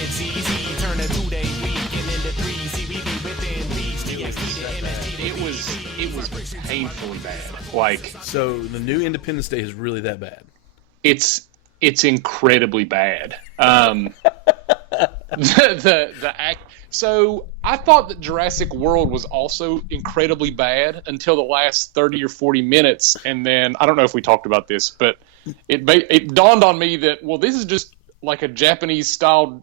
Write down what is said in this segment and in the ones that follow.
It's easy, turn a 2-day weekend into 3. See, we be within reach. It was painfully bad. Like, so the new Independence Day is really that bad? It's incredibly bad. The act. So I thought that Jurassic World was also incredibly bad until the last 30 or 40 minutes, and then I don't know if we talked about this, but it dawned on me that, well, this is just like a Japanese-styled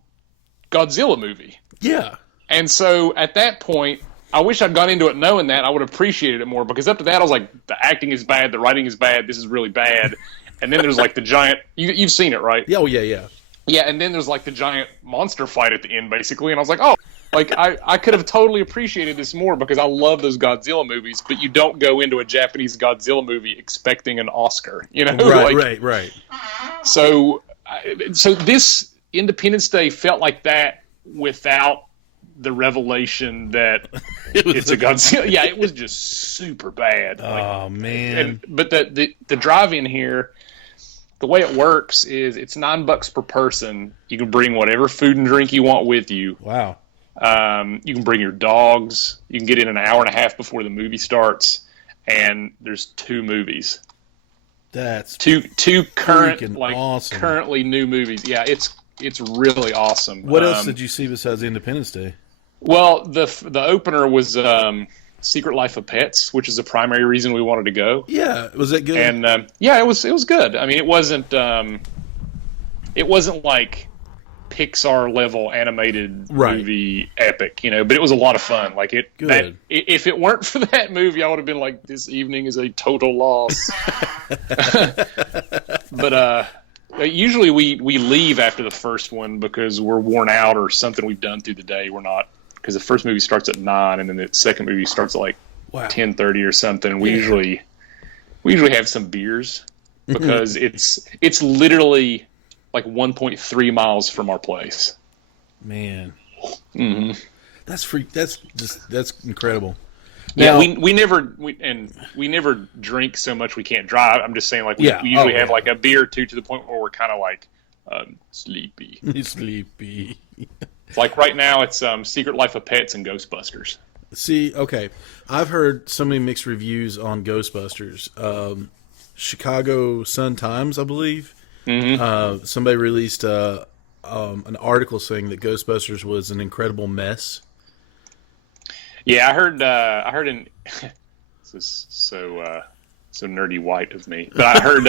Godzilla movie. Yeah. And so at that point, I wish I'd gone into it knowing that. I would have appreciated it more, because up to that I was like, the acting is bad, the writing is bad, this is really bad. And then there's like the giant, you've seen it, right? Yeah, oh, yeah. Yeah, and then there's like the giant monster fight at the end, basically, and I was like, oh, like I could have totally appreciated this more, because I love those Godzilla movies, but you don't go into a Japanese Godzilla movie expecting an Oscar, you know? Right. So this Independence Day felt like that without the revelation that it's a Godzilla. Yeah, it was just super bad. Oh, man. But the drive-in here, the way it works is it's $9 per person. You can bring whatever food and drink you want with you. Wow. You can bring your dogs. You can get in an hour and a half before the movie starts, and there's 2 movies. That's two current, like awesome. Currently new movies. Yeah, it's really awesome. What else did you see besides Independence Day? Well, the opener was Secret Life of Pets, which is the primary reason we wanted to go. Yeah, was it good? And yeah, it was good. I mean, it wasn't like Pixar level animated movie epic, you know, but it was a lot of fun. Like if it weren't for that movie, I would have been like, this evening is a total loss. But usually we leave after the first one because we're worn out or something we've done through the day. We're not, because the first movie starts at 9 and then the second movie starts at like 10:30 or something. And we usually have some beers because it's literally like 1.3 miles from our place. Man. Mm-hmm. That's incredible. Now, yeah, we never drink so much we can't drive. I'm just saying, like, we usually have like a beer or two to the point where we're kind of like sleepy. Sleepy. Like right now, it's Secret Life of Pets and Ghostbusters. See, okay, I've heard so many mixed reviews on Ghostbusters. Chicago Sun-Times, I believe. Mm-hmm. Somebody released an article saying that Ghostbusters was an incredible mess. Yeah, I heard this is so nerdy white of me, but I heard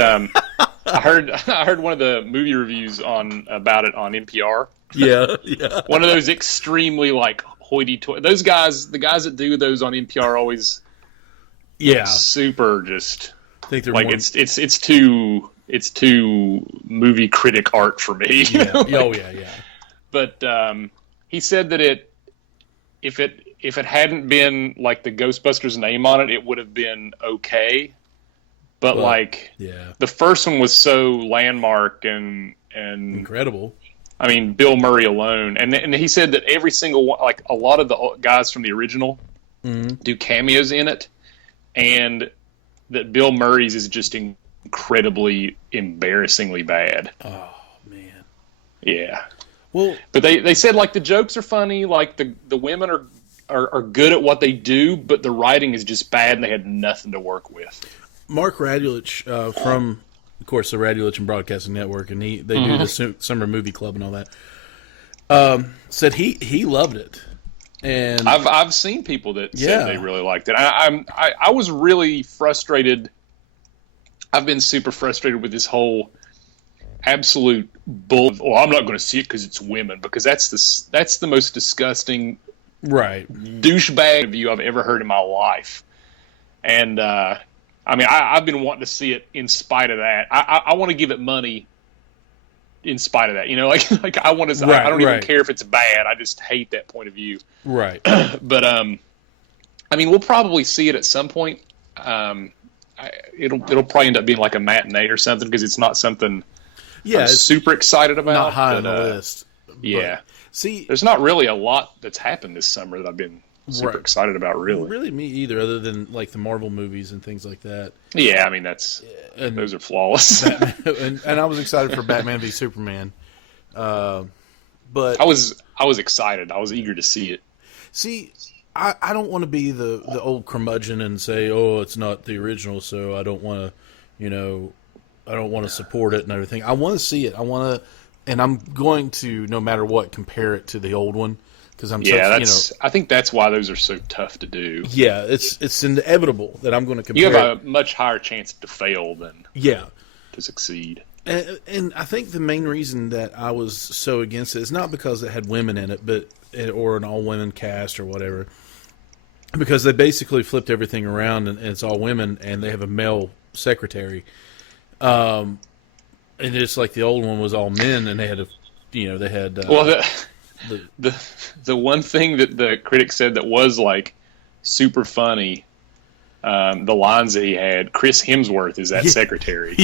I heard one of the movie reviews about it on NPR. Yeah. One of those extremely like hoity-toity. Those guys, the guys that do those on NPR, are always super just. I think they're like more... it's too movie critic art for me. You know? Yeah. But he said that if it hadn't been like the Ghostbusters name on it, it would have been okay. But the first one was so landmark and incredible. I mean, Bill Murray alone, and he said that every single one, like a lot of the guys from the original, do cameos in it, and that Bill Murray's is just incredibly, embarrassingly bad. Oh man. Yeah. Well, but they said like the jokes are funny, like the women are good at what they do, but the writing is just bad, and they had nothing to work with. Mark Radulich from, of course, the Radulich and Broadcasting Network, and they do the Summer Movie Club and all that. Said he loved it, and I've seen people that said they really liked it. I was really frustrated. I've been super frustrated with this whole absolute bull. Well, I'm not going to see it because it's women, because that's the most disgusting, douchebag view I've ever heard in my life. And I mean, I've been wanting to see it in spite of that. I want to give it money in spite of that. You know, like I want to. I don't even care if it's bad. I just hate that point of view. Right. But I mean, we'll probably see it at some point. it'll probably end up being like a matinee or something because it's not something I'm it's super excited about. not high on the list. Yeah. But, see, there's not really a lot that's happened this summer that I've been super excited about, really. Really, me either, other than like the Marvel movies and things like that. Yeah, I mean those are flawless. and I was excited for Batman v Superman, but I was excited. I was eager to see it. See, I don't want to be the old curmudgeon and say, oh, it's not the original, so I don't want to, I don't want to support it and everything. I want to see it. And I'm going to, no matter what, compare it to the old one. Because I think that's why those are so tough to do. Yeah, it's inevitable that I'm going to compare. You have a much higher chance to fail than to succeed. And I think the main reason that I was so against it is not because it had women in it, or an all-women cast or whatever. Because they basically flipped everything around and it's all women, and they have a male secretary. And it's like the old one was all men, and they had the one thing that the critics said that was like super funny, the lines that he had. Chris Hemsworth is that secretary,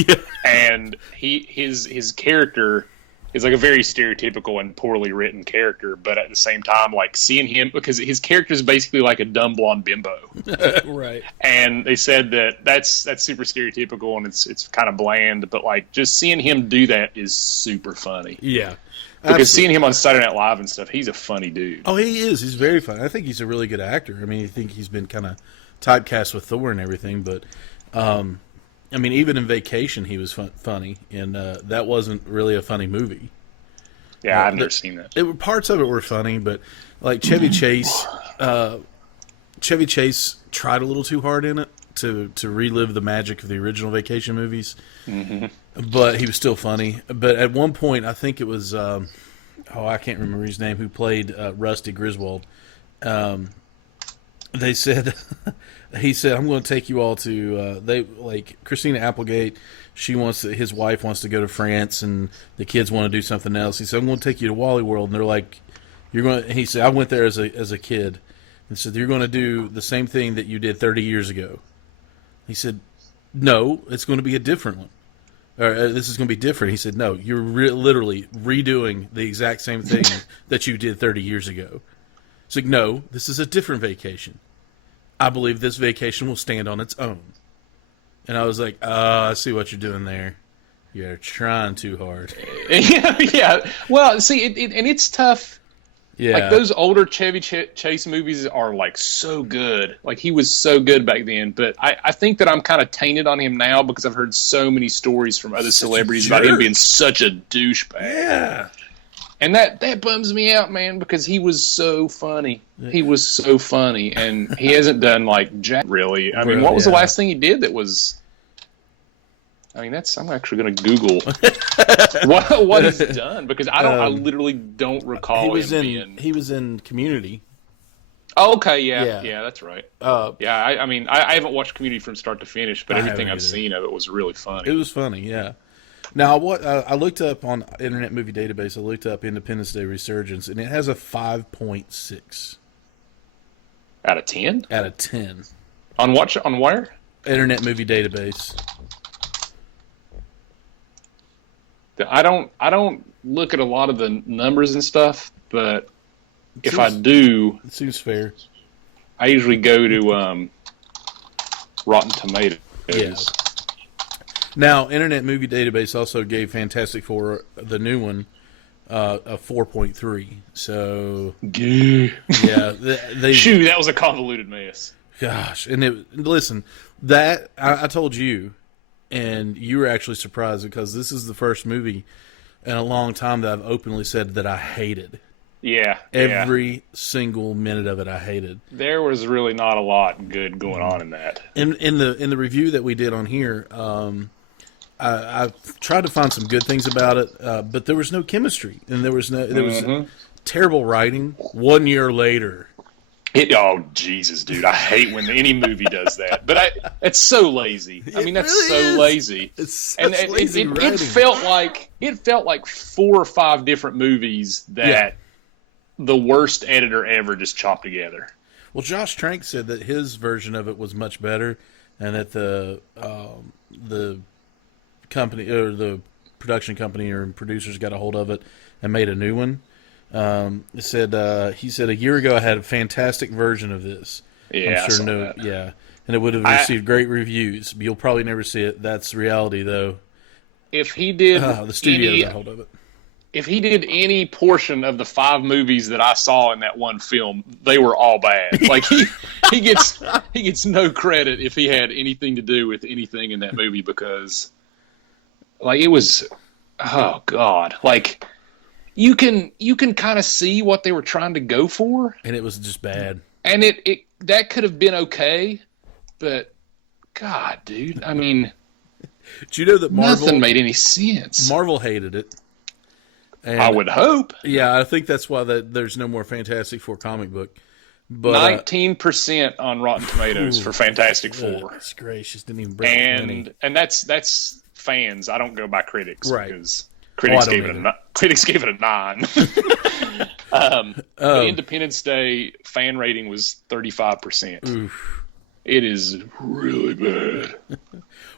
and his character is like a very stereotypical and poorly written character, but at the same time, like seeing him, because his character is basically like a dumb blonde bimbo, right? And they said that's super stereotypical and it's kind of bland, but like just seeing him do that is super funny. Yeah. Because seeing him on Saturday Night Live and stuff, he's a funny dude. Oh, he is. He's very funny. I think he's a really good actor. I mean, I think he's been kind of typecast with Thor and everything, but I mean, even in Vacation, he was funny, and that wasn't really a funny movie. Yeah, I've never seen that. Parts of it were funny, but like Chevy Chase tried a little too hard in it to relive the magic of the original Vacation movies. Mm-hmm. But he was still funny. But at one point, I think it was I can't remember his name, who played Rusty Griswold. They said he said, "I'm going to take you all to Christina Applegate. His wife wants to go to France, and the kids want to do something else." He said, "I'm going to take you to Wally World," and they're like, "You're going." He said, "I went there as a kid," and said, "You're going to do the same thing that you did 30 years ago." He said, "No, it's going to be a different one. This is going to be different." He said, "No, you're literally redoing the exact same thing that you did 30 years ago." It's like, "No, this is a different vacation. I believe this vacation will stand on its own." And I was like, I see what you're doing there. You're trying too hard. Yeah. Well, see, and it's tough. Yeah. Like, those older Chevy Chase movies are, like, so good. Like, he was so good back then. But I think that I'm kind of tainted on him now because I've heard so many stories from other celebrities about him being such a douchebag. Yeah. And that bums me out, man, because he was so funny. He was so funny, and he hasn't done, like, jack, really. I mean, what was the last thing he did that was... I mean, I'm actually going to Google what he's done, because I literally don't recall He was in Community. Oh, okay, yeah, that's right. I mean, I haven't watched Community from start to finish, but everything I've seen of it was really funny. It was funny, yeah. Now, what I looked up on Internet Movie Database, I looked up Independence Day Resurgence, and it has a 5.6. Out of 10? Out of 10. On where? Internet Movie Database. I don't look at a lot of the numbers and stuff, but if I do... It seems fair. I usually go to Rotten Tomatoes. Yeah. Now, Internet Movie Database also gave Fantastic Four, the new one, a 4.3. So, yeah, shoot, that was a convoluted mess. Gosh, and listen, that I told you, and you were actually surprised because this is the first movie in a long time that I've openly said that I hated. Yeah, every single minute of it I hated. There was really not a lot good going on in that. In the review that we did on here, I tried to find some good things about it, but there was no chemistry, and there was terrible writing. 1 year later, oh Jesus, dude! I hate when any movie does that. But it's so lazy. I mean, that's really so lazy. It's such lazy writing. It felt like 4 or 5 different movies that the worst editor ever just chopped together. Well, Josh Trank said that his version of it was much better, and that the company or the production company or producers got a hold of it and made a new one. He said a year ago I had a fantastic version of this. Yeah, I'm sure and it would have received great reviews. You'll probably never see it. That's reality, though. If he did, the studio got hold of it. If he did any portion of the 5 movies that I saw in that one film, they were all bad. Like he gets no credit if he had anything to do with anything in that movie, because like it was, oh God, like you can kind of see what they were trying to go for, and it was just bad. And it that could have been okay, but God, dude, I mean, do you know that nothing made any sense? Marvel hated it. And, I would hope. Yeah, I think that's why there's no more Fantastic Four comic book. But 19% on Rotten Tomatoes for Fantastic Four. That's gracious, didn't even bring any. And that's fans. I don't go by critics, right? Because critics gave it a 9. Independence Day fan rating was 35%. Oof. It is really bad.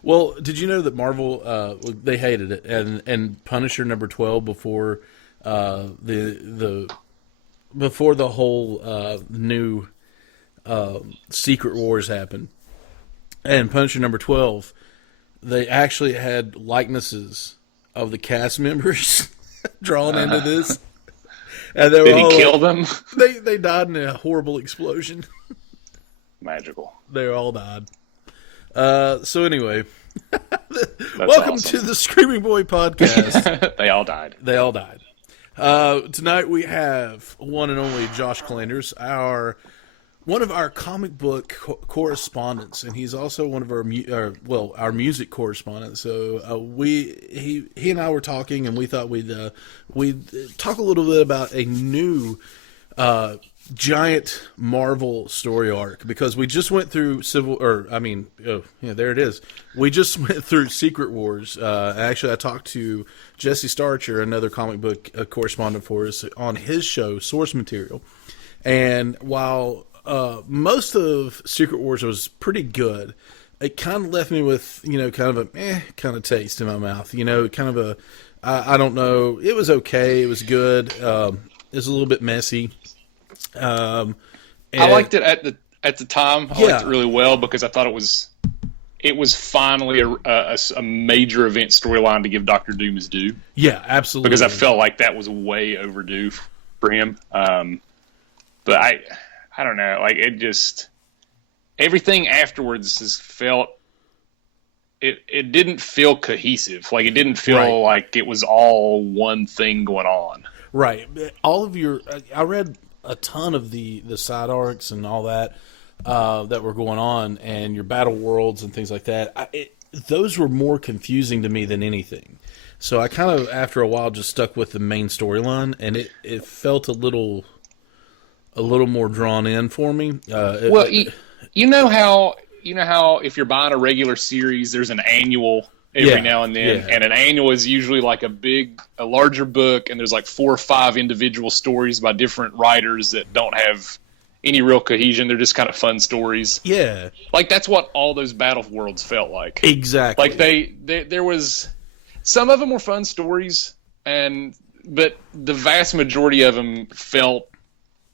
Well, did you know that Marvel they hated it, and Punisher number 12 before the whole new Secret Wars happened, and Punisher number 12, they actually had likenesses of the cast members drawn into this, and they were did he kill them? They died in a horrible explosion. Magical. They all died. So anyway, welcome awesome. to the Screaming Boy podcast. They all died. They all died. Tonight we have one and only Josh Calandros, one of our comic book correspondents, and he's also one of our music correspondents. So he and I were talking, and we thought we'd talk a little bit about a new giant Marvel story arc, because we just went through there it is. We just went through Secret Wars. Actually, I talked to Jesse Starcher, another comic book correspondent for us, on his show, Source Material. And while most of Secret Wars was pretty good, it kind of left me with, kind of a kind of taste in my mouth. Kind of a, I don't know. It was okay. It was good. It was a little bit messy. I liked it at the time. I liked it really well, because I thought it was finally a major event storyline to give Doctor Doom his due. Yeah, absolutely. Because I felt like that was way overdue for him. But I don't know. Like, it just, everything afterwards has felt, it didn't feel cohesive. Like, it didn't feel like it was all one thing going on. Right. I read a ton of the side arcs and all that that were going on, and your battle worlds and things like that. Those were more confusing to me than anything. So I kind of, after a while, just stuck with the main storyline, and it felt a little more drawn in for me. You know how if you're buying a regular series, there's an annual every now and then, and an annual is usually like a larger book, and there's like 4 or 5 individual stories by different writers that don't have any real cohesion. They're just kind of fun stories. Yeah. Like, that's what all those battle worlds felt like. Exactly. Like, there was, some of them were fun stories, but the vast majority of them felt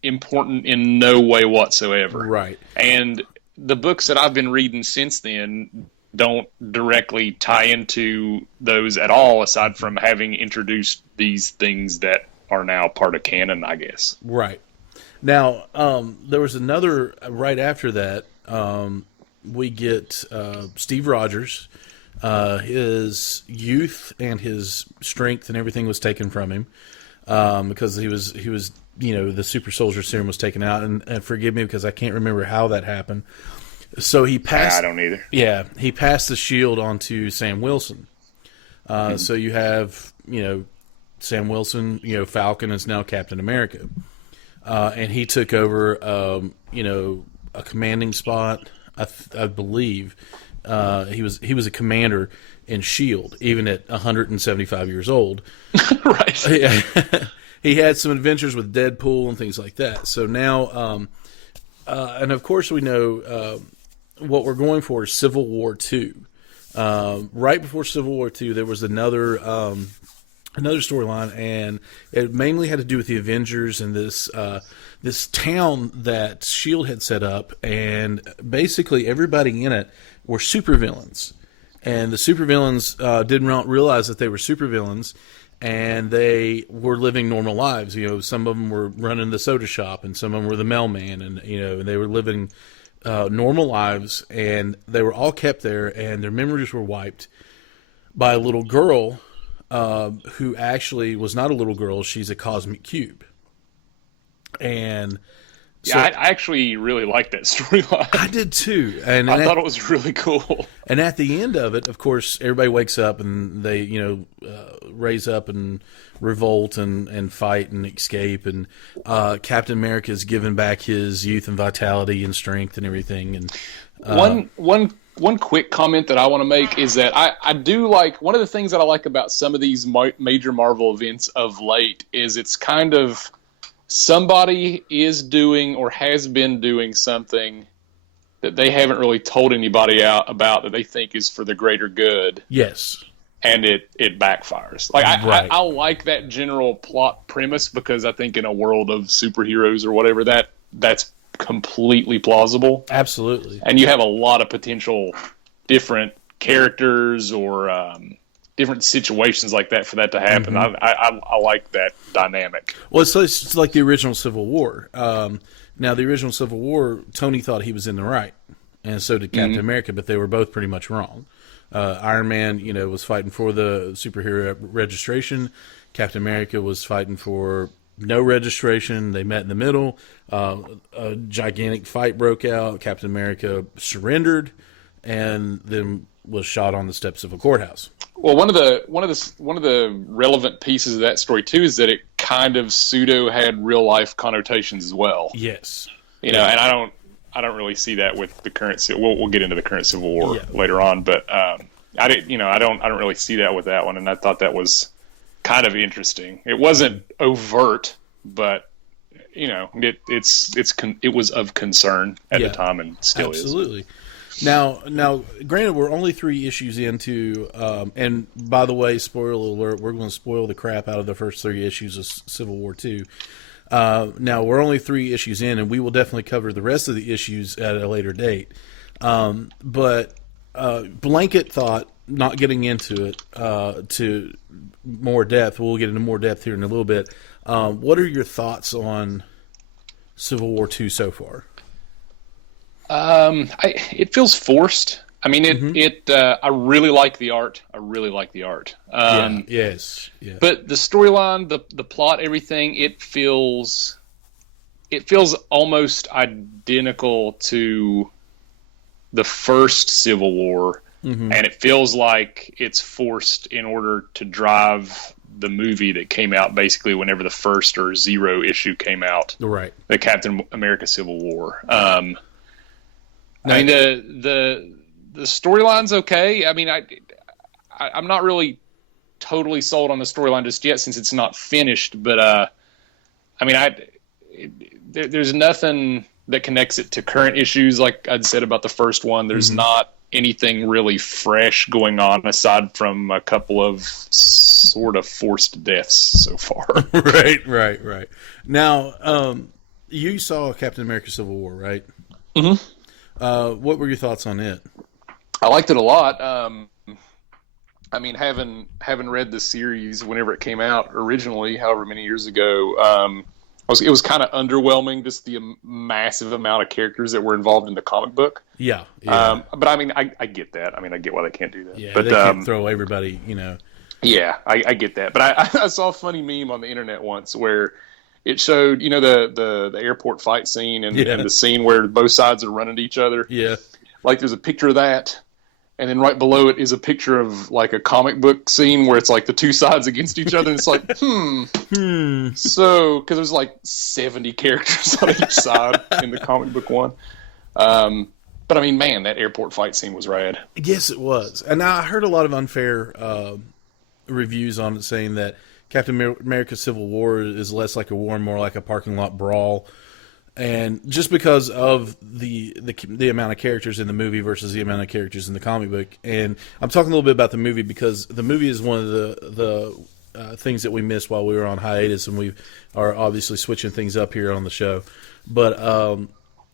important in no way whatsoever. Right. And the books that I've been reading since then don't directly tie into those at all, aside from having introduced these things that are now part of canon, I guess. Right. Now, there was another, right after that, we get Steve Rogers. His youth and his strength and everything was taken from him, because he was the super soldier serum was taken out, and forgive me because I can't remember how that happened. So he passed. I don't either. Yeah, he passed the shield on to Sam Wilson. So you have, Sam Wilson, Falcon is now Captain America. And he took over, a commanding spot. I believe he was a commander in S.H.I.E.L.D., even at 175 years old. Right. He had some adventures with Deadpool and things like that. So now, and of course we know what we're going for is Civil War II. Right before Civil War II, there was another storyline, and it mainly had to do with the Avengers and this town that S.H.I.E.L.D. had set up, and basically everybody in it were supervillains. And the supervillains didn't realize that they were supervillains, and they were living normal lives. Some of them were running the soda shop, and some of them were the mailman, and they were living normal lives, and they were all kept there, and their memories were wiped by a little girl who actually was not a little girl. She's a cosmic cube. And so, I actually really liked that storyline. I did too. And I thought it was really cool. And at the end of it, of course, everybody wakes up and they, raise up and revolt and fight and escape. And Captain America is given back his youth and vitality and strength and everything. And one quick comment that I want to make is that I do like, one of the things that I like about some of these major Marvel events of late is it's kind of, somebody is doing or has been doing something that they haven't really told anybody about that they think is for the greater good. Yes. And it backfires. Like I like that general plot premise, because I think in a world of superheroes or whatever, that's completely plausible. Absolutely. And you have a lot of potential different characters or different situations like that for that to happen. Mm-hmm. I like that dynamic. Well, it's like the original Civil War. Now, the original Civil War, Tony thought he was in the right, and so did Captain America, but they were both pretty much wrong. Iron Man, was fighting for the superhero registration. Captain America was fighting for no registration. They met in the middle. A gigantic fight broke out. Captain America surrendered, and then was shot on the steps of a courthouse. Well, one of the relevant pieces of that story too is that it kind of pseudo had real life connotations as well. Yes, and I don't really see that with the current. We'll get into the current Civil War later on, but I don't really see that with that one, and I thought that was kind of interesting. It wasn't overt, but it was of concern at the time and still is. Absolutely. Now, granted, we're only 3 issues into, and by the way, spoiler alert, we're going to spoil the crap out of the first 3 issues of Civil War II. Now, we're only 3 issues in, and we will definitely cover the rest of the issues at a later date. But blanket thought, not getting into it to more depth, we'll get into more depth here in a little bit. What are your thoughts on Civil War II so far? It feels forced. I mean, I really like the art. Yes. But the storyline, the plot, everything, it feels almost identical to the first Civil War, and it feels like it's forced in order to drive the movie that came out basically whenever the first or 0 issue came out. Right. The Captain America Civil War. I mean, the storyline's okay. I mean, I'm not really totally sold on the storyline just yet since it's not finished. But I mean, there's nothing that connects it to current issues like I'd said about the first one. There's not anything really fresh going on aside from a couple of sort of forced deaths so far. Right. Now, you saw Captain America Civil War, right? Mm-hmm. What were your thoughts on it? I liked it a lot. I mean, having read the series whenever it came out originally, however many years ago, it was kind of underwhelming, just the massive amount of characters that were involved in the comic book. Yeah. But I mean, I get that. I mean, I get why they can't do that. Yeah, but they can't throw everybody, Yeah, I get that. But I saw a funny meme on the internet once where it showed, the airport fight scene and the scene where both sides are running to each other. Yeah. Like there's a picture of that, and then right below it is a picture of like a comic book scene where it's like the 2 sides against each other, and it's like, So, because there's like 70 characters on each side in the comic book one. But I mean, man, that airport fight scene was rad. Yes, it was. And I heard a lot of unfair reviews on it saying that Captain America Civil War is less like a war and more like a parking lot brawl. And just because of the amount of characters in the movie versus the amount of characters in the comic book, and I'm talking a little bit about the movie because the movie is one of the things that we missed while we were on hiatus, and we are obviously switching things up here on the show. But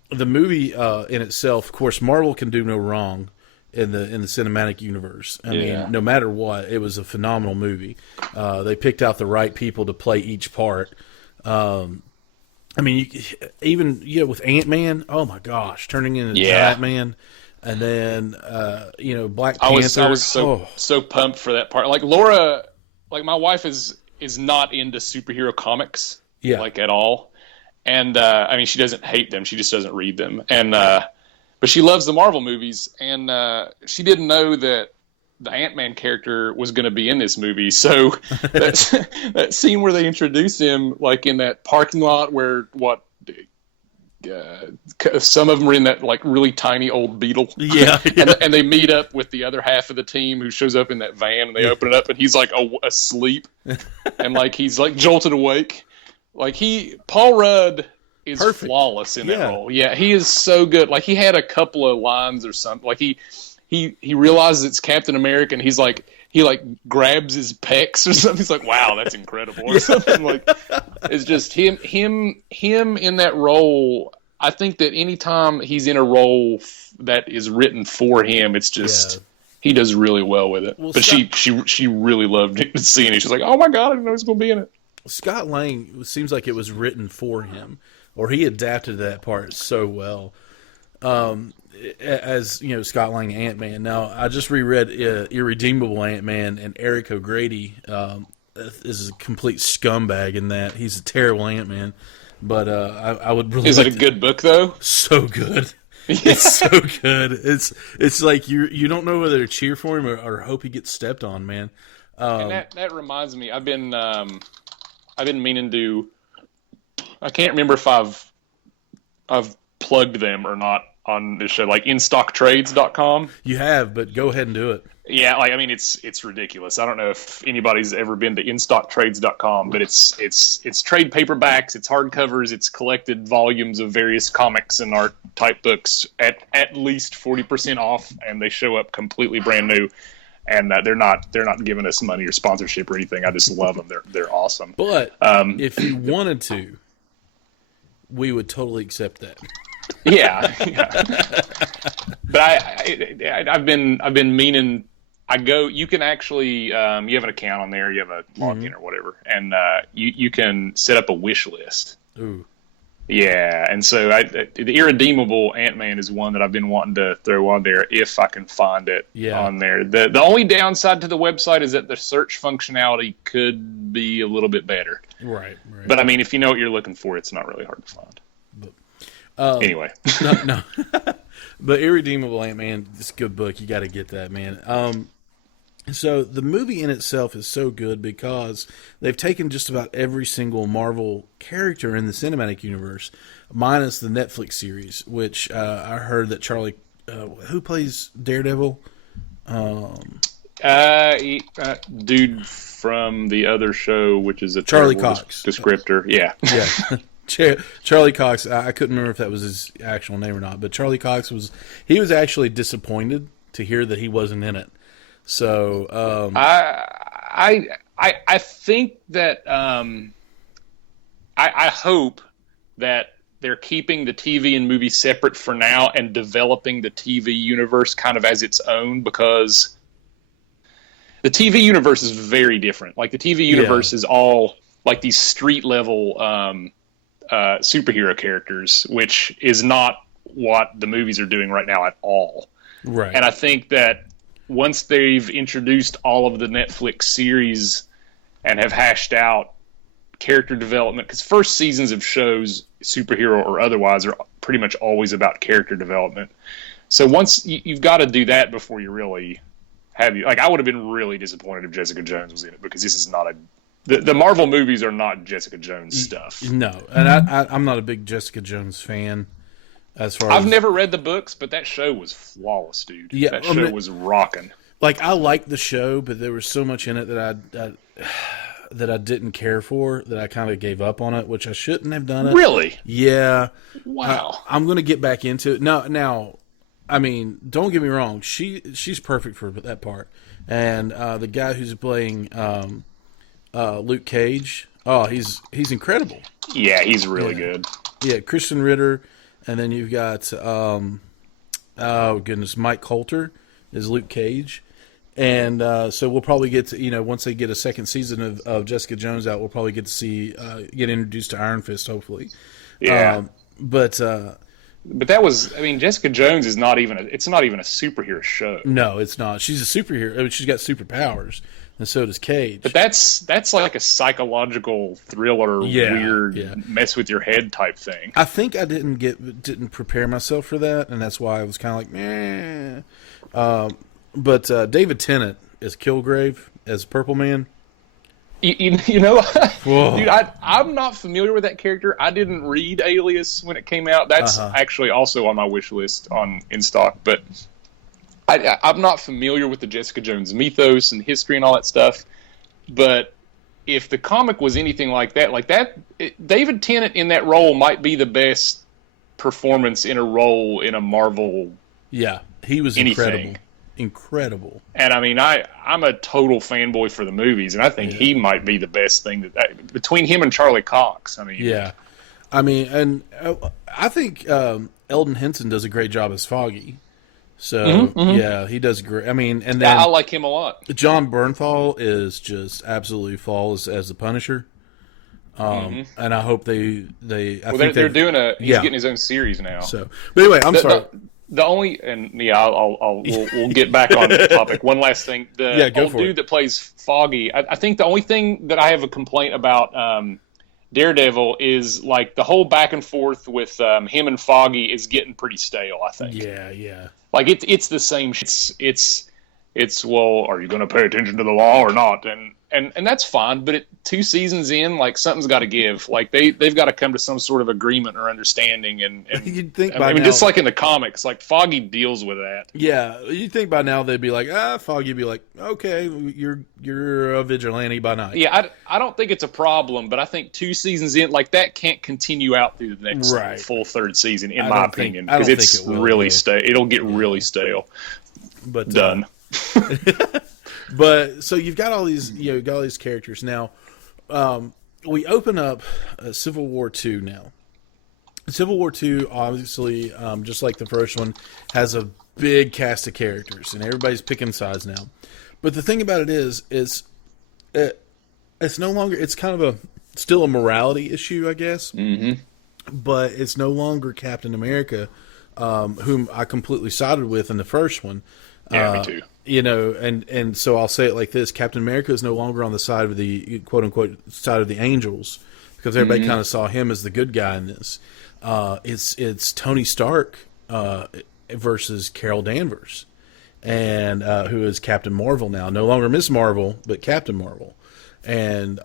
the movie in itself, of course, Marvel can do no wrong in the cinematic universe. I mean, no matter what, it was a phenomenal movie. They picked out the right people to play each part. I mean, even with Ant-Man, oh my gosh, turning into Giant Man, and then Black Panther. I was so pumped for that part. Like Laura, like my wife is not into superhero comics, like at all. And I mean, she doesn't hate them; she just doesn't read them. And but she loves the Marvel movies, and she didn't know that the Ant-Man character was going to be in this movie. So that scene where they introduce him, like in that parking lot where some of them are in that like really tiny old Beetle. Yeah. and they meet up with the other half of the team who shows up in that van, and they open it up and he's like asleep and like he's like jolted awake. Like Paul Rudd is flawless in that role. Yeah, he is so good. Like he had a couple of lines or something. Like he realizes it's Captain America, and he grabs his pecs or something. He's like, "Wow, that's incredible," or something. Like it's just him in that role. I think that anytime he's in a role that is written for him, it's just he does really well with it. Well, but she really loved seeing it. She's like, "Oh my god, I didn't know he was going to be in it." Scott Lang seems like it was written for him, or he adapted that part so well. As Scott Lang Ant-Man. Now, I just reread Irredeemable Ant-Man, and Eric O'Grady is a complete scumbag in that. He's a terrible Ant-Man. But I would really. Is it a good book though? So good. It's so good. It's like you don't know whether to cheer for him or hope he gets stepped on, man. And that reminds me, I've been meaning to. I can't remember if I've plugged them or not on this show, like InStockTrades.com. You have, but go ahead and do it. Yeah, like I mean, it's ridiculous. I don't know if anybody's ever been to InStockTrades.com, but it's trade paperbacks, it's hardcovers, it's collected volumes of various comics and art type books at least 40% off, and they show up completely brand new. And they're not giving us money or sponsorship or anything. I just love them. They're awesome. But if you wanted to, we would totally accept that. Yeah. But I've been meaning. You can actually you have an account on there, you have a login or whatever, and you can set up a wish list. Ooh. Yeah, and so the Irredeemable Ant-Man is one that I've been wanting to throw on there if I can find it on there. The only downside to the website is that the search functionality could be a little bit better. Right. But I mean, if you know what you're looking for, it's not really hard to find. Anyway. No. But Irredeemable Ant-Man, it's a good book. You got to get that, man. So the movie in itself is so good because they've taken just about every single Marvel character in the cinematic universe, minus the Netflix series, which I heard that Charlie, who plays Daredevil? Dude from the other show, which is a Charlie Cox descriptor. Yeah. Charlie Cox. I couldn't remember if that was his actual name or not, but Charlie Cox was actually disappointed to hear that he wasn't in it. So I think that I hope that they're keeping the TV and movie separate for now and developing the TV universe kind of as its own, because the TV universe is very different. Like the TV universe is all like these street level superhero characters, which is not what the movies are doing right now at all. Right. And I think that once they've introduced all of the Netflix series and have hashed out character development, because first seasons of shows, superhero or otherwise, are pretty much always about character development. So once you've got to do that before you really have I would have been really disappointed if Jessica Jones was in it, because this is not the Marvel movies are not Jessica Jones stuff. No, and I'm not a big Jessica Jones fan. I've never read the books, but that show was flawless, dude. Yeah, that show was rocking. Like, I liked the show, but there was so much in it that that I didn't care for, that I kind of gave up on it, which I shouldn't have done it. Really? Yeah. Wow. I'm going to get back into it. Now, I mean, don't get me wrong. She's perfect for that part. And the guy who's playing Luke Cage, he's incredible. Yeah, he's really good. Yeah, Christian Ritter, and then you've got Mike Coulter is Luke Cage. And so we'll probably get to, once they get a second season of Jessica Jones out, we'll probably get to get introduced to Iron Fist, hopefully. Yeah. But that was, Jessica Jones is not even it's not even a superhero show. No, it's not. She's a superhero. She's got superpowers, and so does Cage. But that's like a psychological thriller, weird, mess with your head type thing. I think I didn't prepare myself for that, and that's why I was kind of like, meh. But David Tennant as Kilgrave, as Purple Man. Dude, I'm not familiar with that character. I didn't read Alias when it came out. That's actually also on my wish list in stock. But I'm not familiar with the Jessica Jones mythos and history and all that stuff. But if the comic was anything like that, David Tennant in that role might be the best performance in a role in a Marvel. Yeah, he was anything. Incredible. And I'm a total fanboy for the movies, and I think he might be the best thing between him and Charlie Cox. And I think Eldon Henson does a great job as Foggy. So yeah, he does great. And then I like him a lot. John Bernthal is just absolutely flawless as the Punisher. And I hope they're doing he's getting his own series now. So, but anyway, I'm sorry. The only, we'll get back on the topic. One last thing, the old dude that plays Foggy. I think the only thing that I have a complaint about Daredevil is like the whole back and forth with him and Foggy is getting pretty stale. I think. Yeah. Like it's the same. It's well, are you going to pay attention to the law or not? And that's fine. But 2 seasons in, like something's got to give. Like they've got to come to some sort of agreement or understanding. And you'd think by now, just like in the comics, like Foggy deals with that. Yeah, you'd think by now they'd be like, Foggy'd be like, okay, you're a vigilante by night. Yeah, I don't think it's a problem, but I think 2 seasons in, like that can't continue out through the next full third season, in my opinion, because it's really stale. It'll get really stale. But done. But so you've got all these, characters now. We open up Civil War II now. Civil War II, obviously, just like the first one, has a big cast of characters, and everybody's picking sides now. But the thing about it is it's no longer. It's kind of still a morality issue, I guess. Mm-hmm. But it's no longer Captain America, whom I completely sided with in the first one. Yeah, me too. And so I'll say it like this: Captain America is no longer on the side of the quote unquote side of the angels, because everybody kind of saw him as the good guy in this. It's Tony Stark versus Carol Danvers, and who is Captain Marvel now, no longer Miss Marvel, but Captain Marvel, and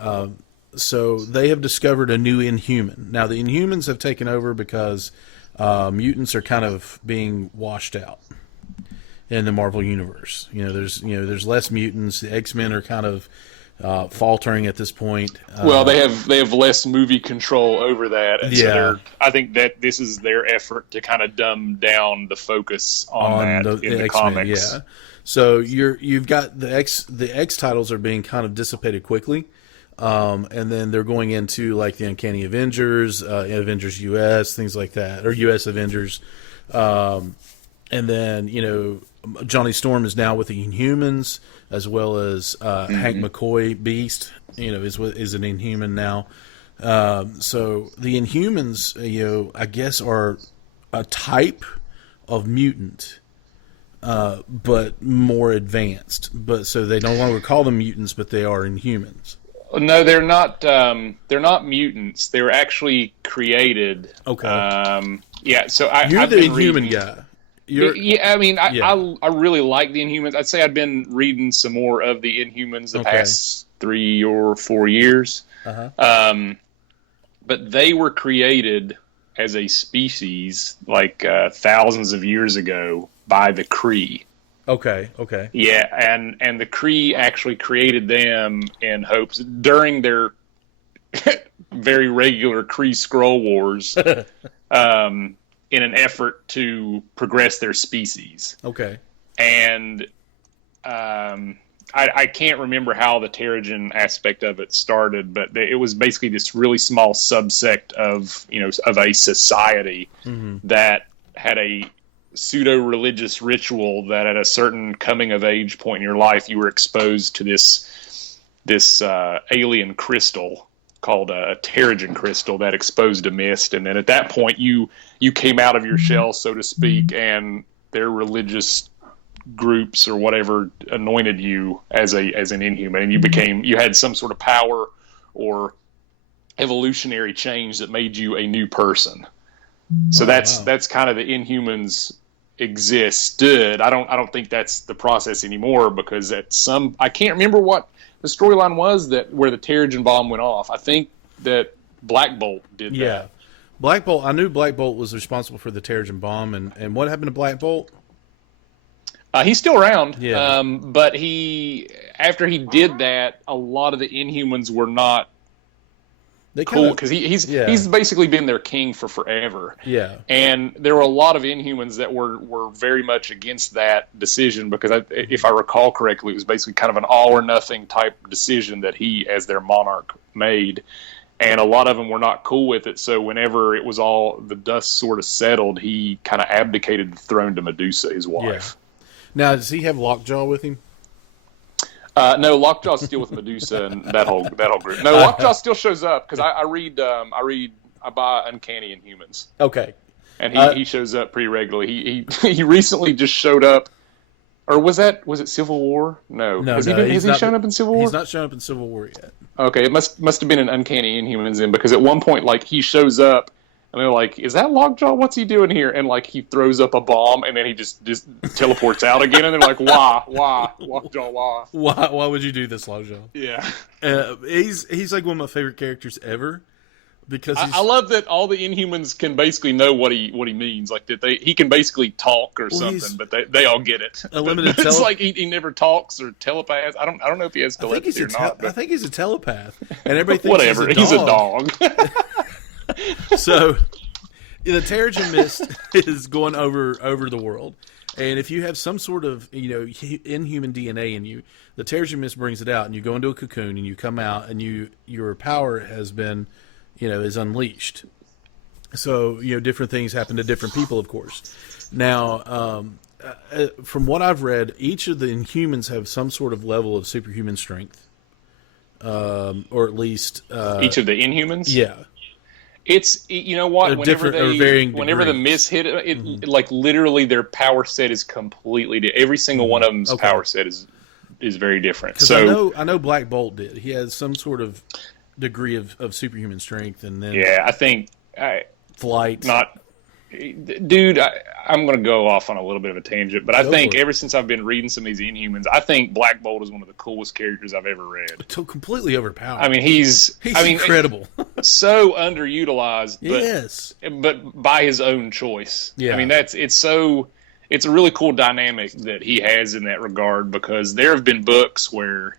so they have discovered a new Inhuman. Now the Inhumans have taken over because mutants are kind of being washed out in the Marvel universe. There's less mutants. The X-Men are kind of faltering at this point. Well, they have less movie control over that, and so I think that this is their effort to kind of dumb down the focus on that in the comics. Yeah. So you've got the X titles are being kind of dissipated quickly, and then they're going into like the Uncanny Avengers, Avengers US, things like that, or US Avengers, and then Johnny Storm is now with the Inhumans, as well as Hank McCoy Beast, is an Inhuman now. So the Inhumans, I guess, are a type of mutant, but more advanced. But so they no longer call them mutants, but they are Inhumans. No, they're not. They're not mutants. They were actually created. Okay. Yeah. So I've the Inhuman guy. I really like the Inhumans. I'd say I've been reading some more of the Inhumans the past 3 or 4 years. Uh-huh. But they were created as a species like thousands of years ago by the Kree. Okay. Yeah, and the Kree actually created them in hopes during their very regular Kree Skrull wars, in an effort to progress their species. Okay. And I can't remember how the Terrigen aspect of it started, but it was basically this really small subsect of a society that had a pseudo-religious ritual that at a certain coming-of-age point in your life, you were exposed to this alien crystal called a Terrigen crystal that exposed a mist, and then at that point, you came out of your shell, so to speak, and their religious groups or whatever anointed you as an Inhuman, and you had some sort of power or evolutionary change that made you a new person. So that's kind of the Inhumans existed. I don't think that's the process anymore, because I can't remember what the storyline was where the Terrigen bomb went off. I think that Black Bolt did that. Yeah. Black Bolt, I knew Black Bolt was responsible for the Terrigen bomb, and what happened to Black Bolt? He's still around, yeah. But after he did that, a lot of the Inhumans were not cool, because he's basically been their king for forever. Yeah, and there were a lot of Inhumans that were very much against that decision, because if I recall correctly, it was basically kind of an all or nothing type decision that he, as their monarch, made. And a lot of them were not cool with it. So whenever it was all the dust sort of settled, he kind of abdicated the throne to Medusa, his wife. Yeah. Now, does he have Lockjaw with him? No, Lockjaw's still with Medusa and that whole group. No, Lockjaw still shows up, because I buy Uncanny Inhumans. Okay, and he shows up pretty regularly. He recently just showed up, or was it Civil War? No, has he shown up in Civil War? He's not shown up in Civil War yet. Okay, it must have been an Uncanny Inhumans in, because at one point, like, he shows up. And they're like, "Is that Lockjaw? What's he doing here?" And like, he throws up a bomb, and then he just teleports out again. And they're like, "Why, Lockjaw? Why? Why would you do this, Lockjaw?" Yeah, he's like one of my favorite characters ever, because I love that all the Inhumans can basically know what he means. Like that he can basically talk or something, but they all get it. It's like he never talks or telepaths. I don't know if he has telepathy or not. I think he's a telepath, and everybody thinks whatever. He's a dog. So, the Terrigen Mist is going over the world, and if you have some sort of inhuman DNA in you, the Terrigen Mist brings it out, and you go into a cocoon, and you come out, and your power has been, is unleashed. So different things happen to different people, of course. Now, from what I've read, each of the Inhumans have some sort of level of superhuman strength, or at least each of the Inhumans. Yeah. It's what, whenever the mist hit it, like literally their power set is completely every single one of them's power set is very different. So I know Black Bolt did. He has some sort of degree of superhuman strength, and then I think flight. Dude, I'm going to go off on a little bit of a tangent, but I think ever since I've been reading some of these Inhumans, I think Black Bolt is one of the coolest characters I've ever read. So completely overpowered. I mean, he's incredible. So underutilized, but by his own choice. Yeah. I mean, it's a really cool dynamic that he has in that regard, because there have been books where,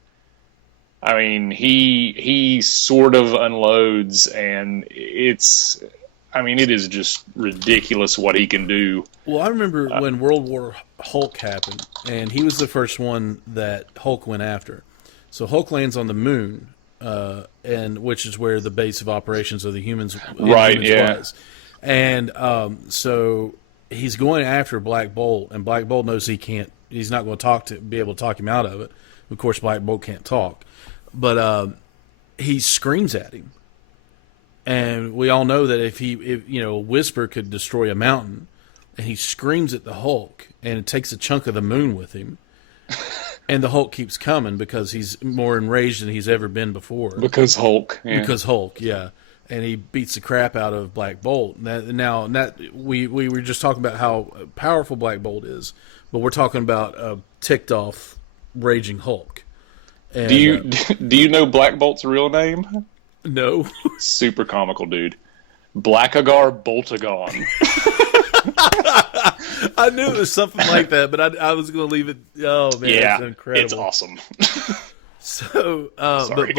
I mean, he sort of unloads, and it is just ridiculous what he can do. Well, I remember when World War Hulk happened, and he was the first one that Hulk went after. So Hulk lands on the moon, and which is where the base of operations of the humans was. And so he's going after Black Bolt, and Black Bolt knows he's not going to be able to talk him out of it. Of course, Black Bolt can't talk, but he screams at him. And we all know that if a whisper could destroy a mountain, and he screams at the Hulk, and it takes a chunk of the moon with him, and the Hulk keeps coming because he's more enraged than he's ever been before. Because Hulk, yeah. And he beats the crap out of Black Bolt. We were just talking about how powerful Black Bolt is, but we're talking about a ticked off, raging Hulk. And, do you know Black Bolt's real name? No. Super comical dude. Blackagar Boltagon. I knew it was something like that, but I was going to leave it. Oh man, yeah, that's incredible. It's awesome. So, Sorry.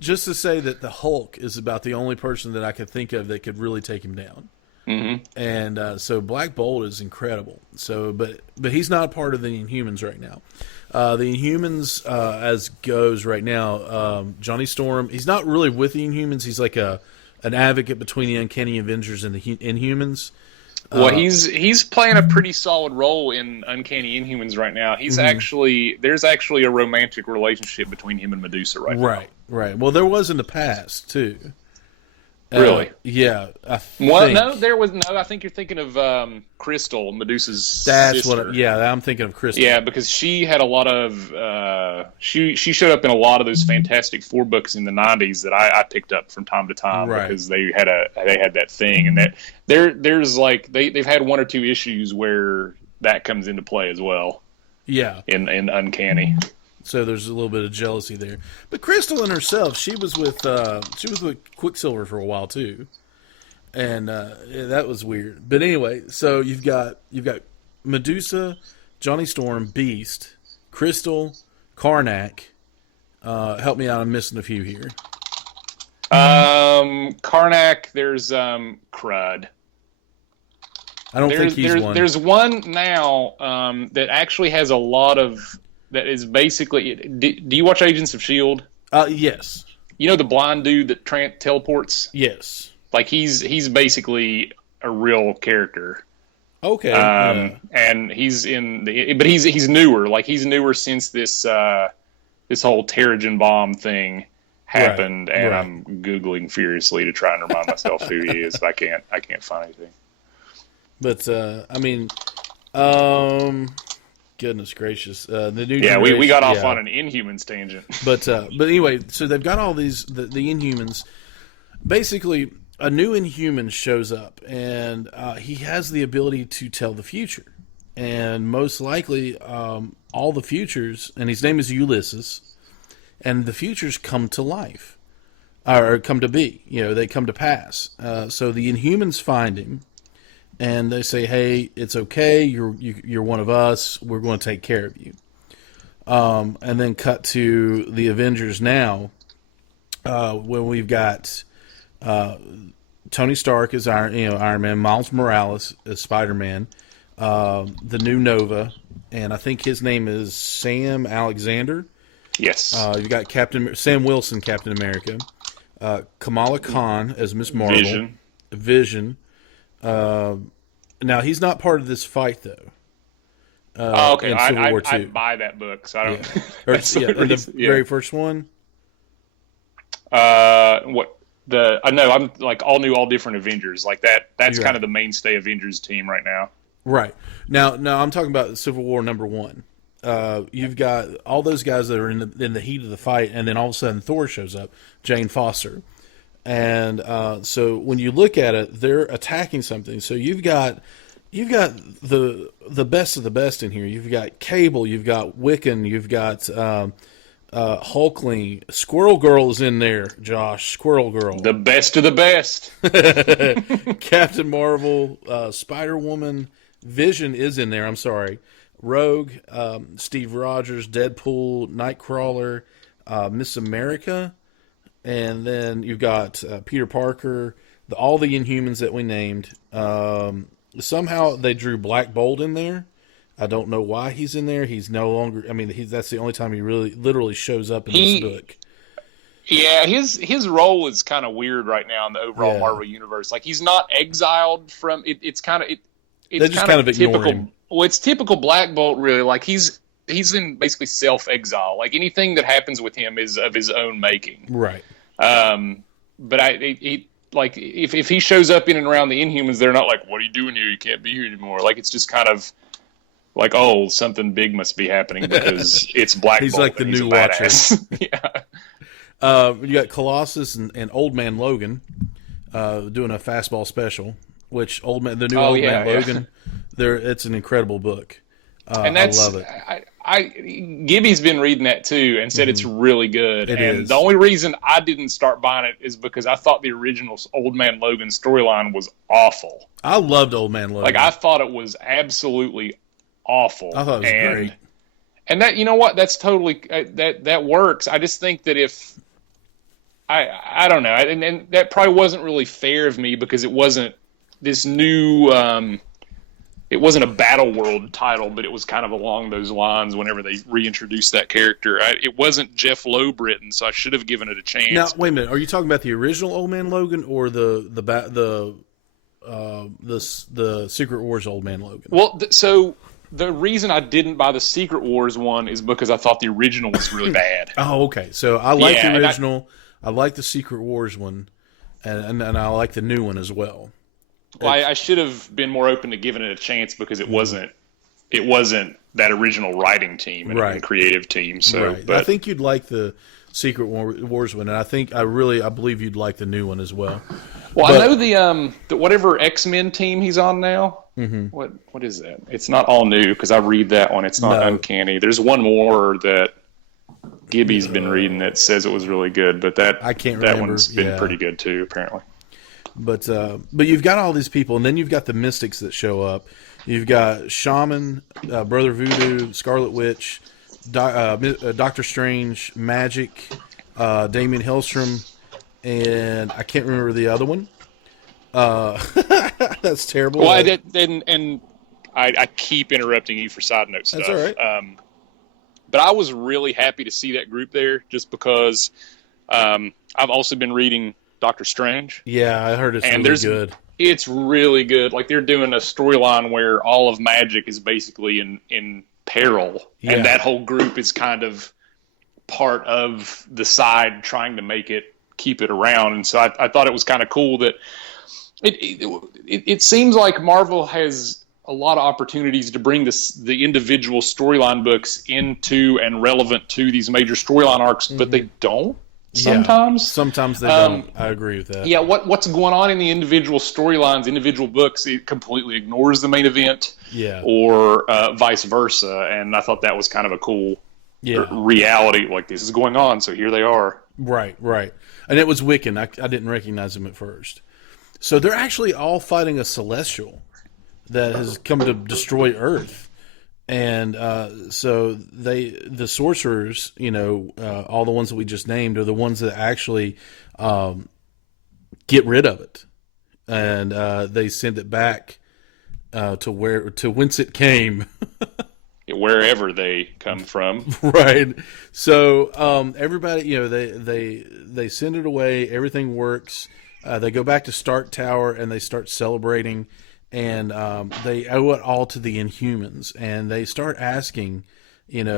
just to say that the Hulk is about the only person that I could think of that could really take him down. Mm-hmm. And so Black Bolt is incredible. So, but he's not part of the Inhumans right now. The Inhumans, as goes right now, Johnny Storm. He's not really with the Inhumans. He's like an advocate between the Uncanny Avengers and the Inhumans. Well, he's playing a pretty solid role in Uncanny Inhumans right now. He's there's actually a romantic relationship between him and Medusa right now. Right. Well, there was in the past too. Really? Yeah. I think you're thinking of Crystal, Medusa's sister. I'm thinking of Crystal. Yeah, because she had a lot of she showed up in a lot of those Fantastic Four books in the '90s that I picked up from time to time because they had that thing, and that there's like they've had one or two issues where that comes into play as well. Yeah, in Uncanny. So there's a little bit of jealousy there. But Crystal and herself, she was with Quicksilver for a while too, and that was weird. But anyway, so you've got Medusa, Johnny Storm, Beast, Crystal, Karnak. Help me out, I'm missing a few here. Karnak. There's Crud. I don't think he's one. There's one now that actually has a lot of. That is basically. Do you watch Agents of S.H.I.E.L.D.? Yes. You know the blind dude that teleports? Yes. Like he's basically a real character. Okay. And he's but he's newer. Like he's newer since this whole Terrigen bomb thing happened, and I'm Googling furiously to try and remind myself who he is. But I can't find anything. But I mean, goodness gracious, the new we got off on an Inhumans tangent. But anyway, so they've got all these the Inhumans. Basically, a new Inhuman shows up, and he has the ability to tell the future, and most likely all the futures. And his name is Ulysses, and the futures come to life, or come to be. They come to pass. So the Inhumans find him. And they say, "Hey, it's okay. You're one of us. We're going to take care of you." And then cut to the Avengers now, when we've got Tony Stark as Iron Man, Miles Morales as Spider-Man, the new Nova, and I think his name is Sam Alexander. Yes. You've got Sam Wilson, Captain America, Kamala Khan as Miss Marvel, Vision. Now he's not part of this fight though. Okay, I buy that book, so I don't. The very first one. What I know, I'm like all different Avengers like that. That's kind of the mainstay Avengers team right now. Right now, I'm talking about Civil War #1. You've got all those guys that are in the heat of the fight, and then all of a sudden Thor shows up, Jane Foster. And so when you look at it, they're attacking something. So you've got the best of the best in here. You've got Cable, you've got Wiccan, you've got Hulkling. Squirrel Girl is in there, Josh. Squirrel Girl, the best of the best. Captain Marvel, Spider-Woman, Vision is in there. I'm sorry, Rogue, Steve Rogers, Deadpool, Nightcrawler, Miss America. And then you've got Peter Parker, all the Inhumans that we named. Somehow they drew Black Bolt in there. I don't know why he's in there. He's no longer. I mean, that's the only time he really, literally shows up in this book. Yeah, his role is kind of weird right now in the overall Marvel universe. Like he's not exiled from it. It's kind of it's kind of typical. Him. Well, it's typical Black Bolt, really. Like he's in basically self-exile. Like anything that happens with him is of his own making. Right. But if he shows up in and around the Inhumans, they're not like, "What are you doing here? You can't be here anymore." Like it's just kind of like, "Oh, something big must be happening because it's Black Bolt." He's like the new Watcher. Yeah. You got Colossus and Old Man Logan doing a fastball special, which the new Old Man Logan. It's an incredible book. And I love it. Gibby's been reading that too and said it's really good. The only reason I didn't start buying it is because I thought the original Old Man Logan storyline was awful. I loved Old Man Logan. Like, I thought it was absolutely awful. I thought it was great. And that, you know what? That's totally that works. I just think that if I don't know, and that probably wasn't really fair of me because it wasn't this new. It wasn't a Battle World title, but it was kind of along those lines whenever they reintroduced that character. It wasn't Jeff Loeb written, so I should have given it a chance. Now, wait a minute. Are you talking about the original Old Man Logan or the Secret Wars Old Man Logan? Well, so the reason I didn't buy the Secret Wars one is because I thought the original was really bad. Oh, okay. So I like the original. I like the Secret Wars one, and I like the new one as well. Well, I should have been more open to giving it a chance because it wasn't that original writing team and creative team. So, but I think you'd like the Secret Wars one, and I believe you'd like the new one as well. Well, I know the whatever X-Men team he's on now. Mm-hmm. What is that? It's not all new because I read that one. It's not Uncanny. There's one more that Gibby's been reading that says it was really good, but I can't remember. That one's been pretty good too, apparently. But you've got all these people, and then you've got the mystics that show up. You've got Shaman, Brother Voodoo, Scarlet Witch, Doctor Strange, Magic, Damien Hellstrom, and I can't remember the other one. That's terrible. Well, I keep interrupting you for side note stuff. That's all right. But I was really happy to see that group there just because I've also been reading Doctor Strange. Yeah, I heard it's really good. It's really good. Like, they're doing a storyline where all of magic is basically in peril, and that whole group is kind of part of the side trying to keep it around. And so I thought it was kind of cool that it seems like Marvel has a lot of opportunities to bring the individual storyline books into and relevant to these major storyline arcs, but they don't. Sometimes they don't. I agree with that. Yeah, what's going on in the individual storylines, individual books, it completely ignores the main event. Yeah. Or vice versa, and I thought that was kind of a cool reality. Like, this is going on, so here they are. Right. And it was Wiccan. I didn't recognize him at first. So they're actually all fighting a Celestial that has come to destroy Earth. And so the sorcerers, all the ones that we just named are the ones that actually get rid of it, and they send it back to whence it came, wherever they come from. Right. So everybody, they send it away. Everything works. They go back to Stark Tower and they start celebrating. And they owe it all to the Inhumans, and they start asking, even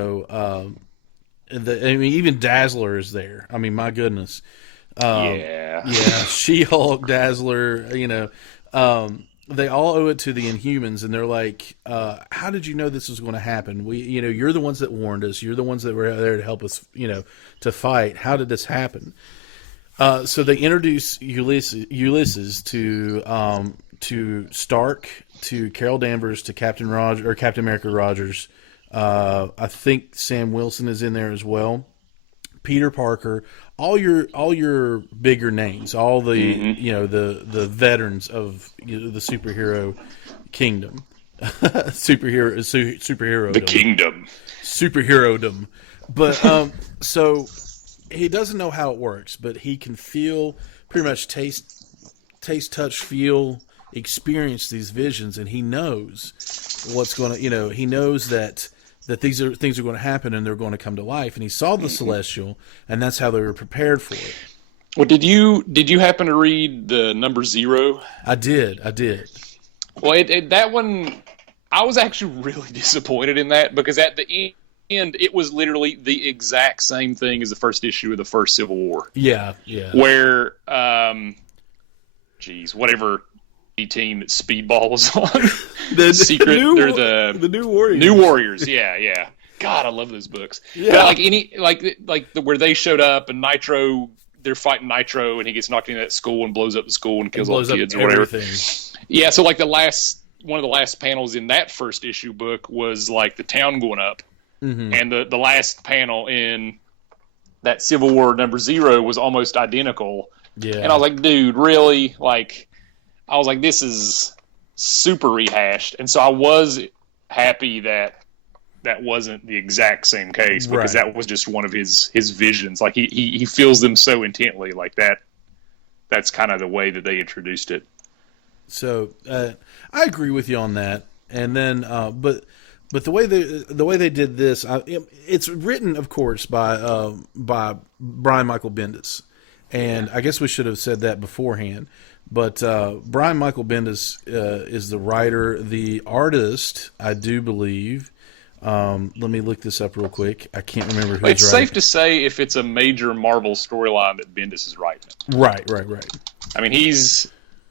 Dazzler is there. I mean, my goodness, She-Hulk, Dazzler, they all owe it to the Inhumans, and they're like, "How did you know this was going to happen? You're the ones that warned us. You're the ones that were there to help us, to fight. How did this happen?" So they introduce Ulysses to Stark, to Carol Danvers, to Captain America Rogers. I think Sam Wilson is in there as well. Peter Parker, all your bigger names, all the the veterans of the superhero kingdom, superhero the kingdom, superherodom. But so he doesn't know how it works, but he can feel, pretty much taste, touch, feel, experience these visions, and he knows what's going to, he knows that things are going to happen and they're going to come to life. And he saw the Celestial, and that's how they were prepared for it. Well, did you happen to read the number 0? I did. Well, that one, I was actually really disappointed in that, because at the end, it was literally the exact same thing as the first issue of the first Civil War. Yeah. Where, whatever team that Speedball was on, the New Warriors. New Warriors, yeah. God, I love those books. Yeah. But where they showed up and Nitro, they're fighting Nitro, and he gets knocked into that school and blows up the school and kills all the kids or whatever. Yeah, so like one of the last panels in that first issue book was like the town going up, and the last panel in that Civil War #0 was almost identical. Yeah. And I was like, dude, really? Like, I was like, this is super rehashed. And so I was happy that wasn't the exact same case, because that was just one of his visions. Like, he feels them so intently, like that. That's kind of the way that they introduced it. So I agree with you on that. And then, but the way they did this, it's written, of course, by Brian Michael Bendis, and I guess we should have said that beforehand. But Brian Michael Bendis is the writer, the artist, I do believe. Let me look this up real quick. I can't remember who's writing. It's safe to say if it's a major Marvel storyline that Bendis is writing. Right. I mean, he's,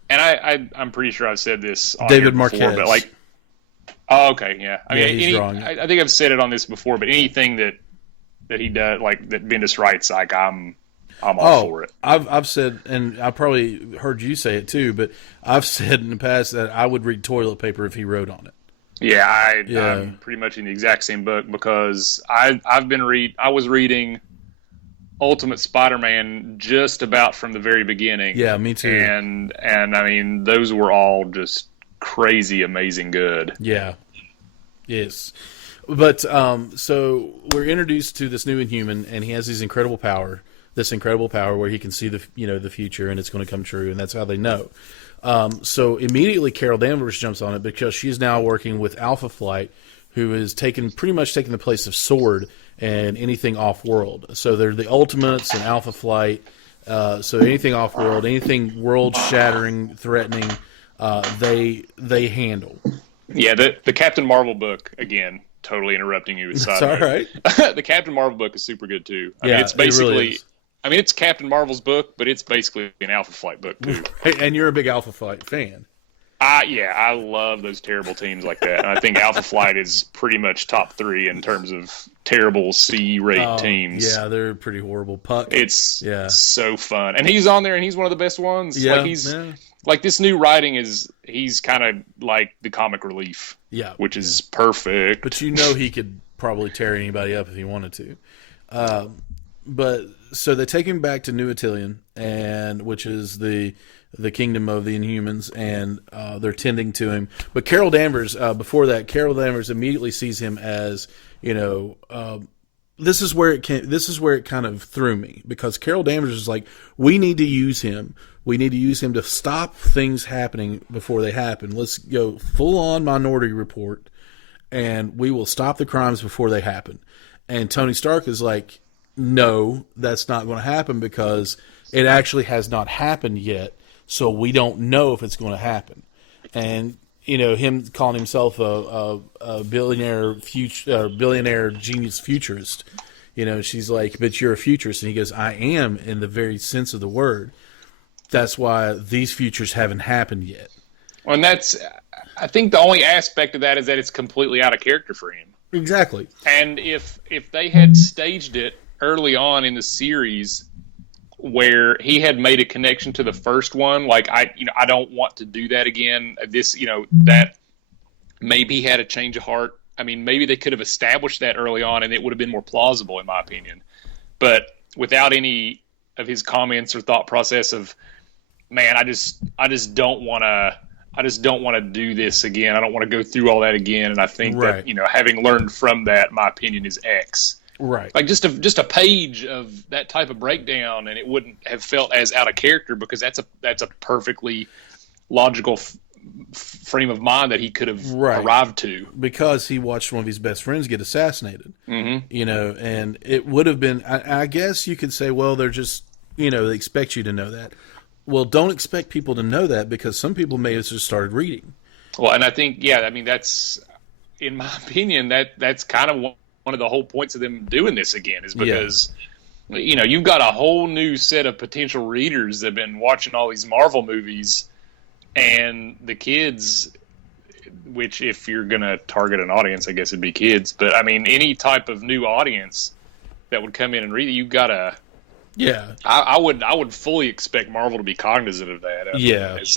and I'm pretty sure I've said this on David here before, Marquez. But like, oh, okay, yeah. I mean, he's wrong. I think I've said it on this before, but anything that he does, like that Bendis writes, like I'm all for it. I've said, and I probably heard you say it too, but I've said in the past that I would read toilet paper if he wrote on it. Yeah, I'm pretty much in the exact same book, because I was reading Ultimate Spider-Man just about from the very beginning. Yeah, me too. And I mean, those were all just crazy, amazing good. Yeah. Yes. But so we're introduced to this new Inhuman, and he has this incredible power where he can see the future, and it's going to come true, and that's how they know. So immediately Carol Danvers jumps on it, because she's now working with Alpha Flight, who is pretty much taking the place of Sword and anything off-world. So they're the Ultimates and Alpha Flight. So anything off-world, anything world-shattering, threatening, they handle. Yeah, the Captain Marvel book, again, totally interrupting you. It's all right. The Captain Marvel book is super good too. I mean, it's basically. It really is. I mean, it's Captain Marvel's book, but it's basically an Alpha Flight book too. And you're a big Alpha Flight fan. I love those terrible teams like that. And I think Alpha Flight is pretty much top 3 in terms of terrible C-rate teams. Yeah, they're pretty horrible. Puck. It's so fun. And he's on there, and he's one of the best ones. Yeah, like this new writing he's kind of like the comic relief. Yeah. Which is perfect. But he could probably tear anybody up if he wanted to. But so they take him back to New Attilan, which is the kingdom of the Inhumans, and they're tending to him. But Carol Danvers, before that, immediately sees him as, this is where it kind of threw me, because Carol Danvers is like, we need to use him. We need to use him to stop things happening before they happen. Let's go full on Minority Report, and we will stop the crimes before they happen. And Tony Stark is like, no, that's not going to happen, because it actually has not happened yet, so we don't know if it's going to happen. And him calling himself a billionaire genius futurist, she's like, but you're a futurist, and he goes, I am, in the very sense of the word. That's why these futures haven't happened yet. Well, and I think the only aspect of that is that it's completely out of character for him. Exactly. And if they had staged it early on in the series where he had made a connection to the first one, like I don't want to do that again. That maybe he had a change of heart. I mean, maybe they could have established that early on, and it would have been more plausible, in my opinion. But without any of his comments or thought process of, man, I just don't want to do this again. I don't want to go through all that again. And I think that, having learned from that, my opinion is X. Right. Like just a page of that type of breakdown, and it wouldn't have felt as out of character, because that's a perfectly logical frame of mind that he could have arrived to. Because he watched one of his best friends get assassinated. Mm-hmm. And it would have been, I guess you could say, well, they're just, they expect you to know that. Well, don't expect people to know that, because some people may have just started reading. Well, and I think, that's, in my opinion, that's kind of one of the whole points of them doing this again, is because, you've got a whole new set of potential readers that have been watching all these Marvel movies, and the kids, which if you're going to target an audience, I guess it'd be kids. But, I mean, any type of new audience that would come in and read it, you've got to... Yeah, I would fully expect Marvel to be cognizant of that.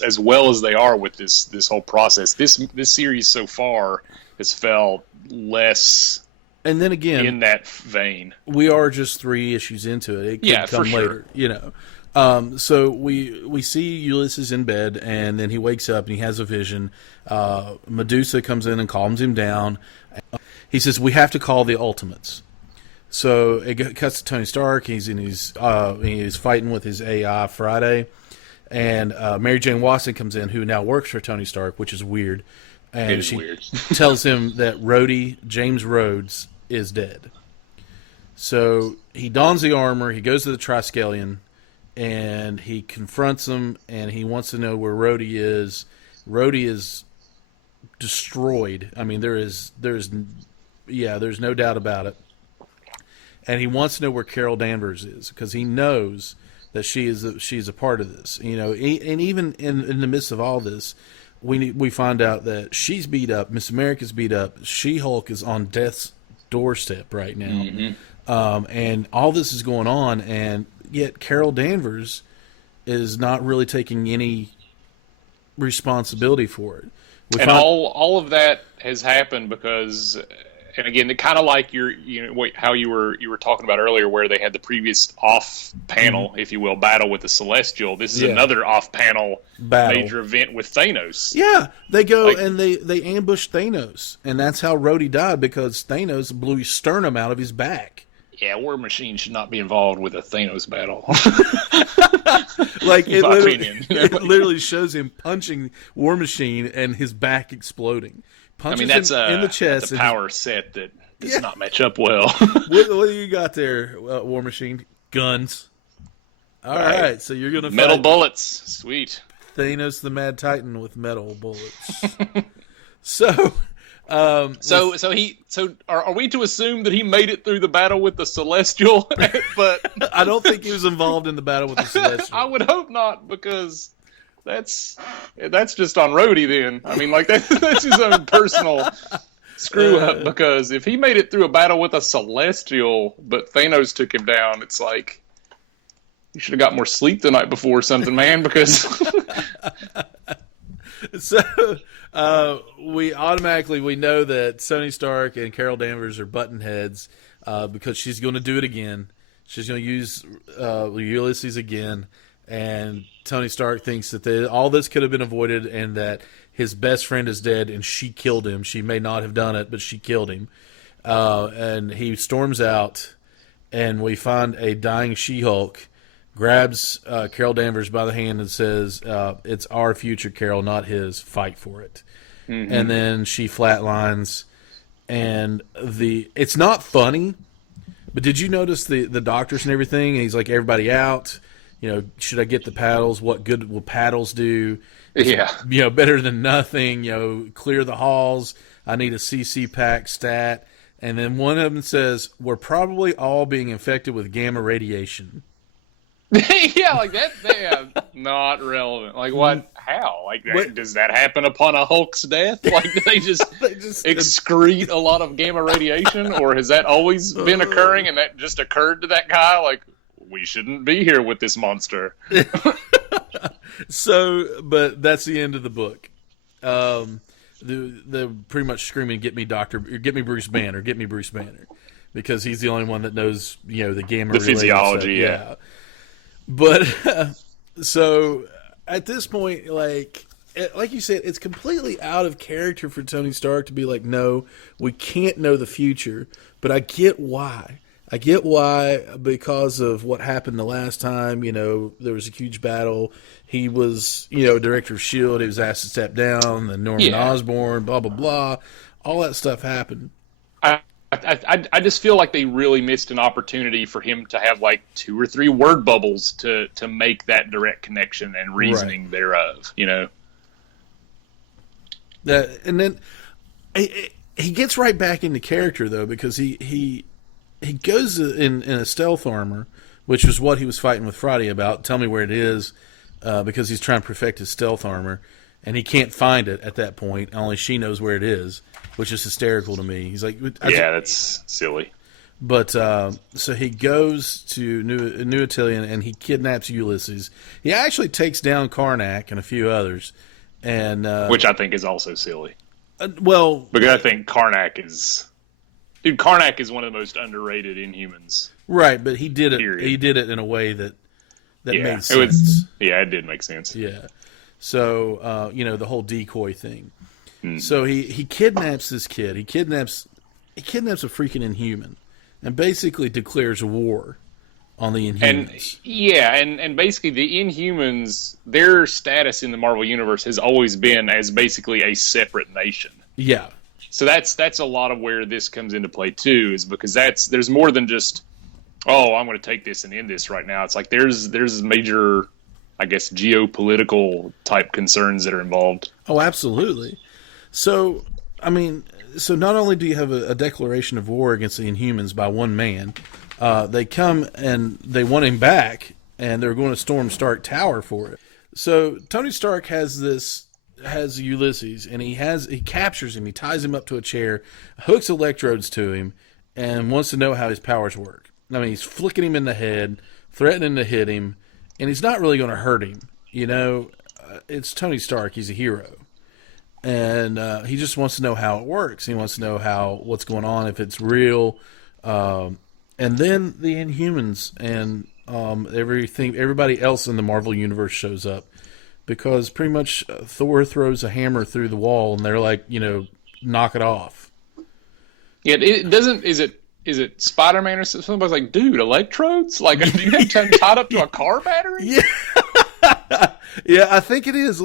As well as they are with this whole process. This series so far has felt less And then again, in that vein, we are just 3 issues into it. It could come later, So we see Ulysses in bed, and then he wakes up and he has a vision. Medusa comes in and calms him down. He says, "We have to call the Ultimates." So it cuts to Tony Stark. He's fighting with his AI Friday, and Mary Jane Watson comes in, who now works for Tony Stark, which is weird. And she tells him that James Rhodes, is dead. So he dons the armor. He goes to the Triskelion, and he confronts him, and he wants to know where Rhodey is. Rhodey is destroyed. I mean, there's no doubt about it. And he wants to know where Carol Danvers is, because he knows that she's a part of this. And even in the midst of all this, we find out that she's beat up. Miss America's beat up. She-Hulk is on death's doorstep right now. Mm-hmm. And all this is going on, and yet Carol Danvers is not really taking any responsibility for it. All of that has happened because, and again, kind of like how you were talking about earlier, where they had the previous off panel, if you will, battle with the Celestial. This is another off panel major event with Thanos. Yeah, they go and they ambush Thanos, and that's how Rhodey died, because Thanos blew his sternum out of his back. Yeah, War Machine should not be involved with a Thanos battle. It literally shows him punching War Machine and his back exploding. Punches that's him in the chest. That's a power set that does not match up well. What do you got there, War Machine? Guns. All right, so you're gonna metal bullets. Sweet. Thanos the Mad Titan with metal bullets. So are we to assume that he made it through the battle with the Celestial? But I don't think he was involved in the battle with the Celestial. I would hope not, because that's just on Rhodey then. I mean, that's his own personal screw up, because if he made it through a battle with a Celestial, but Thanos took him down, it's like, you should have got more sleep the night before or something, man, because... So we know that Tony Stark and Carol Danvers are button heads, because she's going to do it again. She's going to use Ulysses again, and Tony Stark thinks that all this could have been avoided, and that his best friend is dead, and she killed him. She may not have done it, but she killed him. And he storms out, and we find a dying She-Hulk, grabs Carol Danvers by the hand and says, "It's our future, Carol, not his. Fight for it." Mm-hmm. And then she flatlines, and it's not funny, but did you notice the doctors and everything? And he's like, "Everybody out. Should I get the paddles? What good will paddles do? Yeah. Better than nothing. Clear the halls. I need a CC pack stat." And then one of them says, "We're probably all being infected with gamma radiation." Yeah, like that. Yeah, not relevant. Like what? How? Like does that happen upon a Hulk's death? Like do they just excrete a lot of gamma radiation, or has that always been occurring and that just occurred to that guy? Like, we shouldn't be here with this monster. So, but that's the end of the book. They're pretty much screaming, "Get me Bruce Banner, get me Bruce Banner," because he's the only one that knows, the gamma, the physiology, stuff. Yeah. But so at this point, like you said, it's completely out of character for Tony Stark to be like, "No, we can't know the future." But I get why. Because of what happened the last time. There was a huge battle. He was, director of S.H.I.E.L.D. He was asked to step down. The Norman Osborn, blah, blah, blah. All that stuff happened. I just feel like they really missed an opportunity for him to have like 2 or 3 word bubbles to make that direct connection and reasoning thereof, and then he gets right back into character though, because he goes in a stealth armor, which was what he was fighting with Friday about. Tell me where it is, because he's trying to perfect his stealth armor, and he can't find it at that point. Only she knows where it is, which is hysterical to me. He's like, that's silly. But so he goes to New Attilan, and he kidnaps Ulysses. He actually takes down Karnak and a few others, and which I think is also silly. Because I think Karnak is Dude, Karnak is one of the most underrated Inhumans. Right, but he did it. Period. He did it in a way that made sense. It did make sense. Yeah. So the whole decoy thing. So he kidnaps this kid. He kidnaps a freaking Inhuman, and basically declares war on the Inhumans. And basically the Inhumans, their status in the Marvel Universe has always been as basically a separate nation. Yeah. So that's a lot of where this comes into play too, is because there's more than just, oh, I'm going to take this and end this right now. It's like there's major, I guess, geopolitical type concerns that are involved. Oh, absolutely. So, so not only do you have a declaration of war against the Inhumans by one man, they come and they want him back, and they're going to storm Stark Tower for it. So Tony Stark has Ulysses, and he captures him, he ties him up to a chair, hooks electrodes to him, and wants to know how his powers work. He's flicking him in the head, threatening to hit him, and he's not really going to hurt him. It's Tony Stark, he's a hero. And he just wants to know how it works. He wants to know what's going on, if it's real. And then the Inhumans and everybody else in the Marvel Universe shows up, because pretty much Thor throws a hammer through the wall, and they're like, knock it off. Yeah, it doesn't. Is it Spider-Man or somebody's like, dude, electrodes? Like, do you have time tied up to a car battery? Yeah, yeah, I think it is.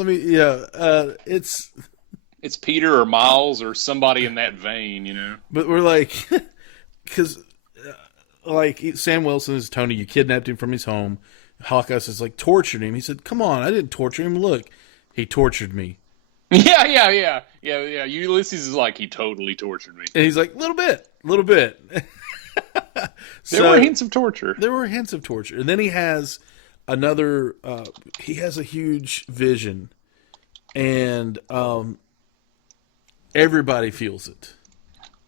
It's Peter or Miles or somebody in that vein, But we're like, because Sam Wilson is Tony. You kidnapped him from his home. Hawkeye is like, tortured him. He said, come on, I didn't torture him. Look, he tortured me. Yeah. Ulysses is like, he totally tortured me. And he's like, little bit. There were hints of torture. And then he has another, he has a huge vision, and everybody feels it.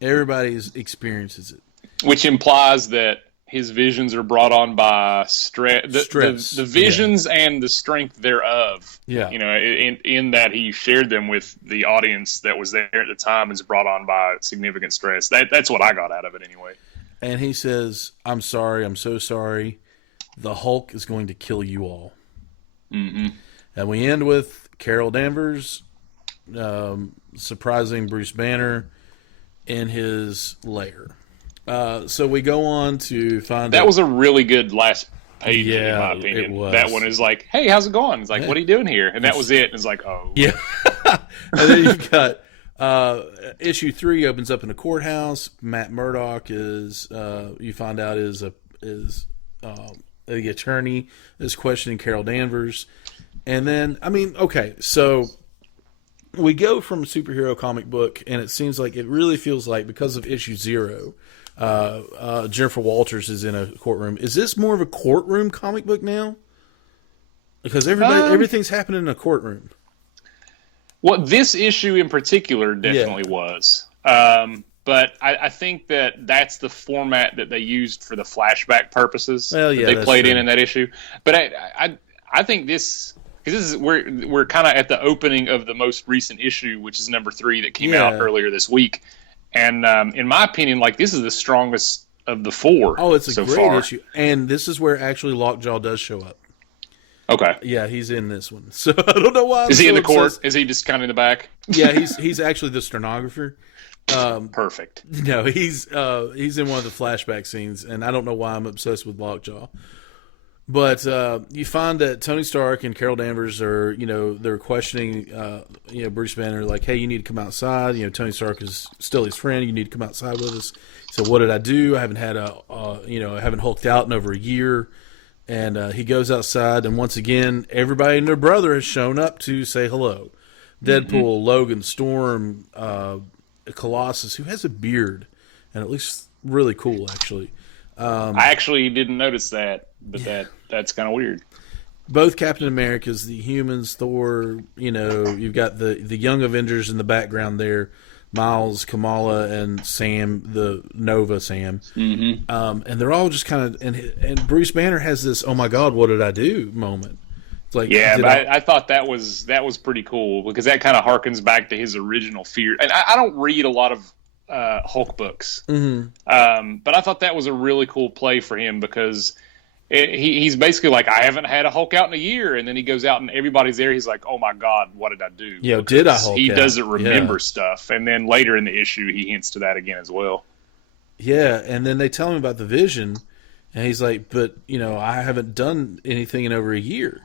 Everybody experiences it. Which implies that his visions are brought on by stress. The visions and the strength thereof. Yeah. In that he shared them with the audience that was there at the time, is brought on by significant stress. That's what I got out of it anyway. And he says, I'm sorry, I'm so sorry. The Hulk is going to kill you all. Mm-hmm. And we end with Carol Danvers surprising Bruce Banner in his lair. So we go on to find that was a really good last page, in my opinion. It was. That one is like, hey, how's it going? It's like, what are you doing here? And that was it. And it's like, oh. Yeah. And then you've got issue 3 opens up in a courthouse. Matt Murdock is, you find out, is the attorney is questioning Carol Danvers. And then, okay, so we go from a superhero comic book, and it really feels like, because of issue 0, Jennifer Walters is in a courtroom. Is this more of a courtroom comic book now? Because everything's happening in a courtroom. Well, this issue in particular definitely was. But I think that's the format that they used for the flashback purposes that they played in that issue. But I think this, because this is we're kind of at the opening of the most recent issue, which is number 3 that came out earlier this week. And in my opinion, this is the strongest of the 4. Oh, it's a great far. issue. And this is where actually Lockjaw does show up. Okay. Yeah, he's in this one. So I don't know why. Is he in the court? Is he just kind of in the back? Yeah, he's actually the stenographer. Perfect. No, he's in one of the flashback scenes, and I don't know why I'm obsessed with Lockjaw. But you find that Tony Stark and Carol Danvers are, they're questioning, Bruce Banner, like, hey, you need to come outside. Tony Stark is still his friend. You need to come outside with us. So what did I do? I haven't had I haven't hulked out in over a year. And he goes outside, and once again, everybody and their brother has shown up to say hello. Deadpool, Logan, Storm, Colossus, who has a beard, and it looks really cool, actually. I actually didn't notice that, but that's kind of weird. Both Captain Americas, the Humans, Thor, you've got the Young Avengers in the background there, Miles, Kamala, and Sam, the Nova Sam. Mm-hmm. And they're all just kind of, and Bruce Banner has this, oh my God, what did I do moment. It's like, I thought that was pretty cool, because that kind of harkens back to his original fear. And I don't read a lot of Hulk books. But I thought that was a really cool play for him because he's basically like, I haven't had a Hulk out in a year, and then he goes out and everybody's there. He's like, oh my God, what did I do? Yeah, did I Hulk He out? doesn't remember stuff, and then later in the issue, he hints to that again as well. Yeah, and then they tell him about the Vision, and he's like, but I haven't done anything in over a year.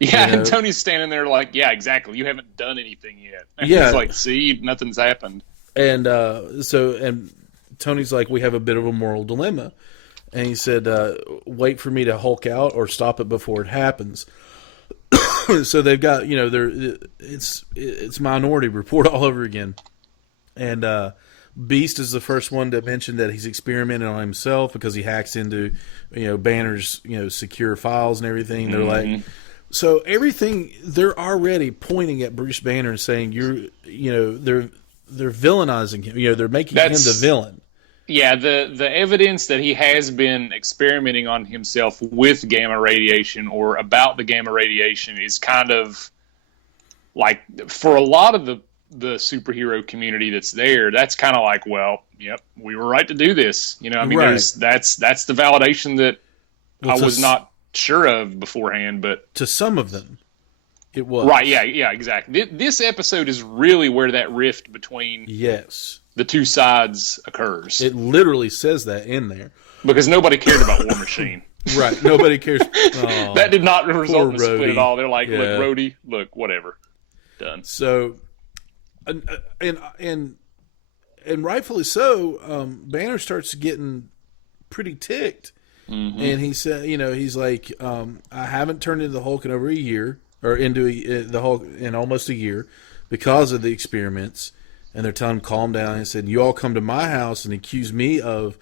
Yeah, and Tony's standing there like, yeah, exactly. You haven't done anything yet. And yeah, he's like, see, nothing's happened. And and Tony's like, we have a bit of a moral dilemma. And he said, wait for me to Hulk out or stop it before it happens. So they've got, it's Minority Report all over again. And Beast is the first one to mention that he's experimenting on himself because he hacks into, Banner's, secure files and everything. They're like, so everything, they're already pointing at Bruce Banner and saying, they're villainizing him. They're making him the villain. Yeah, the evidence that he has been experimenting on himself with gamma radiation or about the gamma radiation is kind of like, for a lot of the superhero community that's there, that's kind of like, well, yep, we were right to do this. Right. That's the validation that I was not sure of beforehand, but to some of them, it was. Right, yeah, exactly. This episode is really where that rift between the two sides occurs. It literally says that in there. Because nobody cared about War Machine. Right, nobody cares. Oh, that did not result in a split Rhodey. at all. They're like, look, Rhodey, look, whatever. Done. So, and rightfully so, Banner starts getting pretty ticked. And he said, he's like, I haven't turned into the Hulk in over a year, or into the Hulk in almost a year because of the experiments. And they're telling him, calm down. And he said, you all come to my house and accuse me of,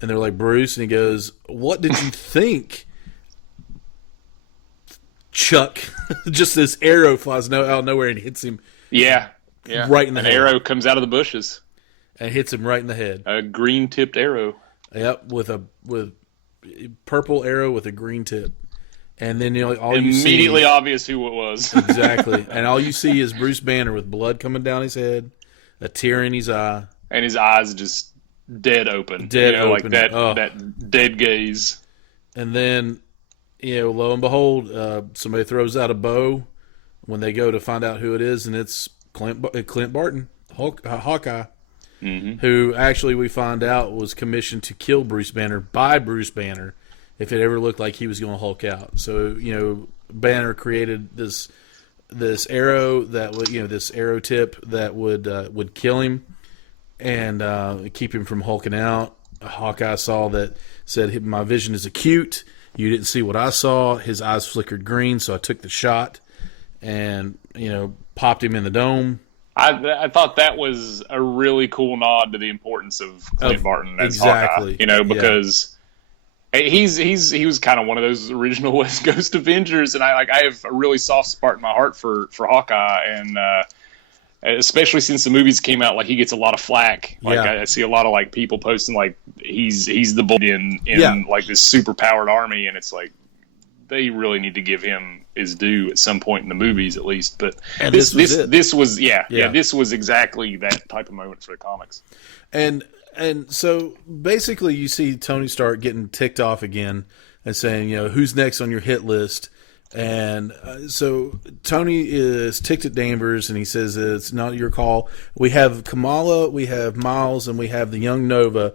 and they're like, Bruce. And he goes, what did you think, Chuck? Just this arrow flies out of nowhere and hits him. Yeah. Right in the head. An arrow comes out of the bushes. And hits him right in the head. A green-tipped arrow. Yep, with purple arrow with a green tip. And then all you see... Immediately obvious who it was. Exactly. And all you see is Bruce Banner with blood coming down his head, a tear in his eye. And his eyes just dead open. Open. Like that dead gaze. And then, lo and behold, somebody throws out a bow when they go to find out who it is, and it's Clint Barton, Hawkeye, who actually we find out was commissioned to kill Bruce Banner by Bruce Banner if it ever looked like he was going to Hulk out. So, Banner created this arrow that would, this arrow tip that would kill him and keep him from hulking out. Hawkeye saw that, said, my vision is acute. You didn't see what I saw. His eyes flickered green, so I took the shot and, popped him in the dome. I thought that was a really cool nod to the importance of Clint Barton as exactly. Hawkeye, because he was kind of one of those original West Coast Avengers, and I have a really soft spot in my heart for Hawkeye, and especially since the movies came out, like he gets a lot of flack. Like I see a lot of like people posting like he's the bull in like this super powered army, and it's like they really need to give him his due at some point in the movies at least. But this was this was exactly that type of moment for the comics. And so basically you see Tony Stark getting ticked off again and saying, who's next on your hit list? And so Tony is ticked at Danvers, and he says it's not your call. We have Kamala, we have Miles, and we have the young Nova.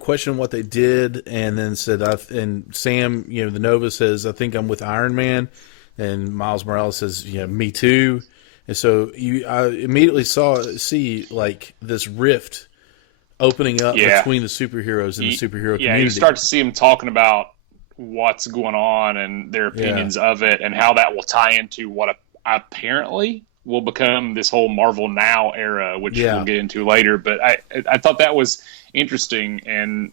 Question what they did, and then said, and Sam, the Nova says, I think I'm with Iron Man, and Miles Morales says, me too. And so I immediately see like this rift opening up between the superheroes and the superhero community. Yeah, you start to see them talking about what's going on and their opinions of it, and how that will tie into what apparently will become this whole Marvel Now era, which we'll get into later. But I thought that was interesting and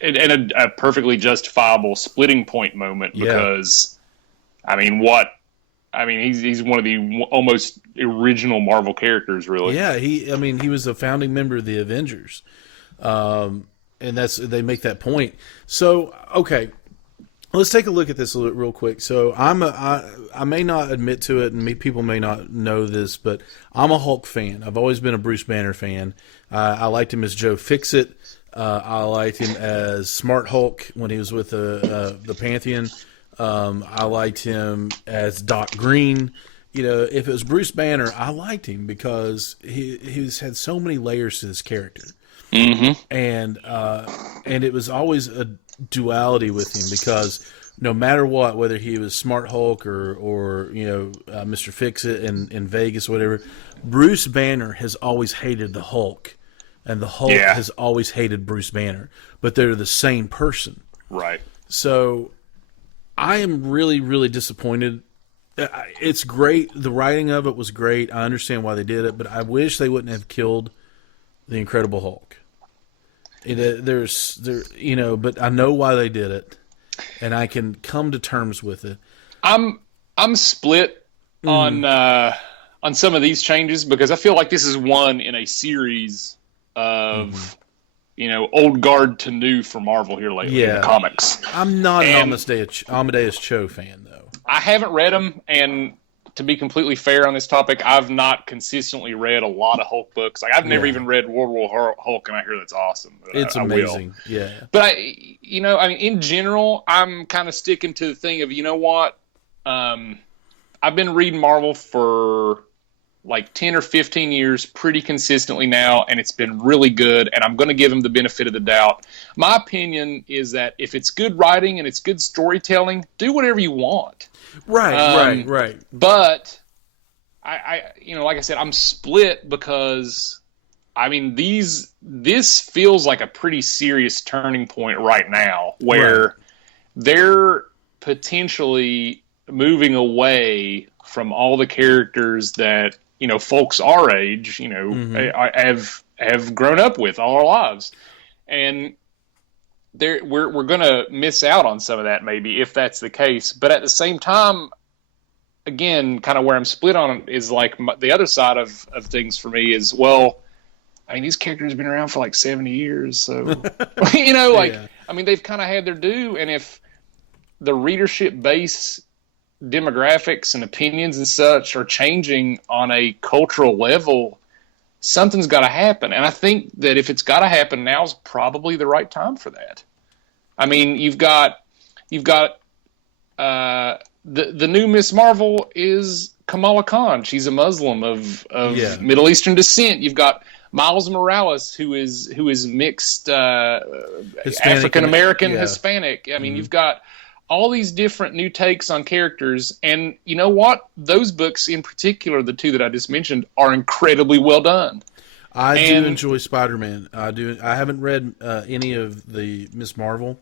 a perfectly justifiable splitting point moment because, he's one of the almost original Marvel characters, really. Yeah, he was a founding member of the Avengers, and they make that point. So, okay, Let's take a look at this real quick. So I may not admit to it, and people may not know this, but I'm a Hulk fan. I've always been a Bruce Banner fan. I liked him as Joe Fixit. I liked him as Smart Hulk when he was with the Pantheon. I liked him as Doc Green. You know, if it was Bruce Banner, I liked him because he's had so many layers to this character, and it was always a duality with him because no matter what, whether he was Smart Hulk or Mr. Fix-It in Vegas or whatever, Bruce Banner has always hated the Hulk, and the Hulk has always hated Bruce Banner, but they're the same person. Right. So I am really, really disappointed. It's great. The writing of it was great. I understand why they did it, but I wish they wouldn't have killed the Incredible Hulk. But I know why they did it, and I can come to terms with it. I'm split on some of these changes because I feel like this is one in a series of old guard to new for Marvel here lately in the comics. I'm not an Amadeus Cho fan though. I haven't read them, and to be completely fair on this topic, I've not consistently read a lot of Hulk books. Like I've never even read World War Hulk, and I hear that's awesome. It's amazing. Yeah. But in general, I'm kind of sticking to the thing of, you know what? I've been reading Marvel for like 10 or 15 years pretty consistently now, and it's been really good, and I'm going to give them the benefit of the doubt. My opinion is that if it's good writing and it's good storytelling, do whatever you want. Right. But I like I said, I'm split because this feels like a pretty serious turning point right now where they're potentially moving away from all the characters that folks our age have grown up with all our lives, and we're going to miss out on some of that maybe if that's the case. But at the same time, again, kind of where I'm split on it is like the other side of things for me is, well, these characters have been around for like 70 years, so they've kind of had their due, and if the readership base demographics and opinions and such are changing on a cultural level, something's got to happen. And I think that if it's got to happen, now's probably the right time for that. You've got the new Miss Marvel is Kamala Khan. She's a Muslim of Middle Eastern descent. You've got Miles Morales, who is mixed African American Hispanic. You've got all these different new takes on characters, and you know what? Those books in particular, the two that I just mentioned, are incredibly well done. I do enjoy Spider-Man. I do. I haven't read any of the Miss Marvel.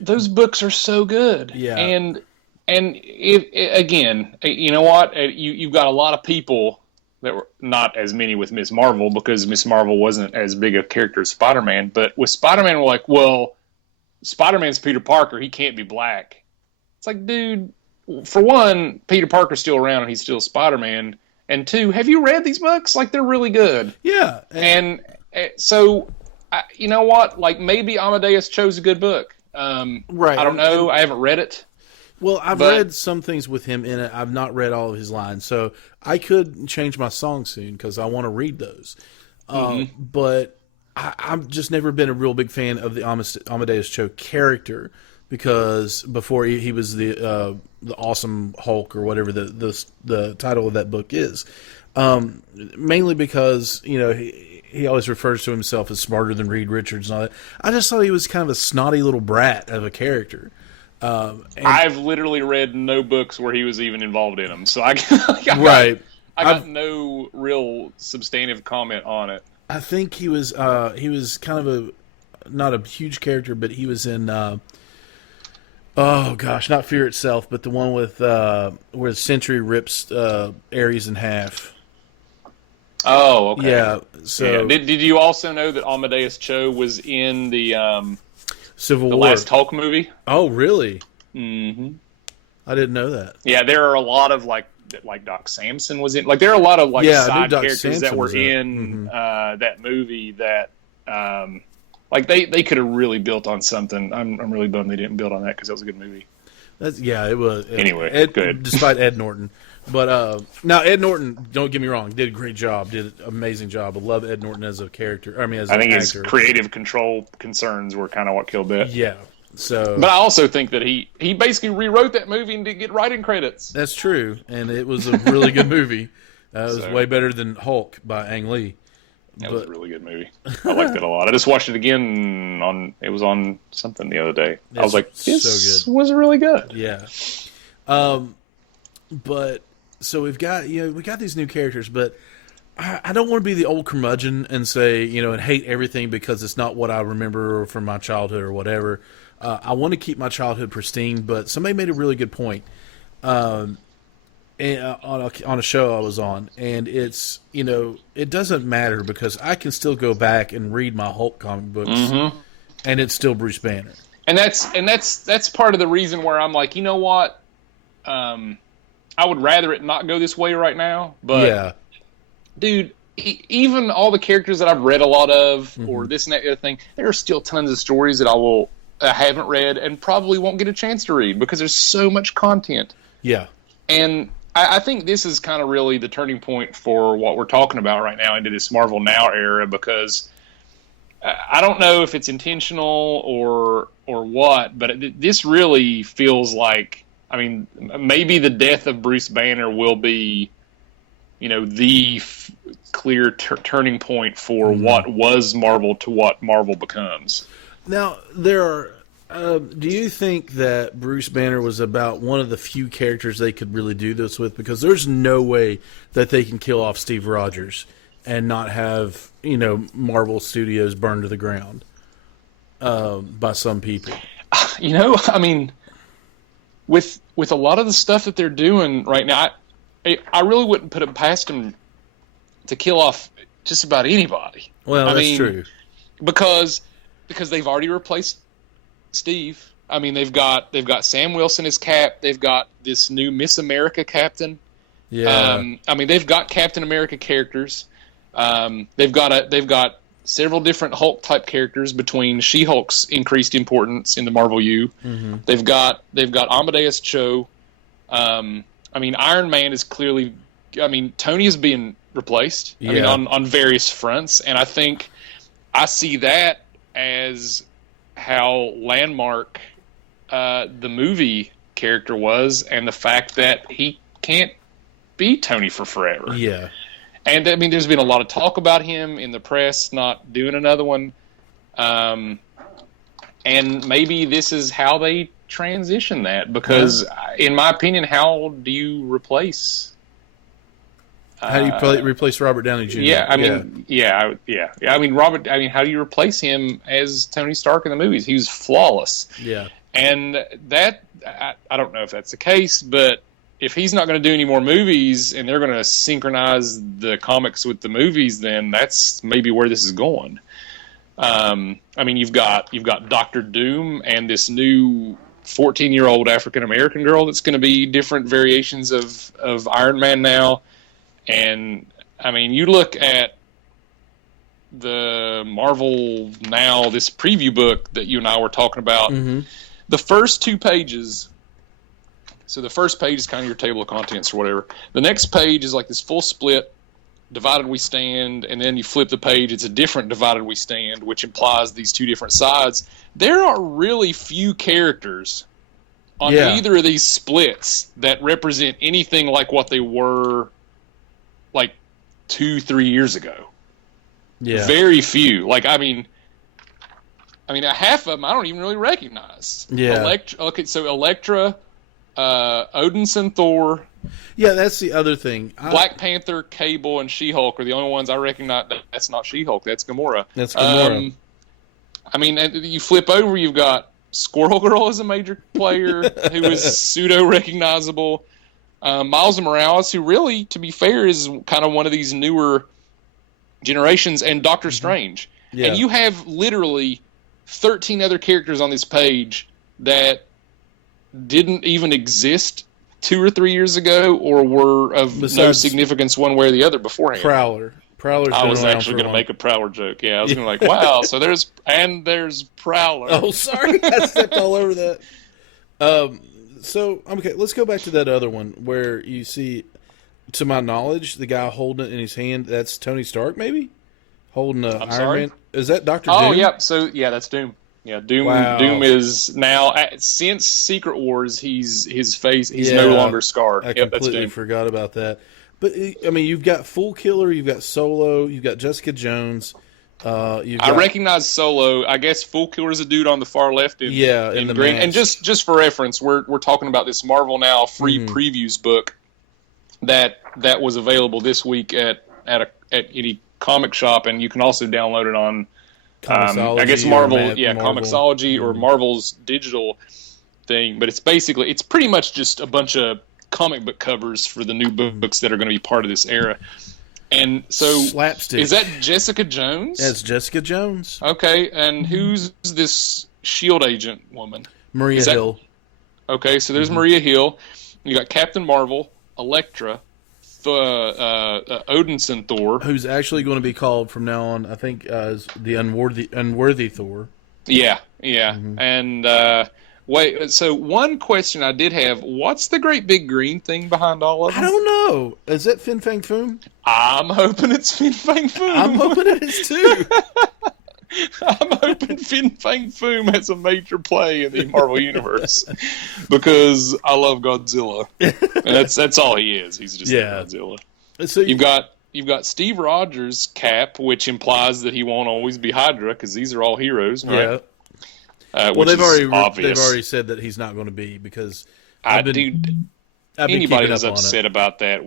Those books are so good. Yeah. And again, you know what? You've got a lot of people that were not as many with Miss Marvel because Miss Marvel wasn't as big a character as Spider-Man. But with Spider-Man, we're like, well, Spider-Man's Peter Parker. He can't be black. It's like, dude, for one, Peter Parker's still around and he's still Spider-Man. And two, have you read these books? Like, they're really good. Yeah. And so, you know what? Like, maybe Amadeus chose a good book. Right. I don't know. I haven't read it. Well, I've read some things with him in it. I've not read all of his lines. So I could change my song soon because I want to read those. But I've just never been a real big fan of the Amadeus Cho character because before he was the Awesome Hulk or whatever the title of that book is, mainly because he always refers to himself as smarter than Reed Richards and all that. I just thought he was kind of a snotty little brat of a character. I've literally read no books where he was even involved in them, so I got no real substantive comment on it. I think he was kind of not a huge character, but he was in not Fear Itself, but the one with where Sentry rips Ares in half. Oh, okay. Yeah. So did you also know that Amadeus Cho was in the Civil War, last Hulk movie? Oh, really? Mm-hmm. I didn't know that. Yeah, there are a lot of like Doc Samson was in. Like there are a lot of side characters Samson that were in that movie that they could have really built on something. I'm really bummed they didn't build on that because that was a good movie. It was. Anyway, good. Despite Ed Norton. But now Ed Norton, don't get me wrong, did a great job, did an amazing job. I love Ed Norton as a character. I mean, as an actor. His creative control concerns were kind of what killed it. Yeah. So, but I also think that he basically rewrote that movie and didn't get writing credits. That's true, and it was a really good movie. It was way better than Hulk by Ang Lee. That was a really good movie. I liked it a lot. I just watched it again it was on something the other day. I was like, this so good. Was really good. Yeah. But so we got these new characters, but I don't want to be the old curmudgeon and say, and hate everything because it's not what I remember from my childhood or whatever. I want to keep my childhood pristine, but somebody made a really good point. On a show I was on, and it's it doesn't matter because I can still go back and read my Hulk comic books, and it's still Bruce Banner. And that's part of the reason where I'm like, you know what, I would rather it not go this way right now. But yeah, dude, even all the characters that I've read a lot of, or this and that other thing, there are still tons of stories that I haven't read and probably won't get a chance to read because there's so much content. Yeah, and I think this is kind of really the turning point for what we're talking about right now into this Marvel Now era, because I don't know if it's intentional or what, but this really feels like, I mean, maybe the death of Bruce Banner will be, the clear turning point for what was Marvel to what Marvel becomes. Now, there are... do you think that Bruce Banner was about one of the few characters they could really do this with? Because there's no way that they can kill off Steve Rogers and not have, Marvel Studios burned to the ground by some people. I mean, with a lot of the stuff that they're doing right now, I really wouldn't put it past them to kill off just about anybody. Well, that's true. Because they've already replaced Steve. I mean, they've got Sam Wilson as Cap. They've got this new Miss America captain. Yeah. I mean, they've got Captain America characters. They've got several different Hulk type characters between She-Hulk's increased importance in the Marvel U. Mm-hmm. They've got Amadeus Cho. I mean, Iron Man is clearly. I mean, Tony is being replaced. Yeah. I mean, on various fronts, and I think I see that as how landmark the movie character was, and the fact that he can't be Tony for forever. Yeah. And, I mean, there's been a lot of talk about him in the press not doing another one. And maybe this is how they transition that, because, in my opinion, how do you replace... How do you replace Robert Downey Jr.? Yeah, I mean, yeah. I mean, how do you replace him as Tony Stark in the movies? He was flawless. Yeah. And that, I don't know if that's the case, but if he's not going to do any more movies and they're going to synchronize the comics with the movies, then that's maybe where this is going. I mean, you've got Doctor Doom and this new 14-year-old African-American girl that's going to be different variations of Iron Man now. And, I mean, you look at the Marvel Now, this preview book that you and I were talking about, the first 2 pages, so the first page is kind of your table of contents or whatever. The next page is like this full split, Divided We Stand, and then you flip the page, it's a different Divided We Stand, which implies these 2 different sides. There are really few characters on either of these splits that represent anything like what they were like 2-3 years ago. Yeah. Very few. Like, I mean, half of them I don't even really recognize. Yeah. Elektra, Odinson, Thor. Yeah, that's the other thing. Black Panther, Cable, and She-Hulk are the only ones I recognize. That's not She-Hulk. That's Gamora. That's Gamora. I mean, you flip over, you've got Squirrel Girl as a major player who is pseudo-recognizable. Miles Morales, who really, to be fair, is kind of one of these newer generations, and Doctor Strange. Yeah. And you have literally 13 other characters on this page that didn't even exist 2 or 3 years ago or were of no significance one way or the other beforehand. Prowler's I was actually going to make a Prowler joke. Yeah, I was going to wow, so there's Prowler. Oh, sorry. I stepped all over that. So, okay, let's go back to that other one where you see, to my knowledge, the guy holding it in his hand, that's Tony Stark, maybe? Holding a Iron Man. Is that Dr. Doom? Oh, yeah. So, yeah, that's Doom. Yeah, Doom. Wow. Doom is now, since Secret Wars, he's no longer scarred. I Yep, that's completely Doom. forgot about that. But, I mean, you've got Fool Killer, you've got Solo, you've got Jessica Jones. I recognize Solo. I guess Fool Killer is a dude on the far left in the green. mask. And just for reference, we're talking about this Marvel Now free previews book that was available this week at any comic shop, and you can also download it on I guess Marvel, Comixology or Marvel's digital thing. But it's pretty much just a bunch of comic book covers for the new books that are going to be part of this era. And so, Slapstick. Is that Jessica Jones? That's Jessica Jones. Okay, and who's this S.H.I.E.L.D. agent woman? Maria Hill. Okay, so there's Maria Hill. You got Captain Marvel, Elektra, Odinson Thor, who's actually going to be called from now on, I think, as the unworthy Thor. Yeah. And wait, so one question I did have: what's the great big green thing behind all of them? I don't know. Is that Fin Fang Foom? I'm hoping it's Fin Fang Foom. I'm hoping it is too. I'm hoping Fin Fang Foom has a major play in the Marvel Universe because I love Godzilla. And that's all he is. He's just Godzilla. So you've got Steve Rogers' Cap, which implies that he won't always be Hydra because these are all heroes, right? Yeah. Well, they've already said that he's not going to be because anybody who's upset about that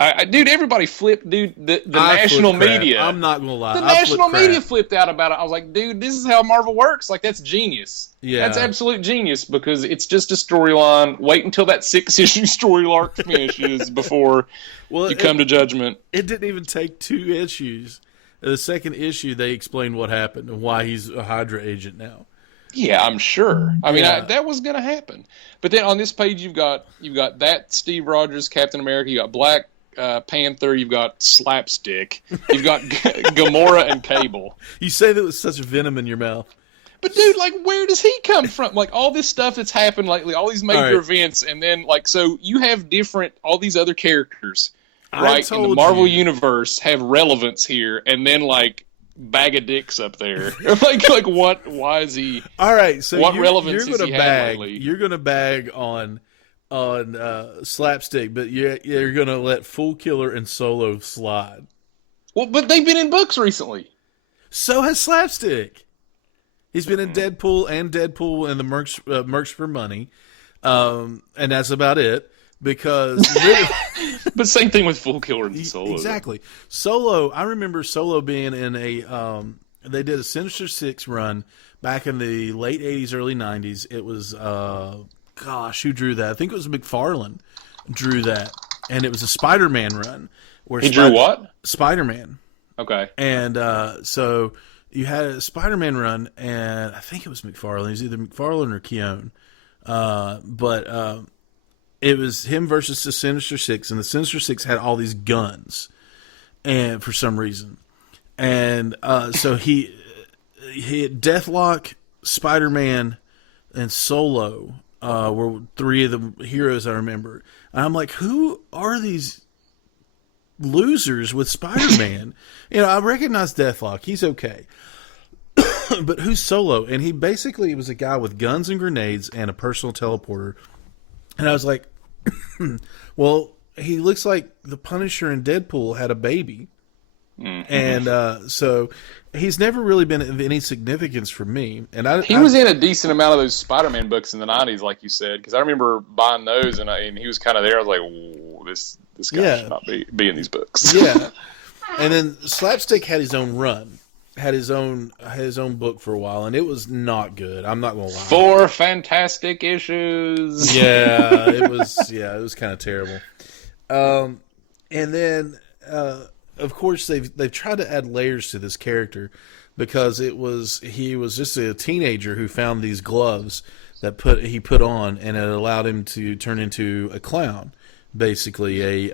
everybody flipped. Dude, the national media. I'm not gonna lie. The national media flipped out about it. I was like, dude, this is how Marvel works. Like, that's genius. Yeah, that's absolute genius because it's just a storyline. Wait until that 6-issue story arc finishes before you come to judgment. It didn't even take 2 issues. The second issue, they explained what happened and why he's a Hydra agent now. Yeah, I'm sure. I mean, that was going to happen. But then on this page, you've got that Steve Rogers, Captain America. You got Black Panther. You've got Slapstick. You've got Gamora and Cable. You say that with such venom in your mouth. But dude, like, where does he come from? Like, all this stuff that's happened lately, all these major events, and then so you have all these other characters, right, in the Marvel universe have relevance here, and then bag of dicks up there. like what? Why is he? All right, so what relevance is he had lately? You're gonna bag on Slapstick, but you're gonna let Fool Killer and Solo slide. Well, but they've been in books recently. So has Slapstick. He's been in Deadpool and the Mercs for Money, and that's about it. Because, but same thing with Fool Killer and Solo. Exactly. Solo. I remember Solo being in they did a Sinister Six run back in the late '80s, early '90s. It was who drew that? I think it was McFarlane drew that, and it was a Spider-Man run. Where he drew what? Spider-Man. Okay. And so you had a Spider-Man run, and I think it was McFarlane. It was either McFarlane or Keown. But it was him versus the Sinister Six, and the Sinister Six had all these guns, and for some reason. And so he had Deathlock, Spider-Man, and Solo were 3 of the heroes I remember. And I'm like, who are these losers with Spider-Man? I recognize Deathlock. He's okay. But who's Solo? And he basically was a guy with guns and grenades and a personal teleporter. And I was like, well, he looks like the Punisher and Deadpool had a baby. Mm-hmm. And so he's never really been of any significance for me. And he was in a decent amount of those Spider-Man books in the 90s, like you said, because I remember buying those, and he was kind of there. I was like, whoa, this guy should not be in these books. Yeah. And then Slapstick had his own run. Had his own book for a while, and it was not good. I'm not gonna lie. 4 fantastic issues. Yeah, it was kind of terrible. And then, of course, they've tried to add layers to this character because he was just a teenager who found these gloves that he put on, and it allowed him to turn into a clown, basically a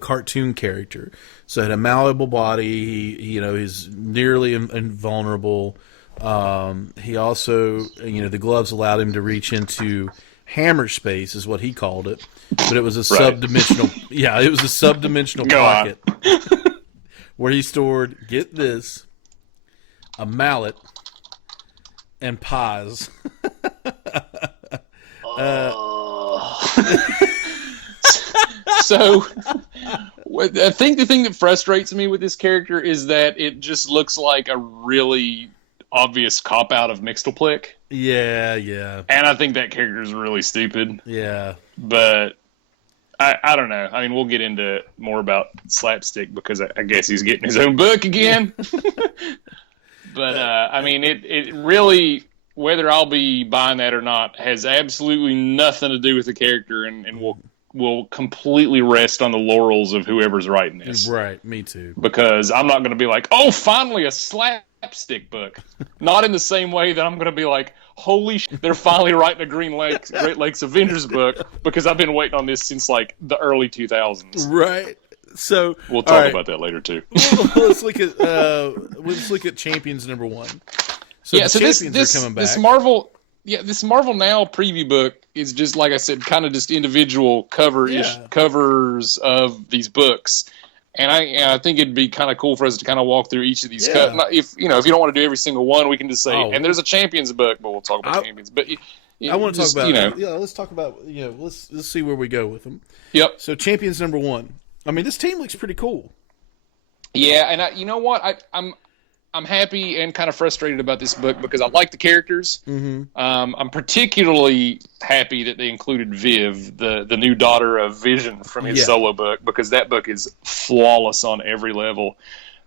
cartoon character. So he had a malleable body. He's nearly invulnerable. He also, the gloves allowed him to reach into hammer space, is what he called it, but it was a sub-dimensional. Yeah, it was a sub-dimensional pocket where he stored, get this, a mallet and pies. So, I think the thing that frustrates me with this character is that it just looks like a really obvious cop-out of Mixtleplick. Yeah. And I think that character is really stupid. Yeah. But I don't know. I mean, we'll get into more about Slapstick because I guess he's getting his own book again. But, I mean, it really, whether I'll be buying that or not, has absolutely nothing to do with the character and will completely rest on the laurels of whoever's writing this. Right, me too. Because I'm not going to be like, oh, finally a Slapstick book. Not in the same way that I'm going to be like, holy shit, they're finally writing a Great Lakes Avengers book, because I've been waiting on this since like the early 2000s. Right. So we'll talk about that later too. let's look at Champions #1. So yeah, so this are coming back. This Marvel Now preview book is just, like I said, kind of just individual covers of these books. And I think it'd be kind of cool for us to kind of walk through each of these. If you don't want to do every single one, we can just say, and there's a Champions book, but we'll talk about Champions. But I want to talk about let's talk about let's see where we go with them. Yep. So Champions #1. I mean, this team looks pretty cool. Yeah, and you know what? I'm happy and kind of frustrated about this book because I like the characters. Mm-hmm. I'm particularly happy that they included Viv, the new daughter of Vision, from his solo book, because that book is flawless on every level.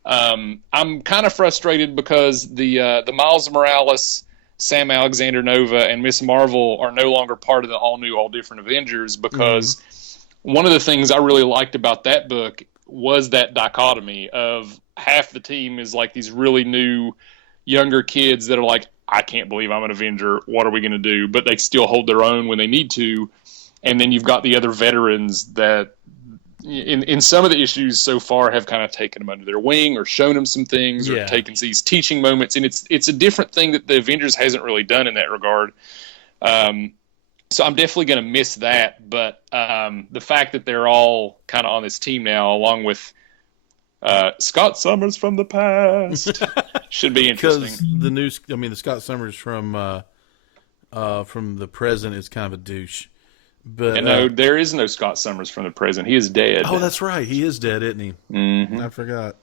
I'm kind of frustrated because the Miles Morales, Sam Alexander Nova, and Miss Marvel are no longer part of the all new, all different Avengers, because one of the things I really liked about that book was that dichotomy of half the team is like these really new, younger kids that are like, I can't believe I'm an Avenger. What are we going to do? But they still hold their own when they need to. And then you've got the other veterans that, in some of the issues so far, have kind of taken them under their wing or shown them some things or taken these teaching moments. And it's a different thing that the Avengers hasn't really done in that regard. So I'm definitely going to miss that. But the fact that they're all kind of on this team now, along with Scott Summers from the past, should be interesting. Because the Scott Summers from the present is kind of a douche. But no, there is no Scott Summers from the present. He is dead. Oh, that's right. He is dead, isn't he? Mm-hmm. I forgot.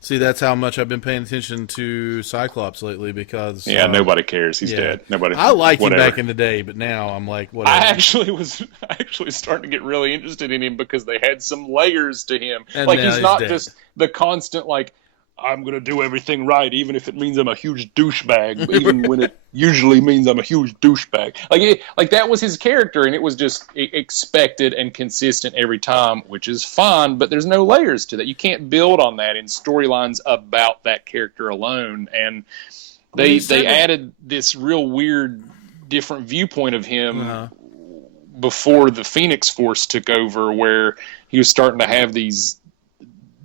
See, that's how much I've been paying attention to Cyclops lately, because nobody cares. He's dead. Nobody. I liked him back in the day, but now I'm like, whatever. I actually was starting to get really interested in him because they had some layers to him. And like he's not just the constant I'm going to do everything right, even if it means I'm a huge douchebag, even when it usually means I'm a huge douchebag. Like that was his character, and it was just expected and consistent every time, which is fine, but there's no layers to that. You can't build on that in storylines about that character alone. And they added this real weird, different viewpoint of him before the Phoenix Force took over, where he was starting to have these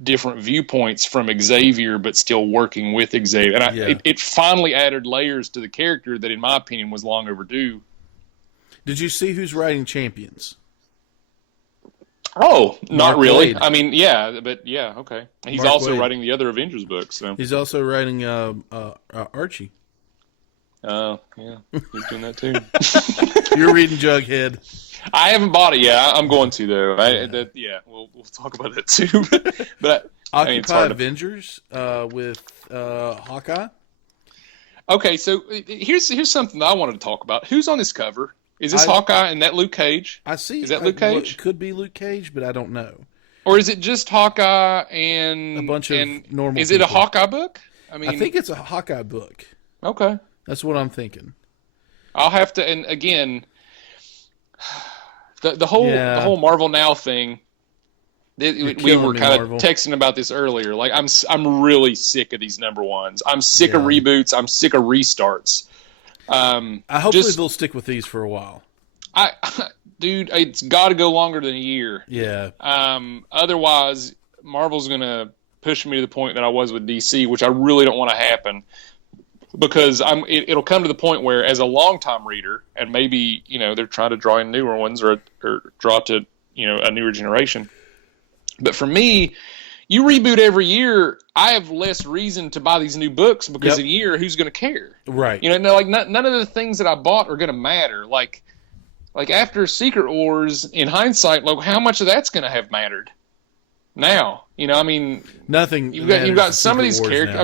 different viewpoints from Xavier, but still working with Xavier. And it finally added layers to the character that, in my opinion, was long overdue. Did you see who's writing Champions? Oh, not Mark really. Waid. I mean, okay. He's Mark also Waid. writing the other Avengers books. So. He's also writing Archie. Oh, yeah. He's doing that too. You're reading Jughead. I haven't bought it yet. I'm going to, though. We'll talk about that too. But Occupy Avengers with Hawkeye. Okay, so here's something that I wanted to talk about. Who's on this cover? Is this Hawkeye and that Luke Cage? I see. Is that Luke Cage? Well, it could be Luke Cage, but I don't know. Or is it just Hawkeye and a bunch of normal? Is it a Hawkeye book? I think it's a Hawkeye book. Okay, that's what I'm thinking. I'll have to. And again, the whole Marvel Now thing. We were kind of texting about this earlier. Like I'm really sick of these #1s. I'm sick of reboots. I'm sick of restarts. Hopefully they'll stick with these for a while. Dude, it's got to go longer than a year. Yeah. Otherwise, Marvel's going to push me to the point that I was with DC, which I really don't want to happen. because it'll come to the point where, as a longtime reader, and maybe they're trying to draw in newer ones or draw to a newer generation. But for me, you reboot every year, I have less reason to buy these new books because in a year, who's going to care? Right. Like none of the things that I bought are going to matter. Like after Secret Wars, in hindsight, like how much of that's going to have mattered now? Nothing. You've got some of these characters. Now.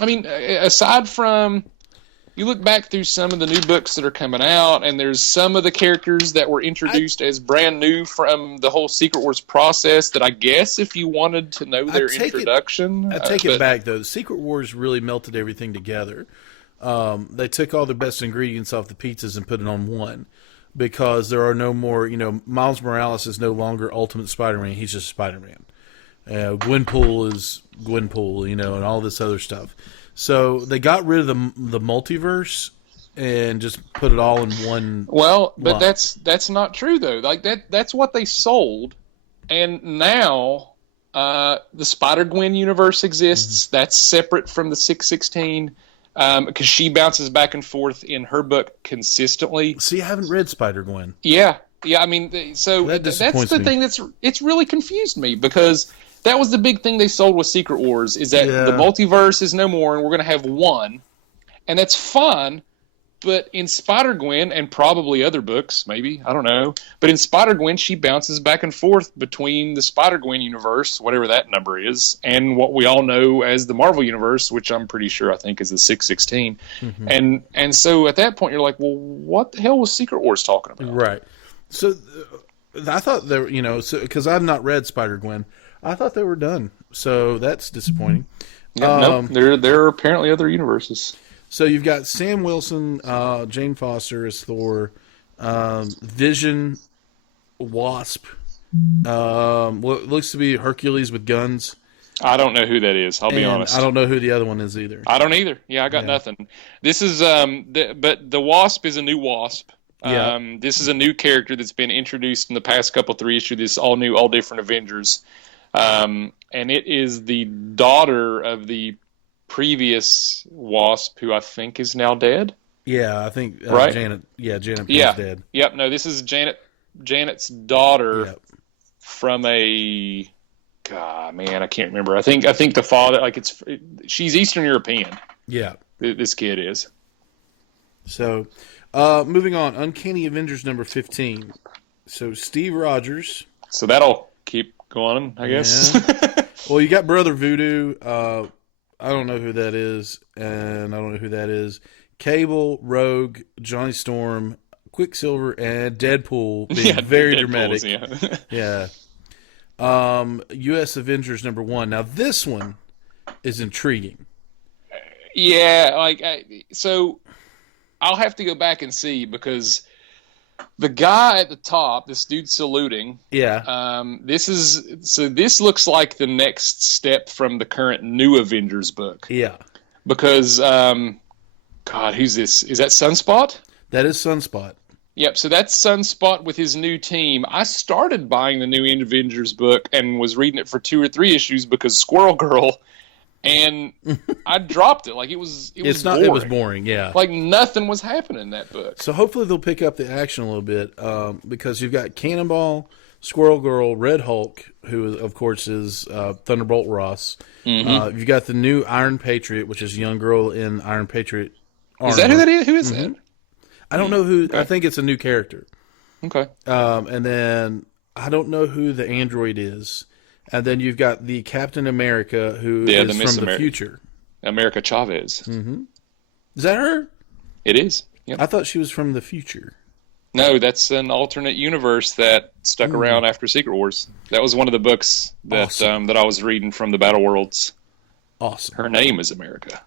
I mean, aside from, you look back through some of the new books that are coming out, and there's some of the characters that were introduced as brand new from the whole Secret Wars process that I guess if you wanted to know their introduction. I take it back, though. The Secret Wars really melted everything together. They took all the best ingredients off the pizzas and put it on one, because there are no more, Miles Morales is no longer Ultimate Spider-Man. He's just Spider-Man. Gwenpool is Gwenpool, and all this other stuff. So they got rid of the multiverse and just put it all in one. Well, but that's not true though. Like that's what they sold, and now the Spider-Gwen universe exists. Mm-hmm. That's separate from the 616 because she bounces back and forth in her book consistently. See, I haven't read Spider-Gwen. Yeah. I mean, so that's the thing it's really confused me, because that was the big thing they sold with Secret Wars, is that the multiverse is no more and we're going to have one. And that's fine. But in Spider-Gwen, and probably other books, maybe, I don't know. But in Spider-Gwen, she bounces back and forth between the Spider-Gwen universe, whatever that number is, and what we all know as the Marvel universe, which I'm pretty sure I think is the 616. Mm-hmm. And so at that point, you're like, well, what the hell was Secret Wars talking about? Right. So I thought they were, because I've not read Spider-Gwen, I thought they were done. So that's disappointing. No, there are apparently other universes. So you've got Sam Wilson, Jane Foster as Thor, Vision, Wasp, what looks to be Hercules with guns. I don't know who that is. I'll be honest. I don't know who the other one is either. I don't either. Yeah, I got nothing. This is but the Wasp is a new Wasp. Yeah. This is a new character that's been introduced in the past couple 3 issues. This all new, all different Avengers, and it is the daughter of the previous Wasp, who I think is now dead. Yeah, I think right. Janet. Yeah, Janet is dead. Yep. No, this is Janet's daughter from a. God, man, I can't remember. I think the father, she's Eastern European. Yeah, this kid is. So. Moving on, Uncanny Avengers number 15. So Steve Rogers. So that'll keep going, I guess. Yeah. Well, you got Brother Voodoo. I don't know who that is, and I don't know who that is. Cable, Rogue, Johnny Storm, Quicksilver, and Deadpool being very dramatic. Yeah. U.S. Avengers number 1. Now this one is intriguing. Yeah, so I'll have to go back and see, because the guy at the top, this dude saluting. Yeah. This looks like the next step from the current new Avengers book. Yeah. Because, God, who's this? Is that Sunspot? That is Sunspot. Yep. So that's Sunspot with his new team. I started buying the new Avengers book and was reading it for 2 or 3 issues because Squirrel Girl. And I dropped it. It was boring. It was boring, yeah. Nothing was happening in that book. So hopefully they'll pick up the action a little bit, because you've got Cannonball, Squirrel Girl, Red Hulk, who of course is Thunderbolt Ross. Mm-hmm. You've got the new Iron Patriot, which is a young girl in Iron Patriot armor. Is that who that is? Who is that? I don't know who. Okay. I think it's a new character. Okay. And then I don't know who the android is. And then you've got the Captain America, who is from the future. America Chavez. Mm-hmm. Is that her? It is. Yep. I thought she was from the future. No, that's an alternate universe that stuck around after Secret Wars. That was one of the books that that I was reading from the Battle Worlds. Awesome. Her name is America.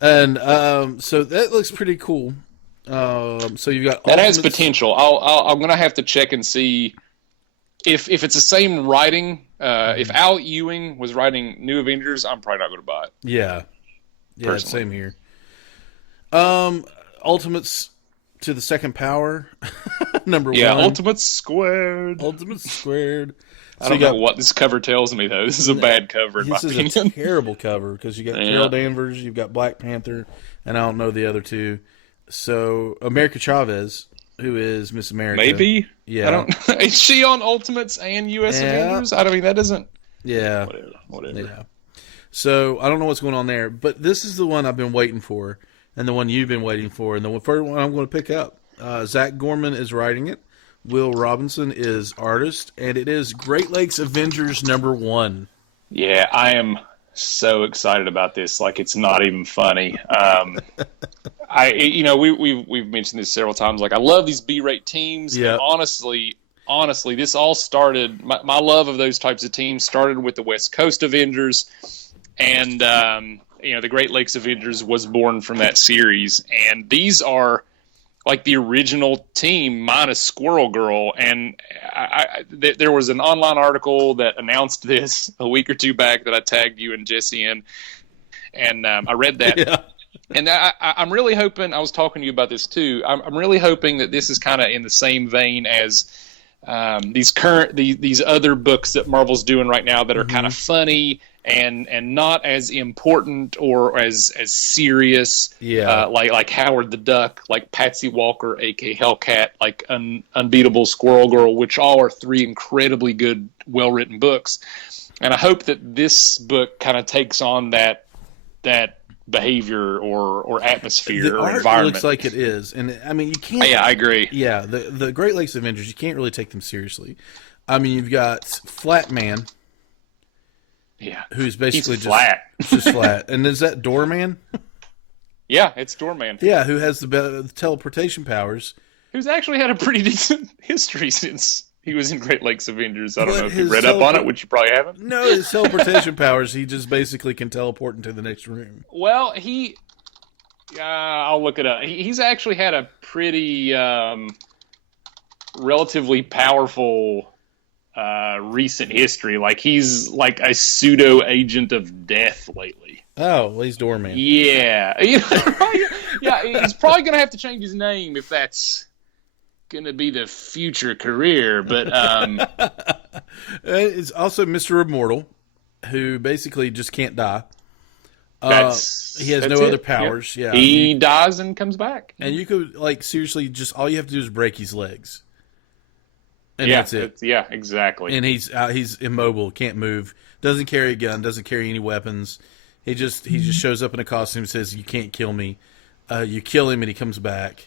And so that looks pretty cool. So you've got that has potential. I'm going to have to check and see if it's the same writing. If Al Ewing was writing New Avengers, I'm probably not going to buy it. Yeah, same here. Ultimates to the Second Power, number 1. Yeah, Ultimates Squared. Ultimates Squared. I don't know what this cover tells me, though. This is a bad cover, in my opinion. This is a terrible cover because you got Carol Danvers, you've got Black Panther, and I don't know the other two. So, America Chavez, who is Miss America. Maybe? Yeah. I don't. Is she on Ultimates and U.S. Avengers? I mean, that doesn't. Yeah. Whatever. Yeah. So, I don't know what's going on there, but this is the one I've been waiting for, and the one you've been waiting for, and the first one I'm going to pick up. Zach Gorman is writing it. Will Robinson is artist, and it is Great Lakes Avengers #1. Yeah, I am so excited about this. Like, it's not even funny. We've mentioned this several times. Like, I love these B-rate teams. Yeah. And honestly, this all started. My love of those types of teams started with the West Coast Avengers, and the Great Lakes Avengers was born from that series. And these are like the original team minus Squirrel Girl. And there was an online article that announced this a week or two back that I tagged you and Jesse in. And I read that. Yeah. And I'm really hoping, I was talking to you about this too, I'm really hoping that this is kind of in the same vein as these other books that Marvel's doing right now that are kind of funny and not as important or as serious, like Howard the Duck, like Patsy Walker, a.k.a. Hellcat, like Unbeatable Squirrel Girl, which all are 3 incredibly good, well-written books. And I hope that this book kind of takes on that behavior or atmosphere or environment. The art looks like it is, and I mean, you can't. Yeah, I agree. Yeah, the Great Lakes Avengers, you can't really take them seriously. I mean, you've got Flat Man. Yeah, who's basically just flat. And is that Doorman? Yeah, it's Doorman. Yeah, who has the teleportation powers. Who's actually had a pretty decent history since he was in Great Lakes Avengers. I don't know if you read up on it, which you probably haven't. No, his teleportation powers, he just basically can teleport into the next room. Well, I'll look it up. He's actually had a pretty relatively powerful recent history. Like, he's like a pseudo agent of death lately. Oh, well, he's Doorman. Yeah. Yeah, he's probably going to have to change his name if that's going to be the future career. But it's also Mr. Immortal, who basically just can't die. He has no other powers. Yeah. He dies and comes back. And you could, like, seriously, just all you have to do is break his legs. And that's it. Yeah, exactly. And he's immobile, can't move, doesn't carry a gun, doesn't carry any weapons. He just shows up in a costume and says, "You can't kill me." You kill him and he comes back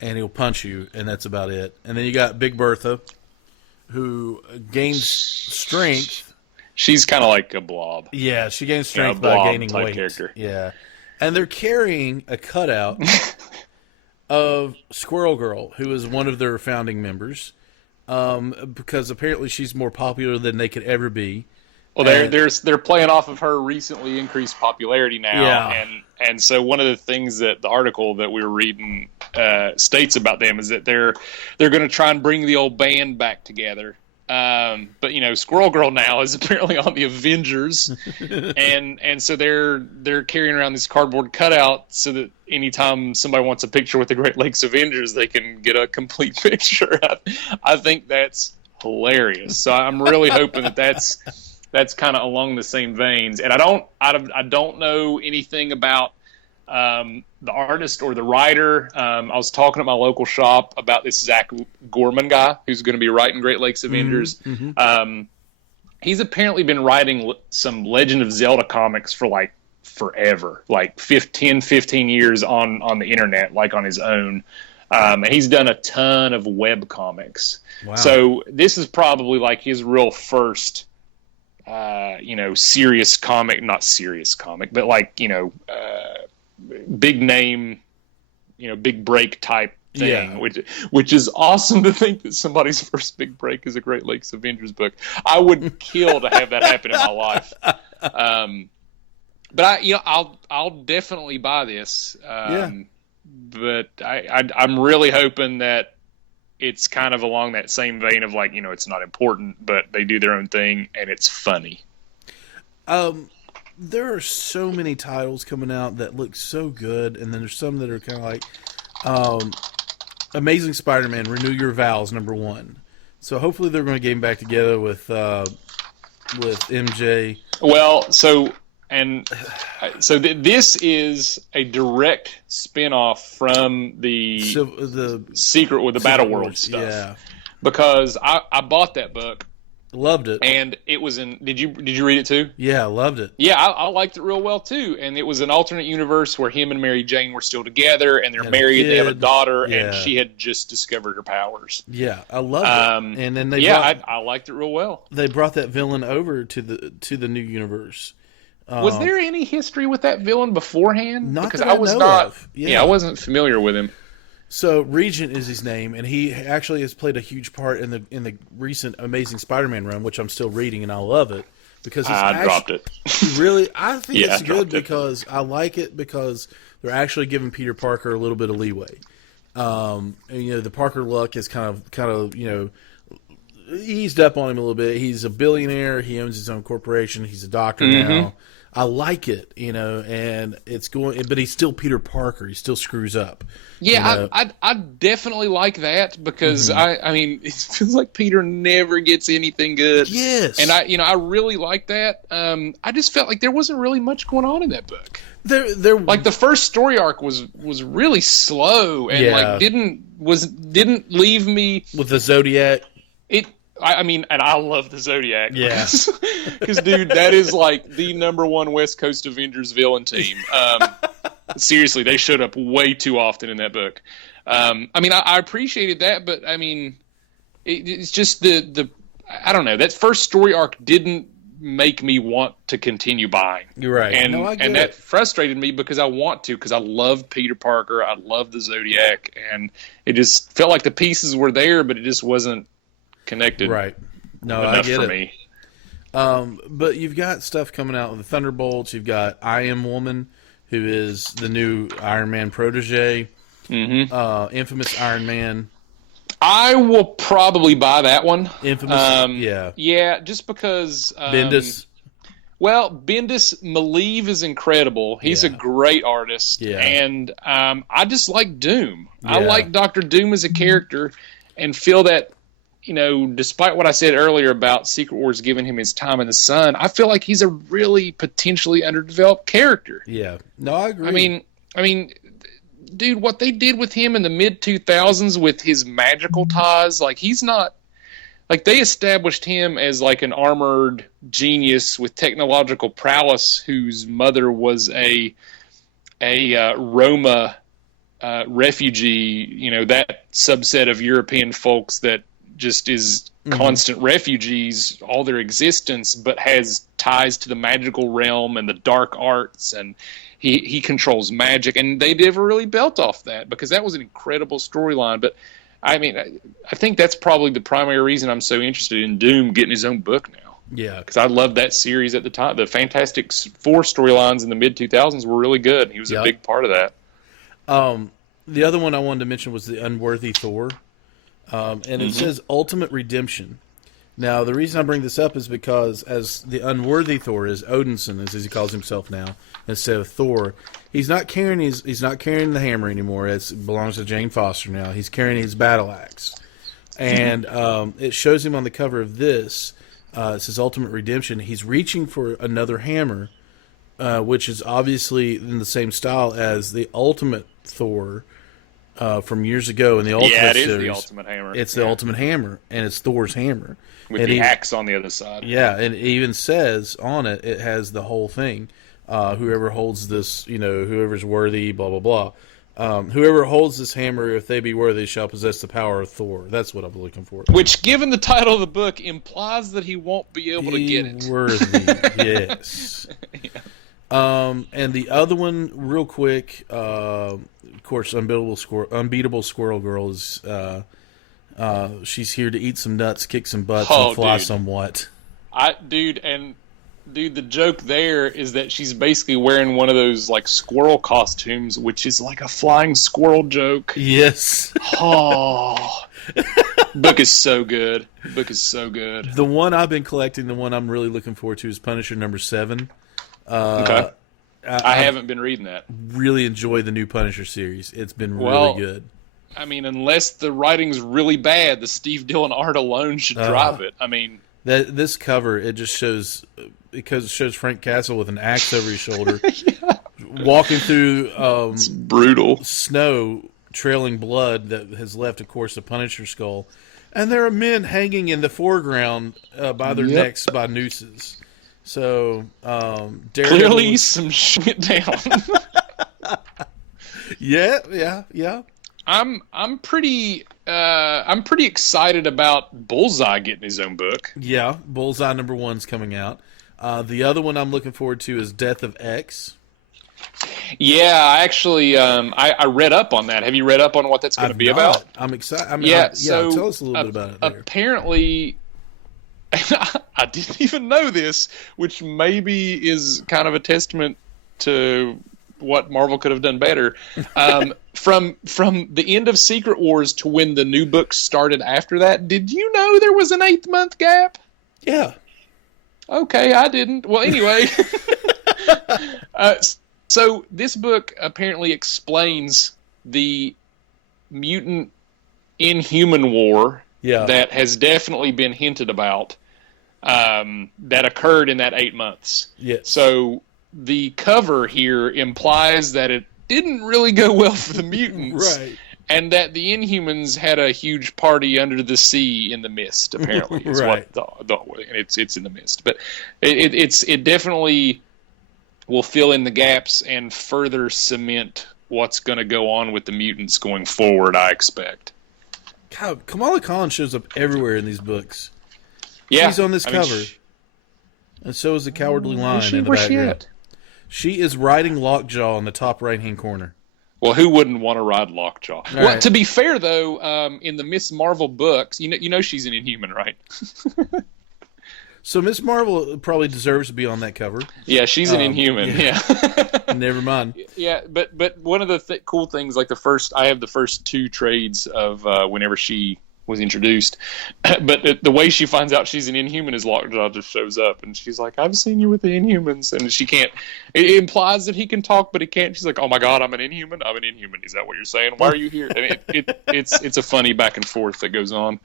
and he'll punch you, and that's about it. And then you got Big Bertha, who gains strength. She's kind of like a blob. Yeah, she gains strength by gaining weight. Character. Yeah. And they're carrying a cutout of Squirrel Girl, who is one of their founding members. Because apparently she's more popular than they could ever be. Well, they're playing off of her recently increased popularity now, and so one of the things that the article that we were reading states about them is that they're going to try and bring the old band back together. But Squirrel Girl now is apparently on the Avengers, and so they're carrying around this cardboard cutout so that anytime somebody wants a picture with the Great Lakes Avengers, they can get a complete picture. I think that's hilarious. So I'm really hoping that's kind of along the same veins. And I don't know anything about the artist or the writer. I was talking at my local shop about this Zach Gorman guy who's going to be writing Great Lakes Avengers. Mm-hmm. He's apparently been writing some Legend of Zelda comics for like forever, like 15 years on the internet, like on his own. And he's done a ton of web comics. Wow. So this is probably like his real first serious comic, not serious comic, but like, big name, big break type thing, which is awesome to think that somebody's first big break is a Great Lakes Avengers book. I would kill to have that happen in my life. But I'll definitely buy this. But I'm really hoping that it's kind of along that same vein of like, it's not important, but they do their own thing and it's funny. There are so many titles coming out that look so good, and then there's some that are kind of like Amazing Spider-Man, Renew Your Vows, #1. So hopefully they're going to get him back together with MJ. Well, this is a direct spinoff from the Secret with the Battle World stuff. Yeah, because I bought that book. Loved it. And it was in. Did you read it too? Yeah, I loved it. Yeah, I liked it real well too. And it was an alternate universe where him and Mary Jane were still together, and they're married. They have a daughter, and she had just discovered her powers. Yeah, I loved it. And then I liked it real well. They brought that villain over to the new universe. Was there any history with that villain beforehand? Not because that I was know not. of. Yeah, I wasn't familiar with him. So Regent is his name, and he actually has played a huge part in the recent Amazing Spider-Man run, which I'm still reading, and I love it because I dropped it. Really, I think it's good because I like it because they're actually giving Peter Parker a little bit of leeway. And, the Parker luck is kind of eased up on him a little bit. He's a billionaire. He owns his own corporation. He's a doctor now. I like it, and it's going, but he's still Peter Parker. He still screws up. Yeah, I definitely like that because I mean, it feels like Peter never gets anything good. Yes, and I really like that. I just felt like there wasn't really much going on in that book. There like the first story arc was really slow and didn't leave me with the Zodiac. I mean, and I love the Zodiac. Yeah. Because, dude, that is like the #1 West Coast Avengers villain team. Seriously, they showed up way too often in that book. I mean, I appreciated that, but, I mean, it's just the I don't know. That first story arc didn't make me want to continue buying. You're right. And that frustrated me because I want to, because I loved Peter Parker. I loved the Zodiac. And it just felt like the pieces were there, but it just wasn't connected. Right. No, enough I get for it. Me. But you've got stuff coming out with the Thunderbolts. You've got I Am Woman, who is the new Iron Man protege. Infamous Iron Man. I will probably buy that one. Infamous, yeah, just because. Bendis. Well, Bendis Malieve is incredible. He's a great artist, and I just like Doom. I like Dr. Doom as a character, and feel that. Despite what I said earlier about Secret Wars giving him his time in the sun, I feel like he's a really potentially underdeveloped character. Yeah. No, I agree. I mean, dude, what they did with him in the mid-2000s with his magical ties, like he's not like they established him as like an armored genius with technological prowess whose mother was a Roma refugee, that subset of European folks that just is constant refugees all their existence, but has ties to the magical realm and the dark arts, and he controls magic, and they never really built off that because that was an incredible storyline. But I mean, I think that's probably the primary reason I'm so interested in Doom getting his own book now. Yeah, because I loved that series at the time. The Fantastic Four storylines in the mid-2000s were really good. He was a big part of that. The other one I wanted to mention was the Unworthy Thor. And it says Ultimate Redemption. Now, the reason I bring this up is because as the Unworthy Thor is Odinson, as he calls himself now, instead of Thor, he's not carrying the hammer anymore. It belongs to Jane Foster now. He's carrying his battle axe, and it shows him on the cover of this. It says Ultimate Redemption. He's reaching for another hammer, which is obviously in the same style as the Ultimate Thor. From years ago in the Ultimate series. Yeah, it is the Ultimate Hammer. It's the Ultimate Hammer, and it's Thor's hammer. With the axe on the other side. Yeah, and it even says on it, it has the whole thing. Whoever holds this, whoever's worthy, blah, blah, blah. Whoever holds this hammer, if they be worthy, shall possess the power of Thor. That's what I'm looking for. Which, given the title of the book, implies that he won't be able to get it. Worthy, yes. And the other one, real quick, of course, Unbeatable Squirrel Girl is she's here to eat some nuts, kick some butts, and fly somewhat. Dude, the joke there is that she's basically wearing one of those like squirrel costumes, which is like a flying squirrel joke. Yes. Oh, book is so good. The one I've been collecting, the one I'm really looking forward to, is Punisher #7. Okay. I haven't been reading that. Really enjoy the new Punisher series. It's been really good. I mean, unless the writing's really bad, the Steve Dillon art alone should drive it. I mean, this cover, it just shows, because it shows Frank Castle with an axe over his shoulder, walking through it's brutal snow, trailing blood that has left, of course, a Punisher skull. And there are men hanging in the foreground by their necks by nooses. So, clearly some shit down. Yeah. I'm pretty excited about Bullseye getting his own book. Yeah, Bullseye #1's coming out. The other one I'm looking forward to is Death of X. Yeah, I actually I read up on that. Have you read up on what that's going to be about? I'm excited. I mean, tell us a little bit about it. Apparently, I didn't even know this, which maybe is kind of a testament to what Marvel could have done better. From the end of Secret Wars to when the new book started after that, did you know there was an 8-month gap? Yeah. Okay, I didn't. Well, anyway. So this book apparently explains the mutant Inhuman war that has definitely been hinted about that occurred in that 8 months. Yes. So the cover here implies that it didn't really go well for the mutants. Right. And that the Inhumans had a huge party under the sea in the mist, apparently. Right. It's in the mist. But it definitely will fill in the gaps and further cement what's going to go on with the mutants going forward, I expect. God, Kamala Khan shows up everywhere in these books. Yeah. She's on this cover. And so is the Cowardly Lion in the background. She is riding Lockjaw in the top right-hand corner. Well, who wouldn't want to ride Lockjaw? All well, right. To be fair, though, in the Miss Marvel books, you know she's an Inhuman, right? So Miss Marvel probably deserves to be on that cover. Yeah, she's an Inhuman. Yeah. Never mind. Yeah, but one of the cool things, like I have the first 2 trades of whenever she was introduced, but the way she finds out she's an Inhuman is Lockjaw just shows up, and she's like, "I've seen you with the Inhumans," and she can't. It implies that he can talk, but he can't. She's like, "Oh my God, I'm an Inhuman. I'm an Inhuman. Is that what you're saying? Why are you here?" And it's a funny back and forth that goes on.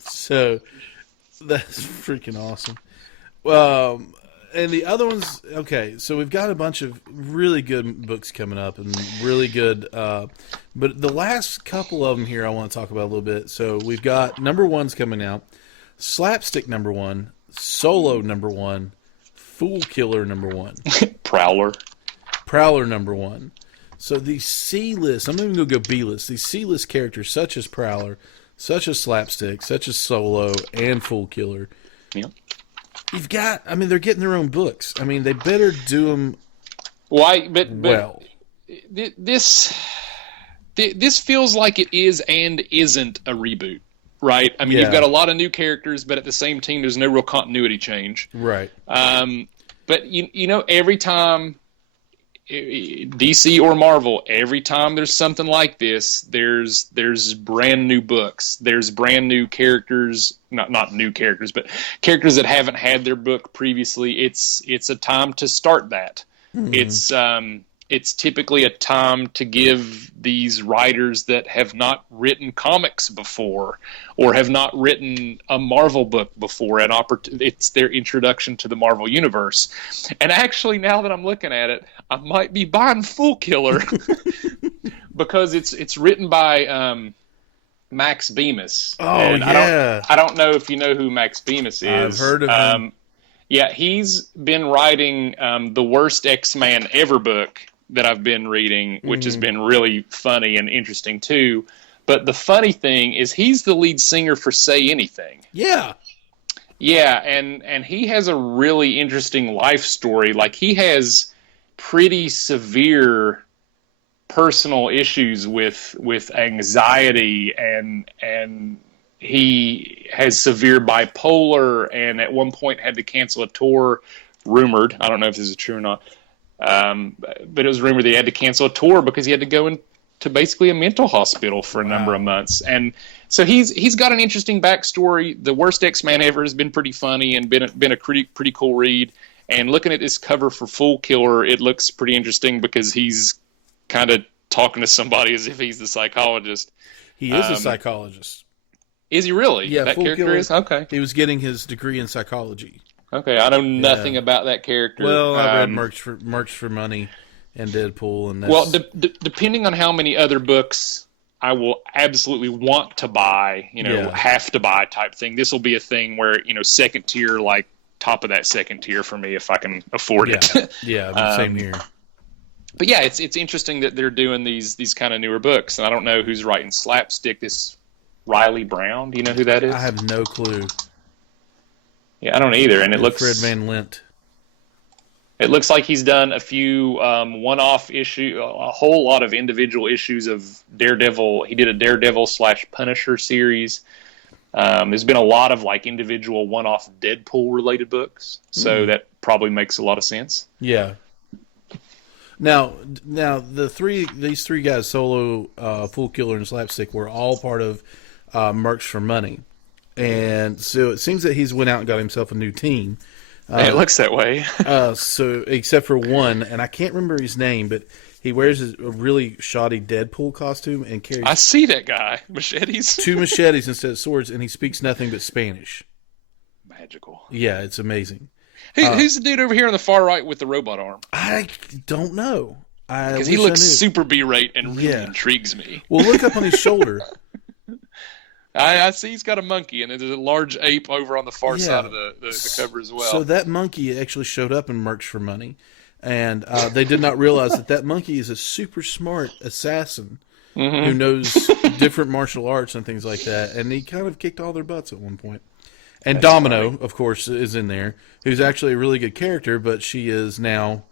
So that's freaking awesome. And the other ones, okay, so we've got a bunch of really good books coming up and really good, but the last couple of them here I want to talk about a little bit. So we've got #1's coming out, Slapstick #1, Solo #1, Fool Killer #1. Prowler #1. So these C-list, I'm even going to go B-list, these C-list characters such as Prowler, such as Slapstick, such as Solo, and Fool Killer. Yeah. You've got, I mean, they're getting their own books. I mean, they better do them well. This feels like it is and isn't a reboot, right? I mean, You've got a lot of new characters, but at the same time, there's no real continuity change. Right. But, you know, every time, DC or Marvel, every time there's something like this, there's brand new books. There's brand new characters, not new characters, but characters that haven't had their book previously. It's a time to start that. Mm-hmm. It's typically a time to give these writers that have not written comics before or have not written a Marvel book before it's their introduction to the Marvel universe. And actually, now that I'm looking at it, I might be buying Fool Killer because it's written by Max Bemis. Oh, and yeah. I don't know if you know who Max Bemis is. I've heard of him. Yeah, he's been writing the worst X-Man ever book that I've been reading, which has been really funny and interesting too. But the funny thing is he's the lead singer for Say Anything. Yeah. Yeah, and he has a really interesting life story. Like, he has pretty severe personal issues with anxiety, and he has severe bipolar, and at one point had to cancel a tour, rumored. I don't know if this is true or not. But it was rumored that he had to cancel a tour because he had to go into basically a mental hospital for a number of months. And so he's got an interesting backstory. The Worst X-Man Ever has been pretty funny and been a pretty cool read. And looking at this cover for Fool Killer, it looks pretty interesting because he's kind of talking to somebody as if he's the psychologist. He is a psychologist. Is he really? Yeah, that character Killer, is? Okay. He was getting his degree in psychology. Okay, I know nothing about that character. Well, I read Merch for Money and Deadpool. And that's... Well, depending on how many other books I will absolutely want to buy, have to buy type thing, this will be a thing where, second tier, like top of that second tier for me if I can afford it. Yeah, same here. But yeah, it's interesting that they're doing these kind of newer books, and I don't know who's writing Slapstick. This Riley Brown, do you know who that is? I have no clue. Yeah, I don't either. And it looks Fred Van Lint. It looks like he's done a few one-off issue, a whole lot of individual issues of Daredevil. He did a Daredevil/Punisher series. There's been a lot of like individual one-off Deadpool related books, so that probably makes a lot of sense. Yeah. Now these three guys, Solo, Fool Killer, and Slapstick, were all part of Merch for Money. And so it seems that he's went out and got himself a new team. It looks that way. So except for one, and I can't remember his name, but he wears a really shoddy Deadpool costume and carries... I see that guy. Machetes. 2 machetes instead of swords, and he speaks nothing but Spanish. Magical. Yeah, it's amazing. Who's the dude over here on the far right with the robot arm? I don't know. Because he looks super B-rate and really intrigues me. Well, look up on his shoulder. I see he's got a monkey, and there's a large ape over on the far side of the cover as well. So that monkey actually showed up in Merch for Money, and they did not realize that monkey is a super smart assassin who knows different martial arts and things like that, and he kind of kicked all their butts at one point. And that's Domino, funny. Of course, is in there, who's actually a really good character, but she is now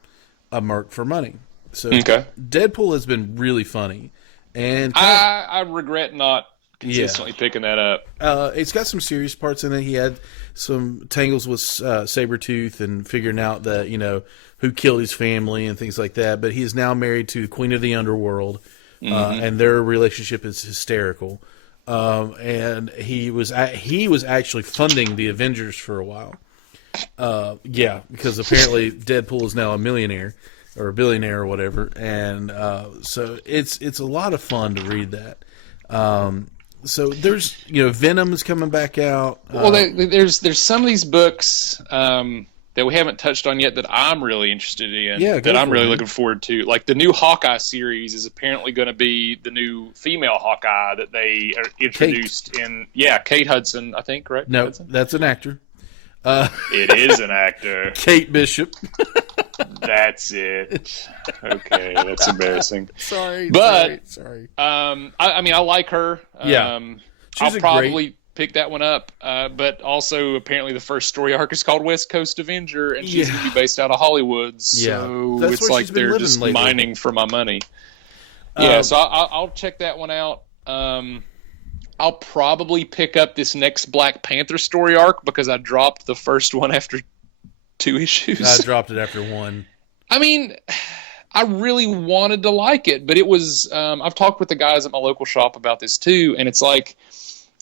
a Merc for Money. So Deadpool has been really funny, and I regret not consistently picking that up. It's got some serious parts in it. He had some tangles with Sabretooth and figuring out that, who killed his family and things like that. But he is now married to Queen of the Underworld, and their relationship is hysterical. And he was actually funding the Avengers for a while. Because apparently Deadpool is now a millionaire or a billionaire or whatever. And so it's a lot of fun to read that. So there's, Venom is coming back out. Well, there's some of these books that we haven't touched on yet that I'm really interested in. That I'm really looking forward to. Like the new Hawkeye series is apparently going to be the new female Hawkeye that they introduced in. Yeah, Kate Hudson, I think, right? No, Hudson? That's an actor. It is an actor. Kate Bishop. That's it. Okay, that's embarrassing. Sorry. I like her. I'll probably pick that one up. But also, apparently, the first story arc is called West Coast Avenger, and she's going to be based out of Hollywood. So it's like they're just mining for my money. So I'll check that one out. I'll probably pick up this next Black Panther story arc because I dropped the first one after 2 issues. I dropped it after 1. I mean, I really wanted to like it, but it was I've talked with the guys at my local shop about this too, and it's like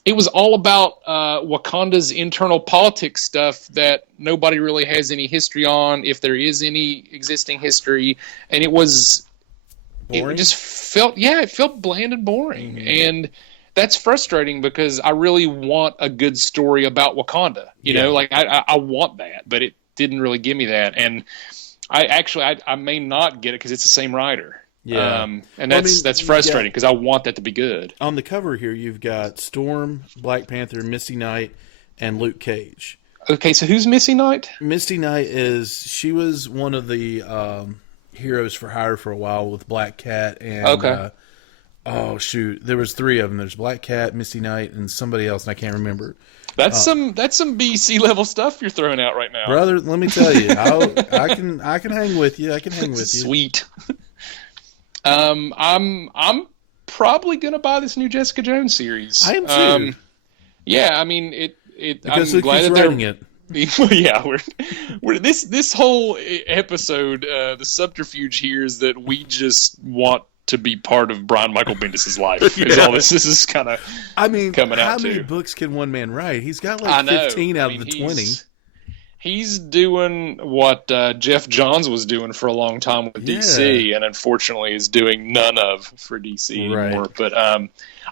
it was all about Wakanda's internal politics stuff that nobody really has any history on, if there is any existing history, and it was boring? It just felt bland and boring. And that's frustrating because I really want a good story about Wakanda. You know, like I want that, but it didn't really give me that. And I may not get it because it's the same writer. Yeah. And that's frustrating because I want that to be good. On the cover here, you've got Storm, Black Panther, Misty Knight, and Luke Cage. Okay, so who's Misty Knight? Misty Knight she was one of the heroes for hire for a while with Black Cat and there was 3 of them. There's Black Cat, Misty Knight, and somebody else, and I can't remember. That's some BC level stuff you're throwing out right now, brother. Let me tell you, I can hang with you. I can hang with you. Sweet. I'm probably gonna buy this new Jessica Jones series. I am too. I mean it. Because I'm glad that they're writing it. Yeah, we're this whole episode. The subterfuge here is that we just want to be part of Brian Michael Bendis' life. Is all this is kind of coming out to. How many books can one man write? He's got like 15 out of the 20. He's doing what Jeff Johns was doing for a long time with DC, and unfortunately is doing none of for DC anymore. But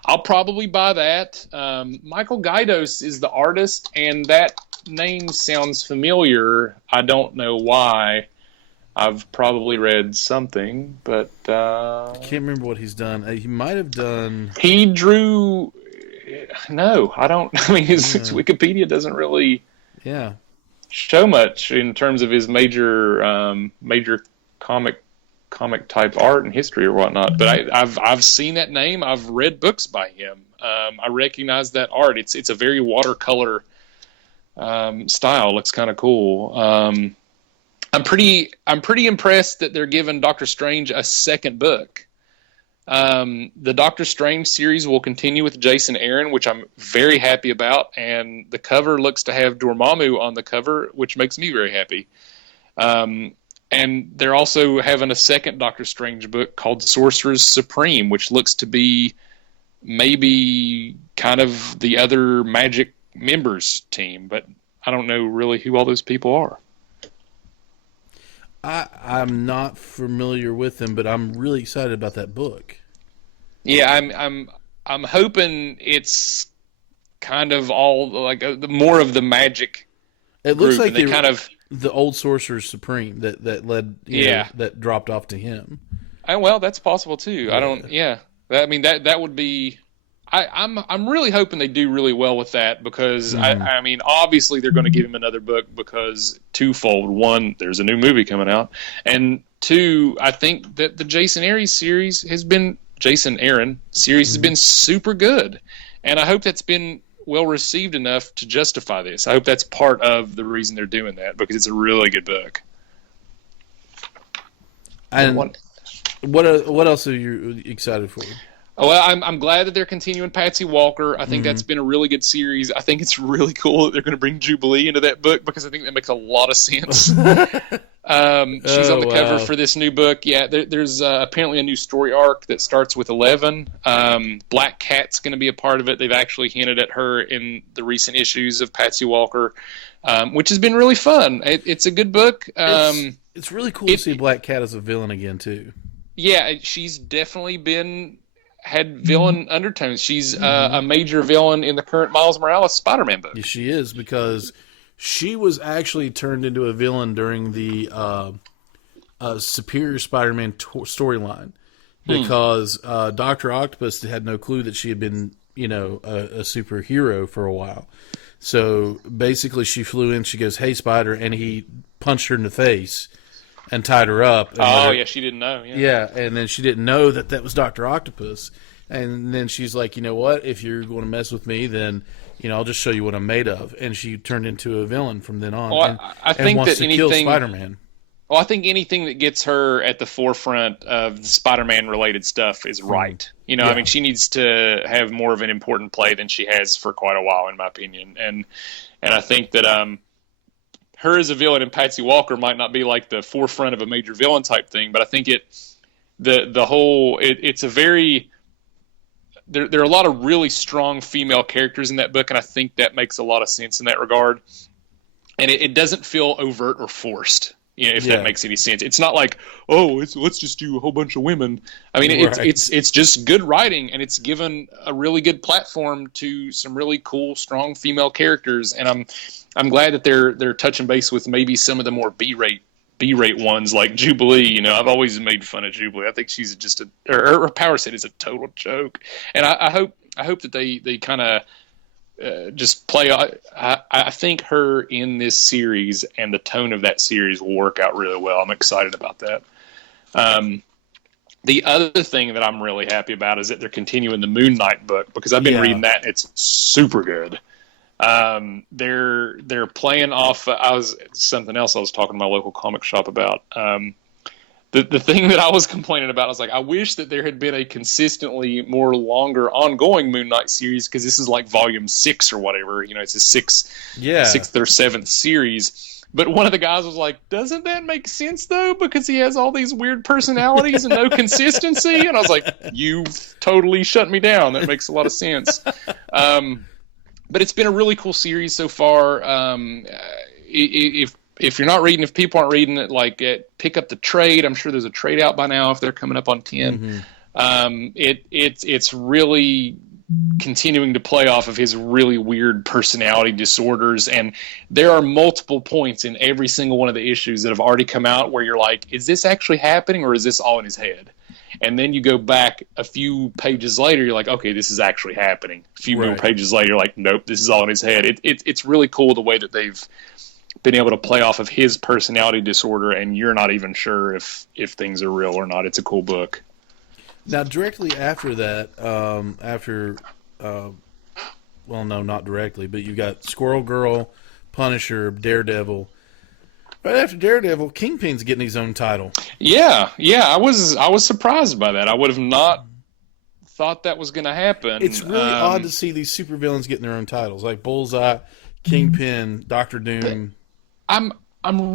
I'll probably buy that. Michael Gaidos is the artist, and that name sounds familiar. I don't know why. I've probably read something, but I can't remember what he's done. He might have done. He drew. No, I don't. I mean, his Wikipedia doesn't really. Yeah. Show much in terms of his major comic type art and history or whatnot. But I've seen that name. I've read books by him. I recognize that art. It's a very watercolor style. Looks kind of cool. I'm pretty impressed that they're giving Doctor Strange a second book. The Doctor Strange series will continue with Jason Aaron, which I'm very happy about, and the cover looks to have Dormammu on the cover, which makes me very happy. And they're also having a second Doctor Strange book called Sorcerer's Supreme, which looks to be maybe kind of the other Magic members team, but I don't know really who all those people are. I'm not familiar with them, but I'm really excited about that book. Yeah, I'm hoping it's kind of all like more of the Magic. It looks group, like they kind of the old Sorcerer Supreme that led, that dropped off to him. Well, that's possible too. I don't. Yeah, I mean that would be. I'm really hoping they do really well with that because I mean obviously they're going to give him another book because twofold. One, there's a new movie coming out, and two, I think that the Jason Aaron series has been super good, and I hope that's been well received enough to justify this. I hope that's part of the reason they're doing that because it's a really good book. And what else are you excited for? Well, I'm glad that they're continuing Patsy Walker. I think that's been a really good series. I think it's really cool that they're going to bring Jubilee into that book because I think that makes a lot of sense. She's on the cover for this new book. Yeah, there's apparently a new story arc that starts with 11. Black Cat's going to be a part of it. They've actually hinted at her in the recent issues of Patsy Walker, which has been really fun. It's a good book. It's really cool to see Black Cat as a villain again, too. Yeah, she's definitely had villain undertones. She's a major villain in the current Miles Morales Spider-Man book. Yeah, she is, because she was actually turned into a villain during the Superior Spider-Man storyline because Dr. Octopus had no clue that she had been, a superhero for a while. So basically she flew in, she goes, "Hey, Spider," and he punched her in the face and tied her up. And she didn't know. Yeah, and then she didn't know that was Dr. Octopus. And then she's like, "You know what? If you're going to mess with me, then I'll just show you what I'm made of." And she turned into a villain from then on. Well, I think wants that to kill Spider-Man. Well, I think anything that gets her at the forefront of the Spider-Man related stuff is right. I mean, she needs to have more of an important play than she has for quite a while, in my opinion. And I think that her as a villain and Patsy Walker might not be like the forefront of a major villain type thing, but I think it's a very. There are a lot of really strong female characters in that book, and I think that makes a lot of sense in that regard. And it doesn't feel overt or forced, if that makes any sense. It's not like, let's just do a whole bunch of women. I mean, it's just good writing, and it's given a really good platform to some really cool, strong female characters. And I'm glad that they're touching base with maybe some of the more B-rate ones like Jubilee. I've always made fun of Jubilee. I think she's just her power set is a total joke, and I hope that they kind of just play. I think her in this series and the tone of that series will work out really well. I'm excited about that. The other thing that I'm really happy about is that they're continuing the Moon Knight book because I've been reading that and it's super good. They're playing off. Something else I was talking to my local comic shop about. The thing that I was complaining about, I was like, I wish that there had been a consistently more longer ongoing Moon Knight series because this is like volume 6 or whatever. It's a sixth or seventh series. But one of the guys was like, "Doesn't that make sense though? Because he has all these weird personalities and no consistency." And I was like, "You've totally shut me down. That makes a lot of sense." But it's been a really cool series so far. if you're not reading, if people aren't reading it, like pick up the trade. I'm sure there's a trade out by now if they're coming up on 10. It's really continuing to play off of his really weird personality disorders, and there are multiple points in every single one of the issues that have already come out where you're like, is this actually happening or is this all in his head? And then you go back a few pages later, you're like, okay, this is actually happening. A few more pages later, you're like, nope, this is all in his head. It's really cool the way that they've been able to play off of his personality disorder, and you're not even sure if things are real or not. It's a cool book. Now, directly after that, well, no, not directly, but you got Squirrel Girl, Punisher, Daredevil. Right after Daredevil, Kingpin's getting his own title. Yeah, I was surprised by that. I would have not thought that was going to happen. It's really odd to see these supervillains getting their own titles, like Bullseye, Kingpin, Doctor Doom. I'm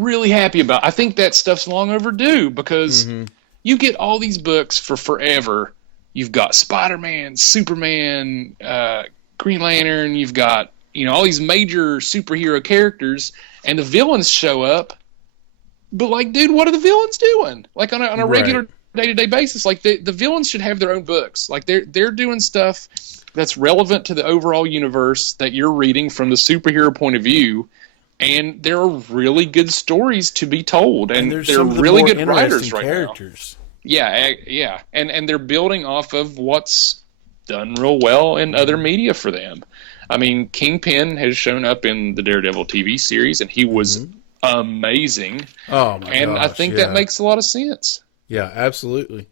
really happy about. I think that stuff's long overdue because you get all these books for forever. You've got Spider-Man, Superman, Green Lantern. You've got all these major superhero characters, and the villains show up. But like, dude, what are the villains doing? Like on a regular day-to-day basis, like the villains should have their own books. Like they're doing stuff that's relevant to the overall universe that you're reading from the superhero point of view. And there are really good stories to be told, and they're really good writers right characters. Now. Yeah, and they're building off of what's done real well in other media for them. I mean, Kingpin has shown up in the Daredevil TV series, and he was amazing. Oh my And gosh, I think that makes a lot of sense. Yeah, absolutely.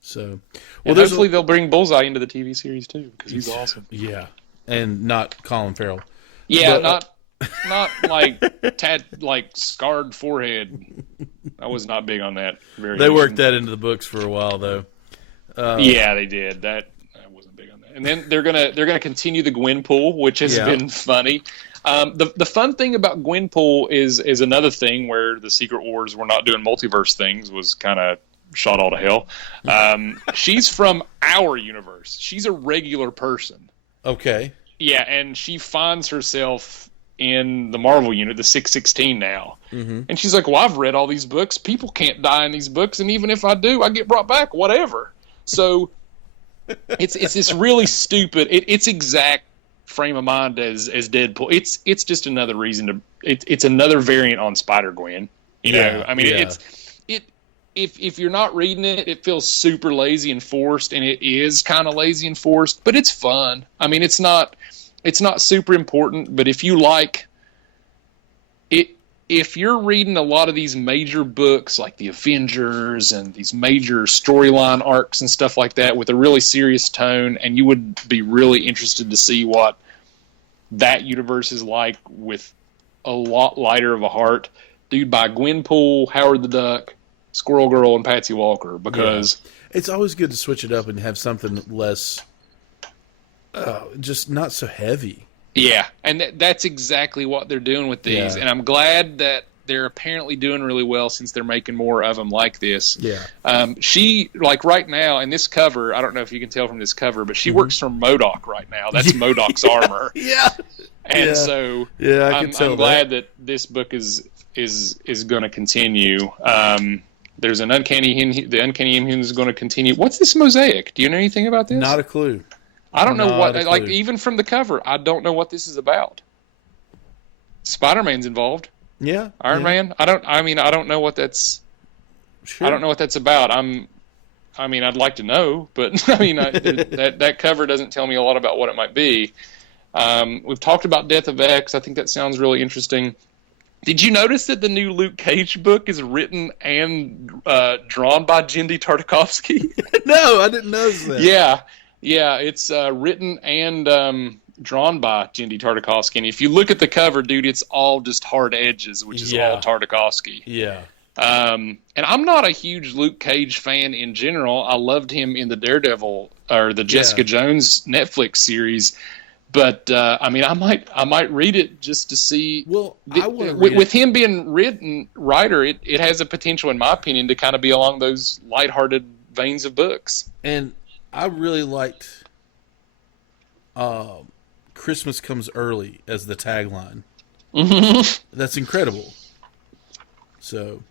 So, well, hopefully they'll bring Bullseye into the TV series too, because he's awesome. Yeah, and not Colin Farrell. Yeah, but, not like like scarred forehead. I was not big on that. They worked that into the books for a while, though. Yeah, they did. I wasn't big on that. And then they're gonna continue the Gwenpool, which has been funny. The fun thing about Gwenpool is another thing where the Secret Wars were not doing multiverse things was kind of shot all to hell. She's from our universe. She's a regular person. Okay. Yeah, and she finds herself in the Marvel unit, the 616 now. And she's like, well, I've read all these books. People can't die in these books, and even if I do, I get brought back, whatever. So it's this really stupid, it's exact frame of mind as Deadpool. It's just another reason to, it's another variant on Spider-Gwen. You know, I mean, if you're not reading it, it feels super lazy and forced, and it is kind of lazy and forced, but it's fun. I mean, it's not super important, but if you like it, if you're reading a lot of these major books like the Avengers and these major storyline arcs and stuff like that with a really serious tone, and you would be really interested to see what that universe is like with a lot lighter of a heart, dude, buy Gwenpool, Howard the Duck, Squirrel Girl, and Patsy Walker, because it's always good to switch it up and have something less just not so heavy. Yeah, and that's exactly what they're doing with these, and I'm glad that they're apparently doing really well since they're making more of them like this. Yeah. She, like right now, in this cover, I don't know if you can tell from this cover, but she works for MODOK right now. That's MODOK's armor. Yeah. And so I can tell I'm glad that this book is going to continue. There's an the Uncanny Inhuman is going to continue. What's this mosaic? Do you know anything about this? Not a clue. I don't know what, like, even from the cover, I don't know what this is about. Spider-Man's involved. Yeah. Iron Man. I don't know what that's. Sure. I don't know what that's about. I'd like to know, but I mean, that cover doesn't tell me a lot about what it might be. We've talked about Death of X. I think that sounds really interesting. Did you notice that the new Luke Cage book is written and drawn by Genndy Tartakovsky? No, I didn't notice that. Yeah, it's written and drawn by Genndy Tartakovsky. And if you look at the cover, dude, it's all just hard edges, which is all Tartakovsky. Yeah. And I'm not a huge Luke Cage fan in general. I loved him in the Daredevil or the Jessica Jones Netflix series. But I might read it just to see. Well, with him being writer, it has a potential, in my opinion, to kind of be along those lighthearted veins of books. And I really liked "Christmas Comes Early" as the tagline. That's incredible. So,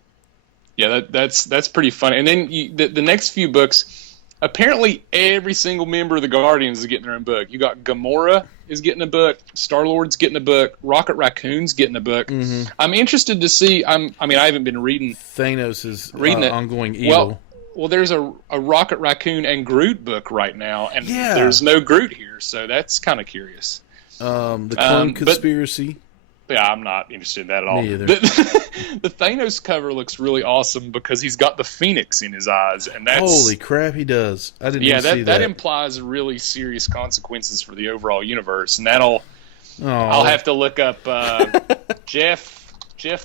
yeah, that's pretty funny. And then the next few books, apparently every single member of the Guardians is getting their own book. You got Gamora is getting a book, Star-Lord's getting a book, Rocket Raccoon's getting a book. Mm-hmm. I'm interested to see. I haven't been reading Thanos' it. ongoing evil. Well, there's a Rocket Raccoon and Groot book right now, and there's no Groot here, so that's kind of curious. The Clone Conspiracy. Yeah, I'm not interested in that at all. Me either. The Thanos cover looks really awesome because he's got the Phoenix in his eyes, and that's holy crap, he does. I didn't even see that. That implies really serious consequences for the overall universe, and I'll have to look up. Jeff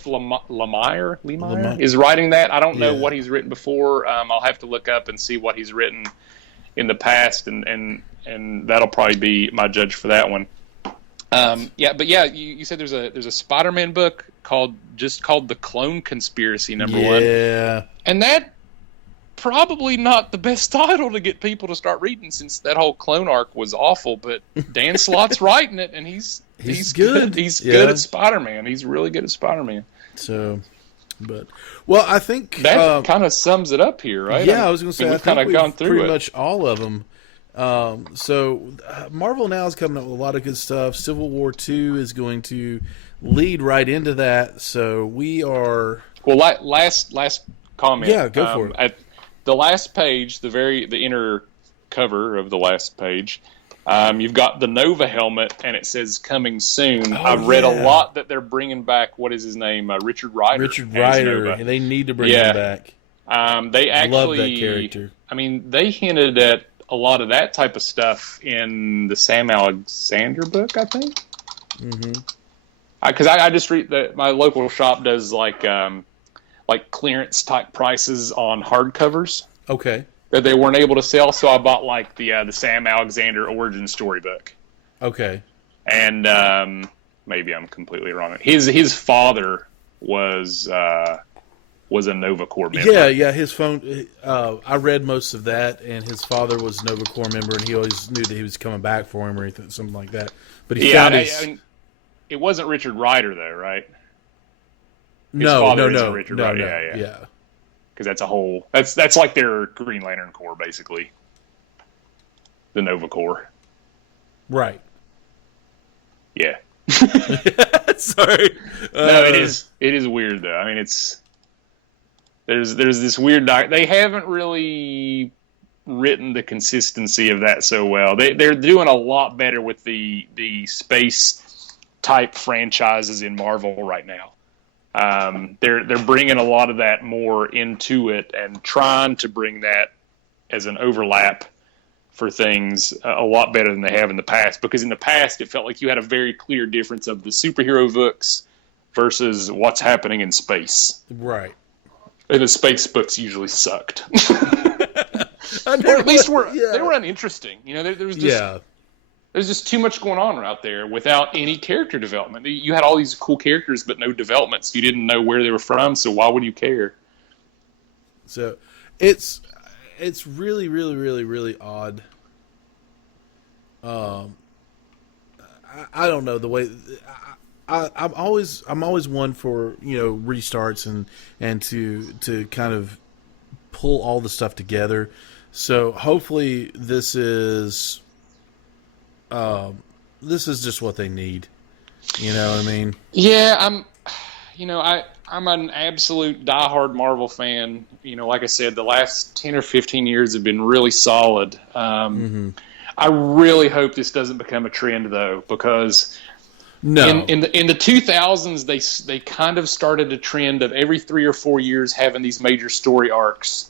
Lemire is writing that. I don't know what he's written before. I'll have to look up and see what he's written in the past, and that'll probably be my judge for that one. You said there's a Spider-Man book called The Clone Conspiracy #1. Yeah. And that probably not the best title to get people to start reading, since that whole clone arc was awful, but Dan Slott's writing it, and he's good. He's good at Spider-Man. He's really good at Spider-Man. So, I think that kind of sums it up here, right? Yeah, I was going to say we've kind of gone through pretty much all of them. Marvel now is coming up with a lot of good stuff. Civil War 2 is going to lead right into that. So we are. Well, last comment. Yeah, go for it. At the last page, the inner cover of the last page, you've got the Nova helmet, and it says "coming soon." I've read a lot that they're bringing back. What is his name? Richard Rider. Richard Rider. And they need to bring him back. They actually love that character. I mean, they hinted at a lot of that type of stuff in the Sam Alexander book, I think. Mm-hmm. Because I just read that my local shop does like clearance type prices on hardcovers. Okay. That they weren't able to sell, so I bought like the Sam Alexander origin story book. Okay. And maybe I'm completely wrong. His father was a Nova Corps member. Yeah. His phone. I read most of that, and his father was a Nova Corps member, and he always knew that he was coming back for him or anything, something like that. But he found it wasn't Richard Rider though, right? No. Richard Rider. Yeah. Because that's a whole. That's like their Green Lantern Corps, basically. The Nova Corps. Right. Yeah. Sorry. No, it is weird though. I mean, there's this weird they haven't really written the consistency of that so well. They're doing a lot better with the space type franchises in Marvel right now. They're bringing a lot of that more into it and trying to bring that as an overlap for things a lot better than they have in the past. Because in the past, it felt like you had a very clear difference of the superhero books versus what's happening in space. Right. And the space books usually sucked. Or at least they were uninteresting. You know, there's just too much going on out there without any character development. You had all these cool characters, but no developments. You didn't know where they were from, so why would you care? So it's really, really, really, really odd. I don't know the way. I'm always one for restarts and to kind of pull all the stuff together. So hopefully this is just what they need. You know what I mean? Yeah, I'm an absolute diehard Marvel fan. Like I said, the last 10 or 15 years have been really solid. I really hope this doesn't become a trend though, because in the 2000s they kind of started a trend of every 3 or 4 years having these major story arcs.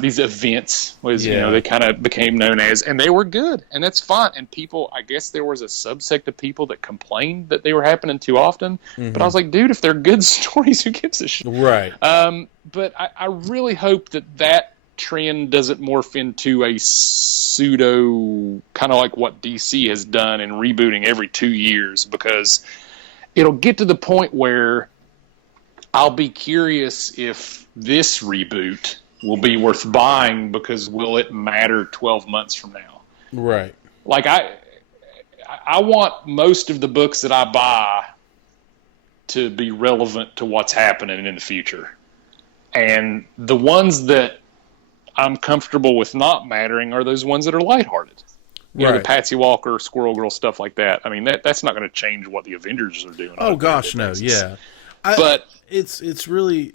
These events they kind of became known as, and they were good, and that's fine. And people, I guess there was a subsect of people that complained that they were happening too often. But I was like, dude, if they're good stories, who gives a shit? Right. But I really hope that trend doesn't morph into a pseudo kind of like what DC has done in rebooting every 2 years, because it'll get to the point where I'll be curious if this reboot will be worth buying, because will it matter 12 months from now? Right. Like I want most of the books that I buy to be relevant to what's happening in the future. And the ones that I'm comfortable with not mattering are those ones that are lighthearted. You know, the Patsy Walker, Squirrel Girl, stuff like that. I mean, that's not going to change what the Avengers are doing. Oh gosh, no, yeah. But it's really,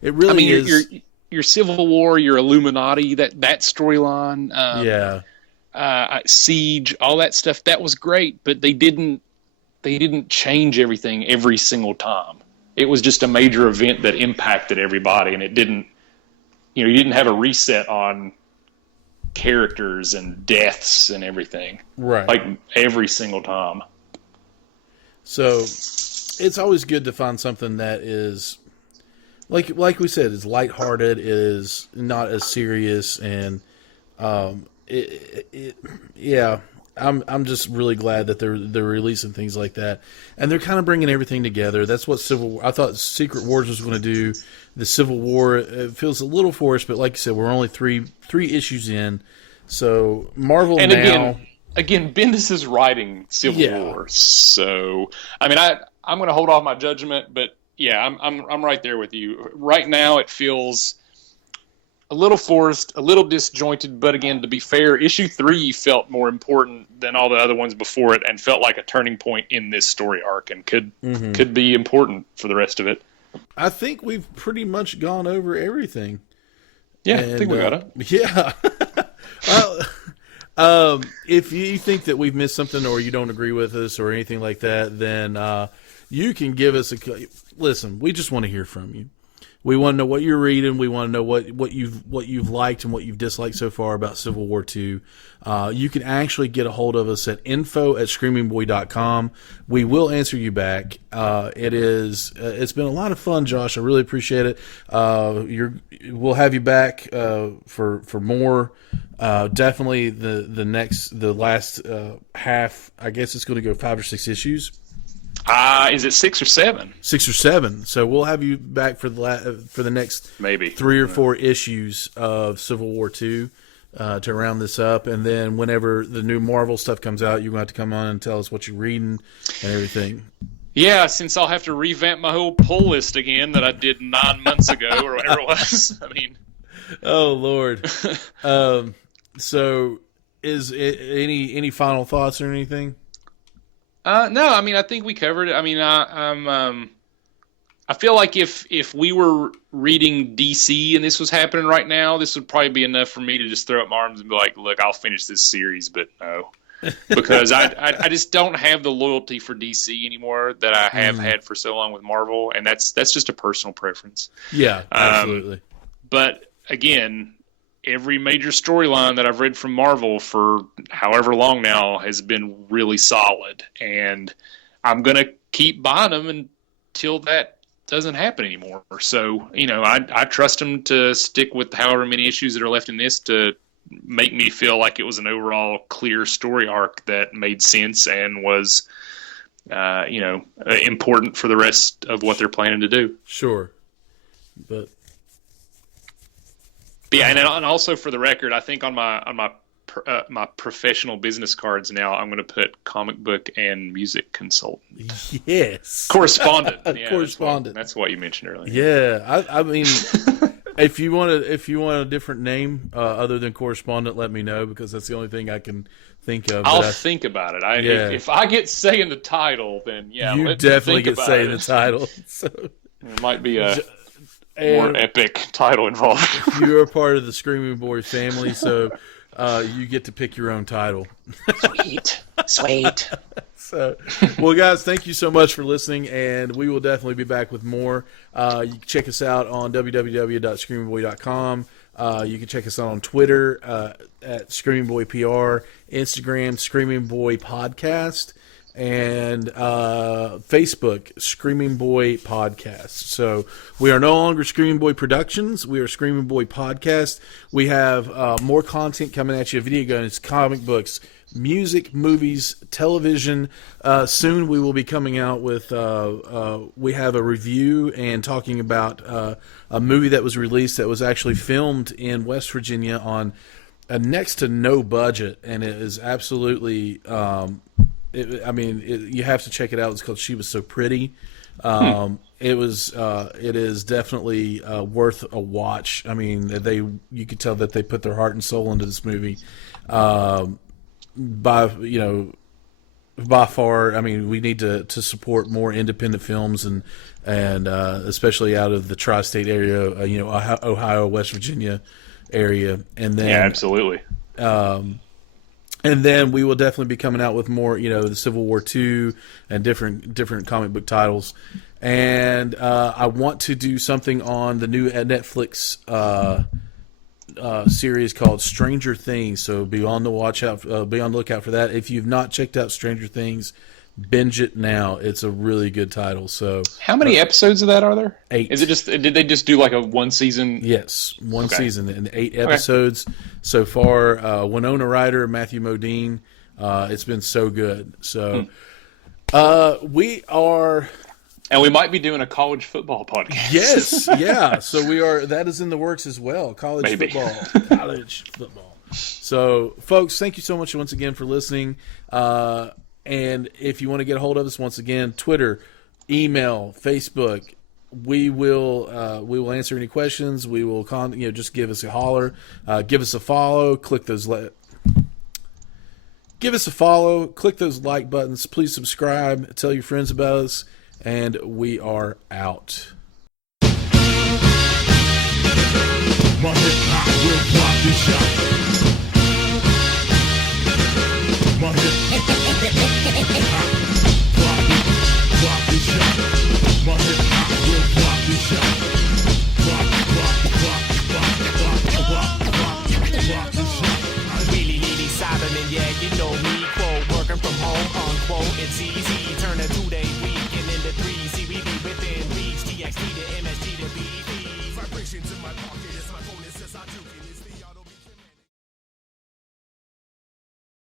it really, I mean, is. Your Civil War, your Illuminati, that storyline, Siege, all that stuff, that was great. But they didn't change everything every single time. It was just a major event that impacted everybody, and it didn't. You know, you didn't have a reset on characters and deaths and everything, right? Like every single time. So it's always good to find something that is, like we said, is lighthearted, is not as serious, and yeah. I'm just really glad that they're releasing things like that, and they're kind of bringing everything together. That's what I thought Secret Wars was going to do. The Civil War, it feels a little forced, but like you said, we're only three issues in. So Marvel and now. Again, Bendis is writing Civil War, so I mean, I'm going to hold off my judgment, but yeah, I'm right there with you. Right now, it feels a little forced, a little disjointed, but again, to be fair, issue 3 felt more important than all the other ones before it, and felt like a turning point in this story arc, and could be important for the rest of it. I think we've pretty much gone over everything. Yeah, I think we got it. Yeah. If you think that we've missed something, or you don't agree with us, or anything like that, then you can give us listen. We just want to hear from you. We want to know what you're reading. We want to know what you've liked and what you've disliked so far about Civil War 2. You can actually get a hold of us at info@screamingboy.com. We will answer you back. It's been a lot of fun, Josh. I really appreciate it. We'll have you back for more. Definitely the last half. I guess it's going to go 5 or 6 issues. Is it 6 or 7? 6 or 7. So we'll have you back for the next maybe 3 or 4 issues of Civil War 2 to round this up. And then whenever the new Marvel stuff comes out, you're going to have to come on and tell us what you're reading and everything. Yeah, since I'll have to revamp my whole pull list again that I did 9 months ago or whatever it was. I mean, oh Lord. So, is it, any final thoughts or anything? No, I mean, I think we covered it. I mean, I feel like if we were reading DC and this was happening right now, this would probably be enough for me to just throw up my arms and be like, look, I'll finish this series, but no. Because I just don't have the loyalty for DC anymore that I have had for so long with Marvel, and that's just a personal preference. Yeah, absolutely. But again, every major storyline that I've read from Marvel for however long now has been really solid, and I'm going to keep buying them until that doesn't happen anymore. So, you know, I trust them to stick with however many issues that are left in this to make me feel like it was an overall clear story arc that made sense and was, important for the rest of what they're planning to do. Sure. But yeah, and also for the record, I think on my professional business cards now, I'm going to put comic book and music consultant. Yes, correspondent. Yeah, correspondent. That's what you mentioned earlier. Yeah, I mean, if you want a different name other than correspondent, let me know, because that's the only thing I can think of. I'll think about it. If I get say in the title, then yeah, you definitely get say in the title. So it might be a more epic title involved. You are part of the Screaming Boy family, so you get to pick your own title. Sweet. So, well, guys, thank you so much for listening, and we will definitely be back with more. You can check us out on www.screamingboy.com. You can check us out on Twitter at Screaming Boy PR, Instagram Screaming Boy Podcast, and Facebook Screaming Boy Podcast. So we are no longer Screaming Boy Productions. We are Screaming Boy Podcast. We have more content coming at you: video games, comic books, music, movies, television. Soon we will be coming out with we have a review and talking about a movie that was released that was actually filmed in West Virginia on a next to no budget, and it is absolutely You have to check it out. It's called She Was So Pretty. It is definitely worth a watch. I mean, you could tell that they put their heart and soul into this movie. By far, I mean, we need to support more independent films and especially out of the tri-state area, Ohio, West Virginia area, and then absolutely. And then we will definitely be coming out with more, the Civil War II and different comic book titles. And I want to do something on the new Netflix series called Stranger Things. So be on the lookout for that. If you've not checked out Stranger Things, binge it now. It's a really good title. So how many episodes of that are there? 8. Is it just? Did they just do like a one season? Yes, one season and 8 episodes so far. Winona Ryder, Matthew Modine. It's been so good. So we are. And we might be doing a college football podcast. Yes, yeah. So we are. That is in the works as well. College football. So, folks, thank you so much once again for listening. And if you want to get a hold of us, once again, Twitter, email, Facebook, we will answer any questions. We will just give us a holler, give us a follow, click those like buttons. Please subscribe, tell your friends about us, and we are out. My hip-hop will pop this shot. My hip-hop pop this shot. My hip-hop will pop this shot. Pop this shot. Really silent, and yeah, you know me, quote, working from home, unquote, it's easy, turn a 2-day week and into 3, see we be within reach, TXT to MST to BB, vibrations in my pocket, it's my